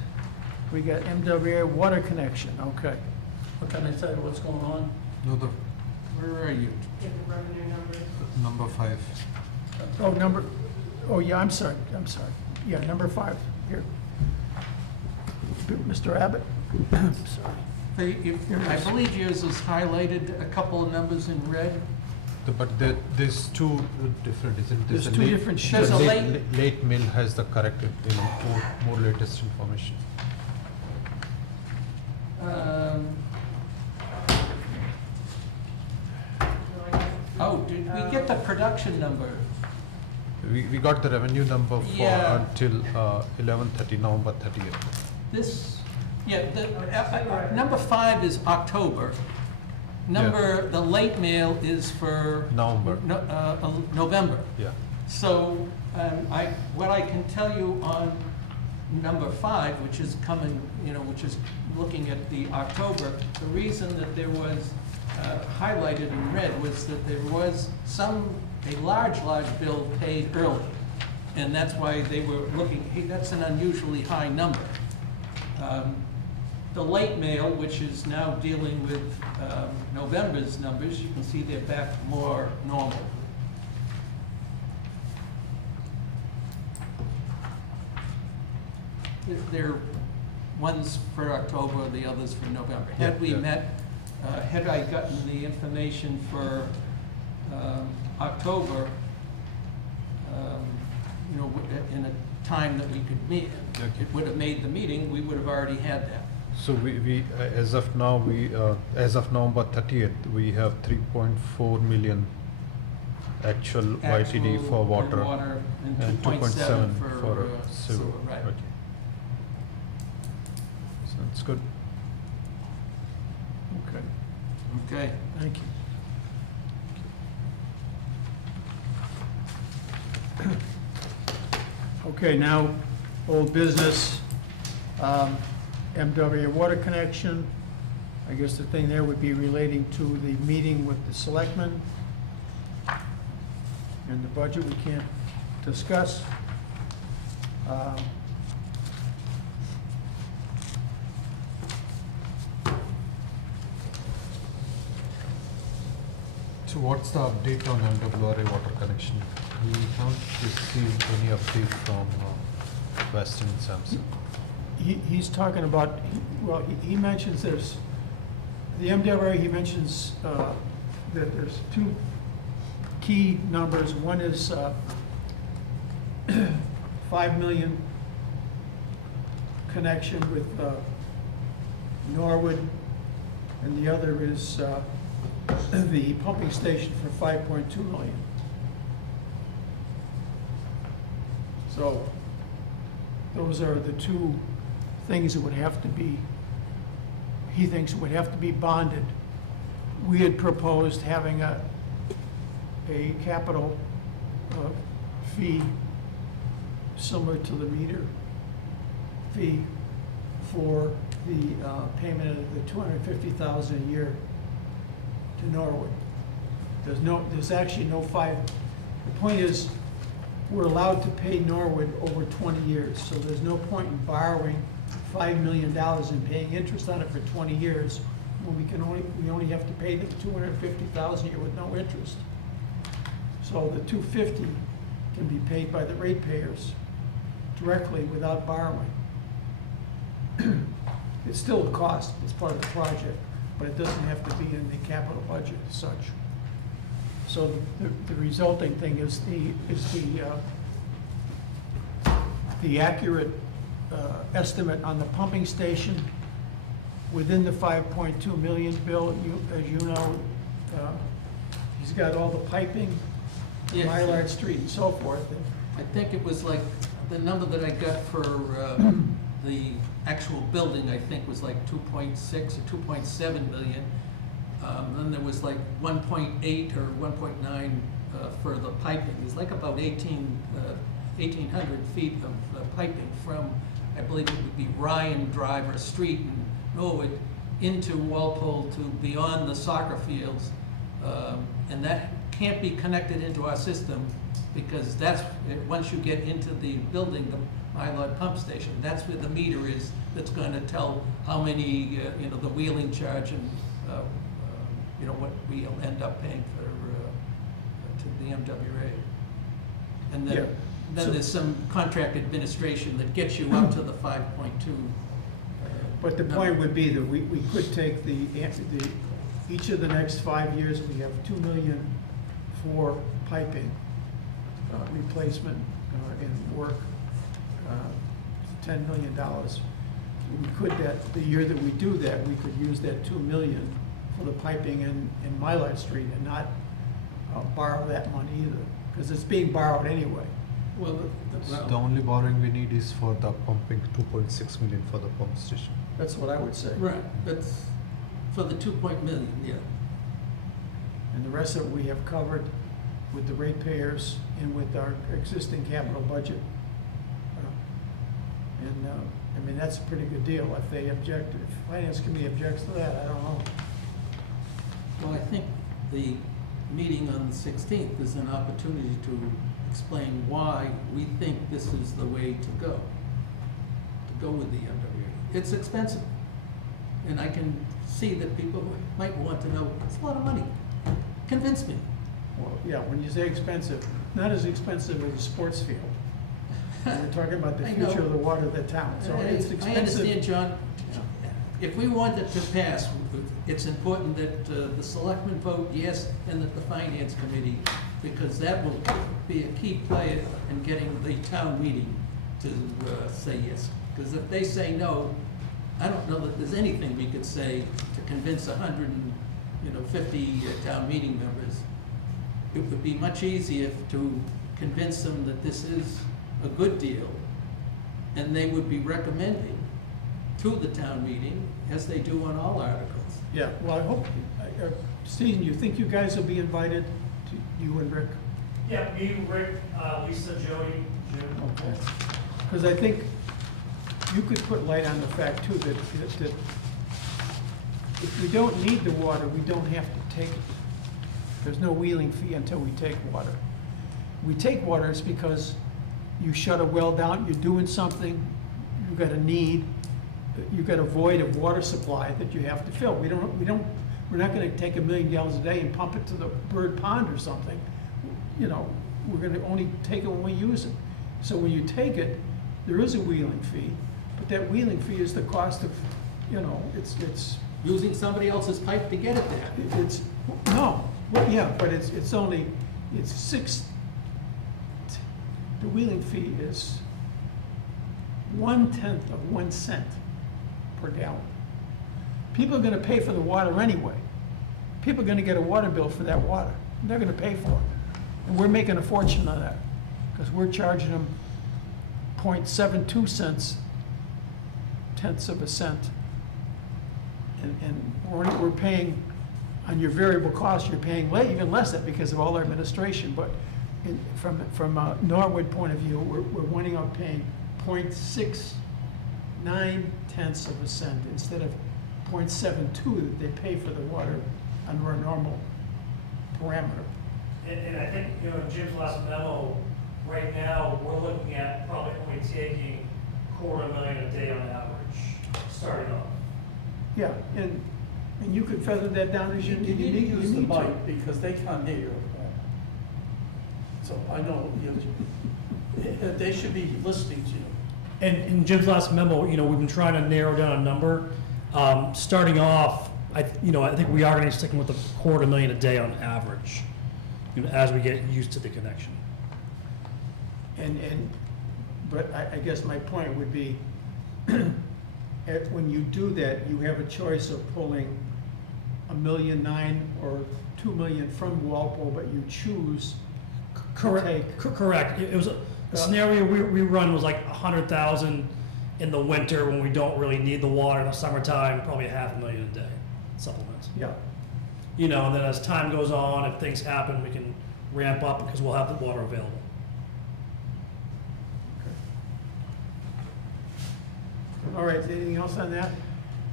we got MWRA water connection, okay. But can I tell you what's going on? No, the Where are you? Get the revenue numbers. number 5. Yeah, I'm sorry, yeah, number 5, here. Mr. Abbott, sorry. I believe yours is highlighted, a couple of numbers in red. But there's two different, isn't There's a two late- different the sheets. There's a late mail has the corrected, more latest information. Did we get the production number? We got the revenue number for Yeah. until 11/30, November 30th. Number 5 is October. The late mail is for November. November. Yeah. So, what I can tell you on number 5, which is coming, which is looking at the October, the reason that there was highlighted in red was that there was a large bill paid early. And that's why they were looking, hey, that's an unusually high number. The late mail, which is now dealing with November's numbers, you can see they're back more normal. They're one's for October, the others for November. Had we met, had I gotten the information for October, in a time that we could meet, it would have made the meeting, we would have already had that. So we as of now, as of November 30th, we have 3.4 million actual YTD for water. And 2.7 for sewer. sewer, right. Okay. So that's good. Okay, Okay. thank you. Okay, now, old business, MWRA water connection. I guess the thing there would be relating to the meeting with the selectmen. And the budget we can't discuss. So what's the update on MWRA water connection? We haven't received any update from Weston and Sampson. He's talking about, he mentions there's, the MWRA, he mentions that there's two key numbers. One is 5 million connection with Norwood, and the other is the pumping station for 5.2 million. So those are the two things that would have to be, he thinks would have to be bonded. We had proposed having a capital fee similar to the meter fee for the payment of the $250,000 a year to Norwood. There's actually no the point is, we're allowed to pay Norwood over 20 years, so there's no point in borrowing $5 million and paying interest on it for 20 years, when we only have to pay them $250,000 a year with no interest. So the $250 can be paid by the ratepayers directly without borrowing. It's still a cost, it's part of the project, but it doesn't have to be in the capital budget as such. So the resulting thing is the accurate estimate on the pumping station within the 5.2 million bill. As you know, he's got all the piping, Yes. Mylard Street and so forth. I think it was like, the number that I got for the actual building, I think was like 2.6 or 2.7 million. Then there was like 1.8 or 1.9 for the piping. There's like about 1,800 feet of piping from, I believe it would be Ryan Drive or Street in Norwood into Walpole to beyond the soccer fields. And that can't be connected into our system because once you get into the building, the Mylard pump station, that's where the meter is that's going to tell how many, the wheeling charge and, what we'll end up paying to the MWRA. And Yeah. then So- there's some contract administration that gets you up to the 5.2. But the point would be that we could take each of the next 5 years, we have 2 million for piping replacement and work, $10 million. We could, the year that we do that, we could use that 2 million for the piping in Mylard Street and not borrow that money either, because it's being borrowed anyway. Well, The only borrowing we need is for the pumping, 2.6 million for the pump station. That's what I would say. right, that's for the 2 million, yeah. And the rest of it we have covered with the ratepayers and with our existing capital budget. And, I mean, that's a pretty good deal. If they object, if Finance Committee objects to that, I don't know. Well, I think the meeting on the 16th is an opportunity to explain why we think this is the way to go with the MWRA. It's expensive, and I can see that people might want to know, it's a lot of money. Convince me. Well, yeah, when you say expensive, not as expensive as a sports field. We're talking about the I future know. of the water of the town, so it's I expensive. understand, John. If we want it to pass, it's important that the selectmen vote yes and that the finance committee, because that will be a key player in getting the town meeting to say yes. Because if they say no, I don't know that there's anything we could say to convince 150 town meeting members. It would be much easier to convince them that this is a good deal, and they would be recommending to the town meeting, as they do on all articles. Yeah, well, I hope, Steve, you think you guys will be invited, to you and Rick? Yeah, me, Rick, Lisa, Jody, Jim. Okay. Because I think you could put light on the fact too, that if we don't need the water, we don't have to take it. There's no wheeling fee until we take water. We take water, it's because you shut a well down, you're doing something, you've got a need, you've got a void of water supply that you have to fill. We're not gonna take 1 million gallons a day and pump it to the bird pond or something. You know, we're gonna only take it when we use it. So when you take it, there is a wheeling fee, but that wheeling fee is the cost of, you know, it's Using somebody else's pipe to get it there. it's, no, well, yeah, but it's the wheeling fee is 1/10 of 1 cent per gallon. People are gonna pay for the water anyway. People are gonna get a water bill for that water. They're gonna pay for it. And we're making a fortune on that, because we're charging them 0.72 cents, tenths of a cent. And we're paying, on your variable cost, you're paying even less than because of all our administration. But from a Norwood point of view, we're winding up paying 0.69 tenths of a cent instead of 0.72 that they pay for the water under a normal parameter. And I think, you know, in Jim's last memo, right now, we're looking at probably only taking $250,000 a day on average, starting off. Yeah, and you could feather that down as you You need to use the need to. mic because they can't hear you. So I know, they should be listening to you. And in Jim's last memo, you know, we've been trying to narrow down a number. Starting off, I think we are going to be sticking with the $250,000 a day on average, you know, as we get used to the connection. But I guess my point would be, when you do that, you have a choice of pulling $1.9 million or $2 million from Walpole, but you choose to take. Correct. It was the scenario we run was like 100,000 in the winter when we don't really need the water. In the summertime, probably $500,000 a day supplements. Yeah, You know, and then as time goes on, if things happen, we can ramp up because we'll have the water available. all right, anything else on that?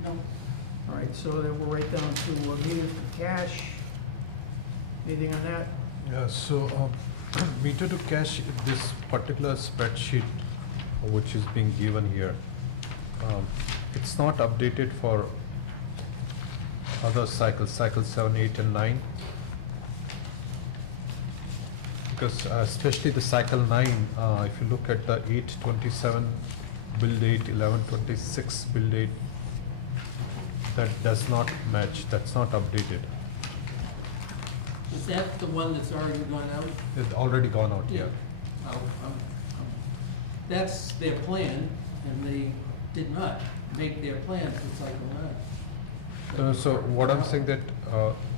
No. All right, so then we're right down to meter for cash. Anything on that? Yeah, so meter to cash, this particular spreadsheet which is being given here, it's not updated for other cycles, cycle 7, 8 and 9. Because especially the cycle 9, if you look at the 8/27 bill date, 11/26 bill date, that does not match, that's not updated. Is that the one that's already gone out? It's already gone out, yeah. That's their plan, and they did not make their plan for cycle 9. So what I'm saying that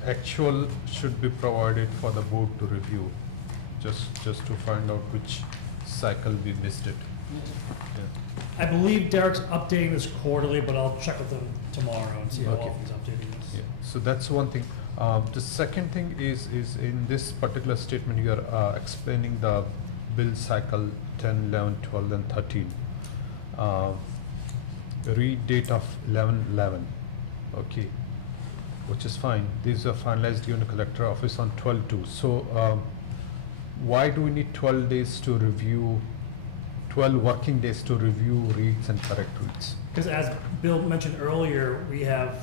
actual should be provided for the board to review, just to find out which cycle we missed it. I believe Derek's updating this quarterly, but I'll check with him tomorrow and see how Okay. often he's updating this. Yeah, so that's one thing. The second thing is in this particular statement, you are explaining the bill cycle 10, 11, 12, and 13. Read date of 11/11, okay, which is fine. These are finalized in the collector office on 12/2. So why do we need 12 days to review, 12 working days to review reads and correct reads? Because as Bill mentioned earlier, we have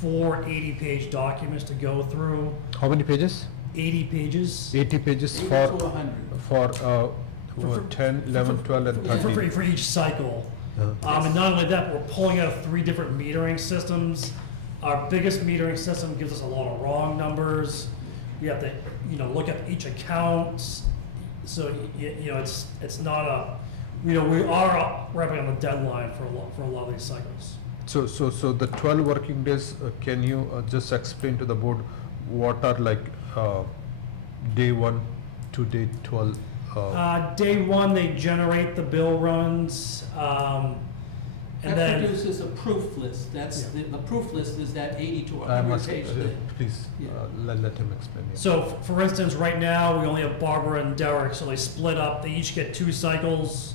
4 80-page documents to go through, How many pages? 80 pages. 80 pages 80 for, to 100. for For- 10, 11, 12, and For 13. for each cycle. Uh, And not only that, we're pulling out 3 different metering systems. Our biggest metering system gives us a lot of wrong numbers. We have to, look at each account. So, it's not a, we are wrapping on the deadline for a lot of these cycles. So the 12 working days, can you just explain to the board what are like day 1 to day 12? Day 1, they generate the bill runs, and That then, produces a proof list. That's, Yeah. the proof list is that 80 to I 100 must, page thing. please, Yeah. let him explain. Yeah. so for instance, right now, we only have Barbara and Derek, so they split up, they each get 2 cycles.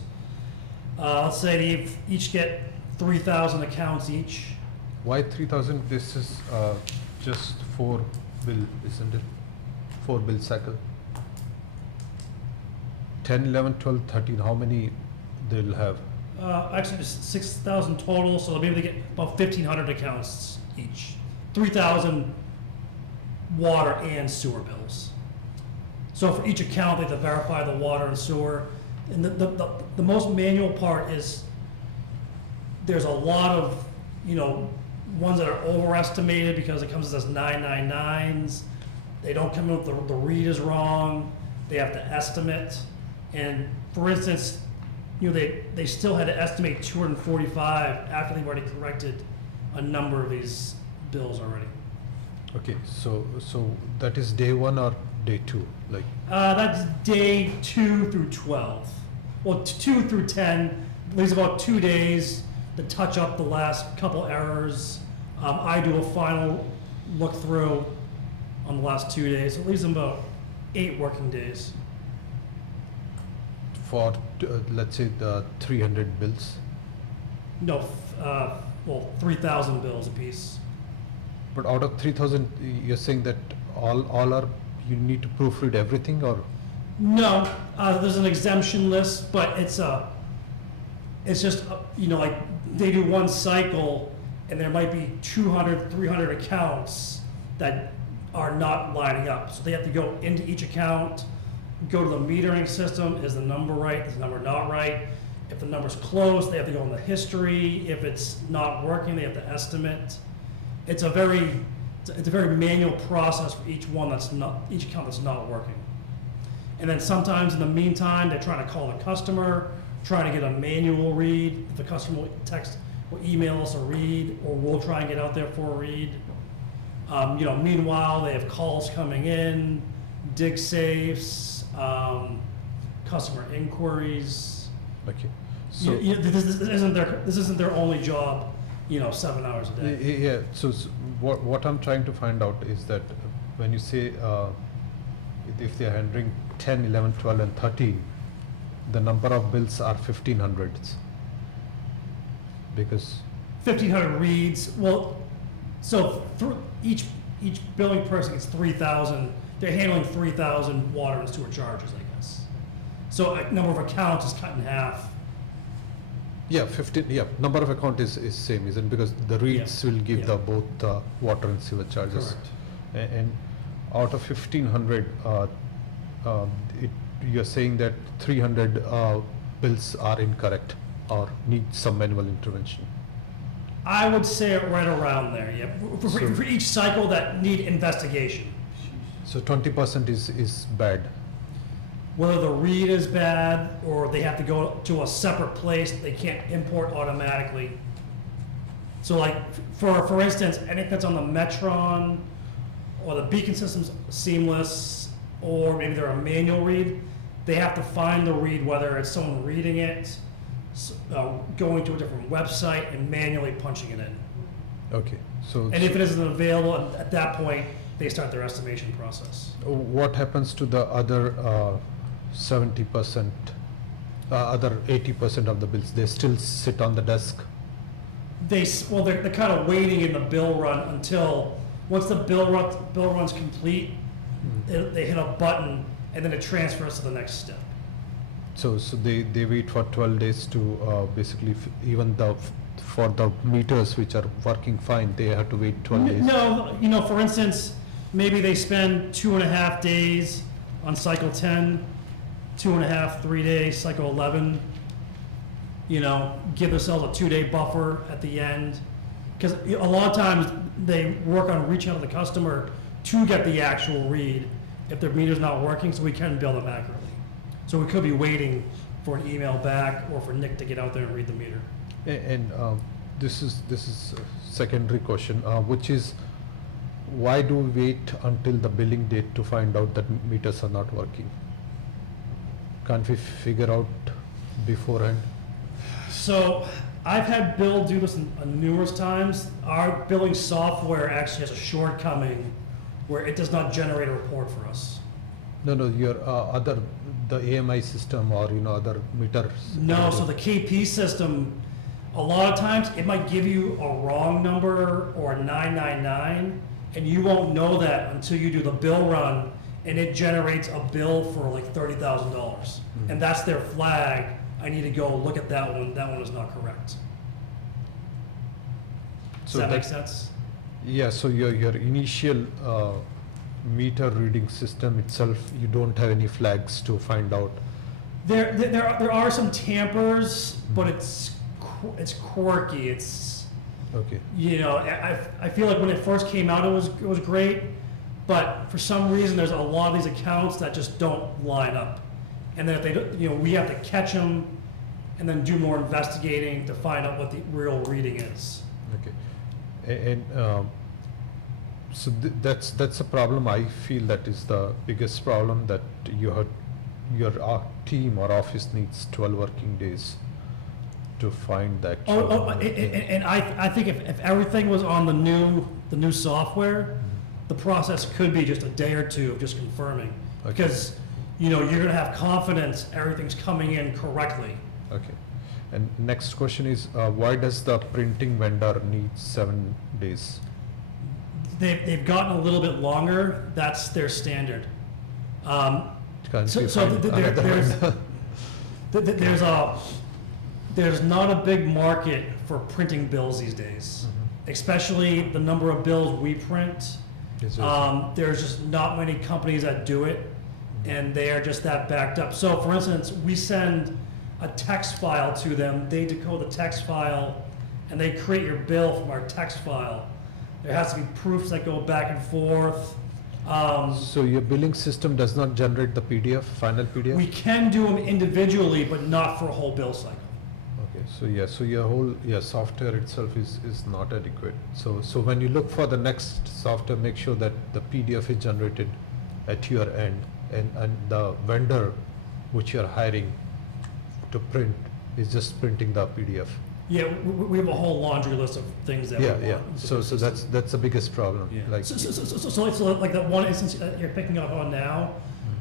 Let's say they each get 3,000 accounts each. Why 3,000? This is just 4 bill, isn't it? 4 bill cycle. 10, 11, 12, 13, how many they'll have? Actually, it's 6,000 total, so maybe they get about 1,500 accounts each. 3,000 water and sewer bills. So for each account, they have to verify the water and sewer. And the most manual part is, there's a lot of, ones that are overestimated because it comes as 999s. They don't come in with the read is wrong. They have to estimate. And for instance, they still had to estimate 245 after they've already corrected a number of these bills already. Okay, so that is day 1 or day 2? Like, That's day 2 through 12. Well, 2 through 10, leaves about 2 days to touch up the last couple errors. I do a final look through on the last 2 days. It leaves them about 8 working days. for let's say the 300 bills. No, 3,000 bills apiece. But out of 3,000, you're saying that all are, you need to proofread everything, or? No, there's an exemption list, but it's just, like, they do one cycle, and there might be 200, 300 accounts that are not lining up. So they have to go into each account, go to the metering system, is the number right, is the number not right? If the number's close, they have to go in the history. If it's not working, they have to estimate. It's a very manual process for each account that's not working. And then sometimes in the meantime, they're trying to call the customer, trying to get a manual read. If the customer will text or email us a read, or we'll try and get out there for a read. Meanwhile, they have calls coming in, dig safes, customer inquiries. Okay. So, This isn't their only job, 7 hours a day. yeah, so what I'm trying to find out is that when you say if they're handling 10, 11, 12, and 13, the number of bills are 1,500s. Because 1,500 reads, so each billing person gets 3,000, they're handling 3,000 water and sewer charges, I guess. So a number of accounts is cut in half. yeah, 15, yeah, number of account is same, isn't it? Because the reads will give yeah. the both water and sewer charges. Correct. And out of 1,500, you're saying that 300 bills are incorrect or need some manual intervention. I would say it right around there, yeah. So- For each cycle that need investigation. So 20% is bad. Whether the read is bad, or they have to go to a separate place, they can't import automatically. So like, for instance, anything that's on the Metron, or the beacon system's seamless, or maybe they're a manual read, they have to find the read, whether it's someone reading it, going to a different website and manually punching it in. Okay, so. And if it isn't available, at that point, they start their estimation process. What happens to the other 70%, other 80% of the bills? They still sit on the desk? They're kind of waiting in the bill run until, once the bill run's complete, they hit a button and then it transfers to the next step. So they wait for 12 days to basically, even for the meters which are working fine, they have to wait 12 days? No, for instance, maybe they spend 2.5 days on cycle 10, 2.5, 3 days, cycle 11. Give themselves a 2-day buffer at the end. Because a lot of times they work on reaching out to the customer to get the actual read if their meter's not working, so we can bill them accurately. So we could be waiting for an email back or for Nick to get out there and read the meter. And this is a secondary question, which is, why do we wait until the billing date to find out that meters are not working? Can't we figure out beforehand? So I've had Bill do this numerous times. Our billing software actually has a shortcoming where it does not generate a report for us. No, your the AMI system or other meters. No, so the KP system, a lot of times it might give you a wrong number or a 999, and you won't know that until you do the bill run, and it generates a bill for like $30,000, and that's their flag. I need to go look at that one. That one is not correct. Does that make sense? Yeah, so your initial meter reading system itself, you don't have any flags to find out. There are some tampers, but it's quirky. It's Okay. I feel like when it first came out, it was great, but for some reason there's a lot of these accounts that just don't line up, and then if they don't, we have to catch them, and then do more investigating to find out what the real reading is. Okay. And so that's a problem. I feel that is the biggest problem, that your team or office needs 12 working days to find that. And I think if everything was on the new software, the process could be just a day or two of just confirming. Okay. Because, you're gonna have confidence everything's coming in correctly. Okay. And next question is, why does the printing vendor need 7 days? They've gotten a little bit longer. That's their standard. Can't we So find another one? there's not a big market for printing bills these days, especially the number of bills we print. There's just not many companies that do it, and they are just that backed up. So for instance, we send a text file to them, they decode the text file, and they create your bill from our text file. There has to be proofs that go back and forth. So your billing system does not generate the PDF, final PDF? We can do them individually, but not for a whole bill cycle. Okay, so your whole software itself is not adequate. So when you look for the next software, make sure that the PDF is generated at your end, and the vendor which you're hiring to print is just printing the PDF. Yeah, we have a whole laundry list of things that we want. Yeah. So that's the biggest problem. Yeah. Like, So like that one instance that you're picking up on now,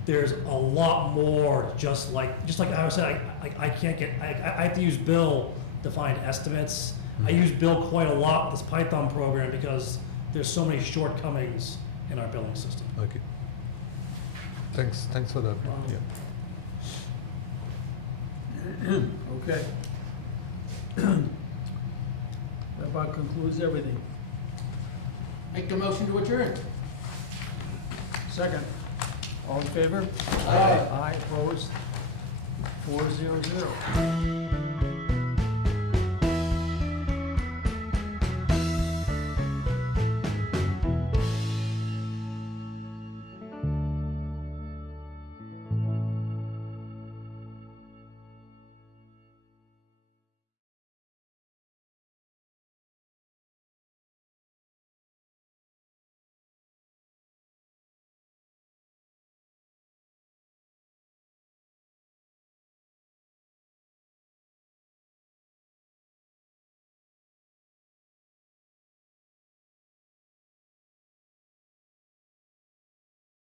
there's a lot more. Just like I was saying, I have to use Bill to find estimates. I use Bill quite a lot with this Python program because there's so many shortcomings in our billing system. Okay. Thanks for that. Yeah. Okay. That about concludes everything. Make a motion to adjourn. Second. All in favor? Aye. Aye, opposed? 400.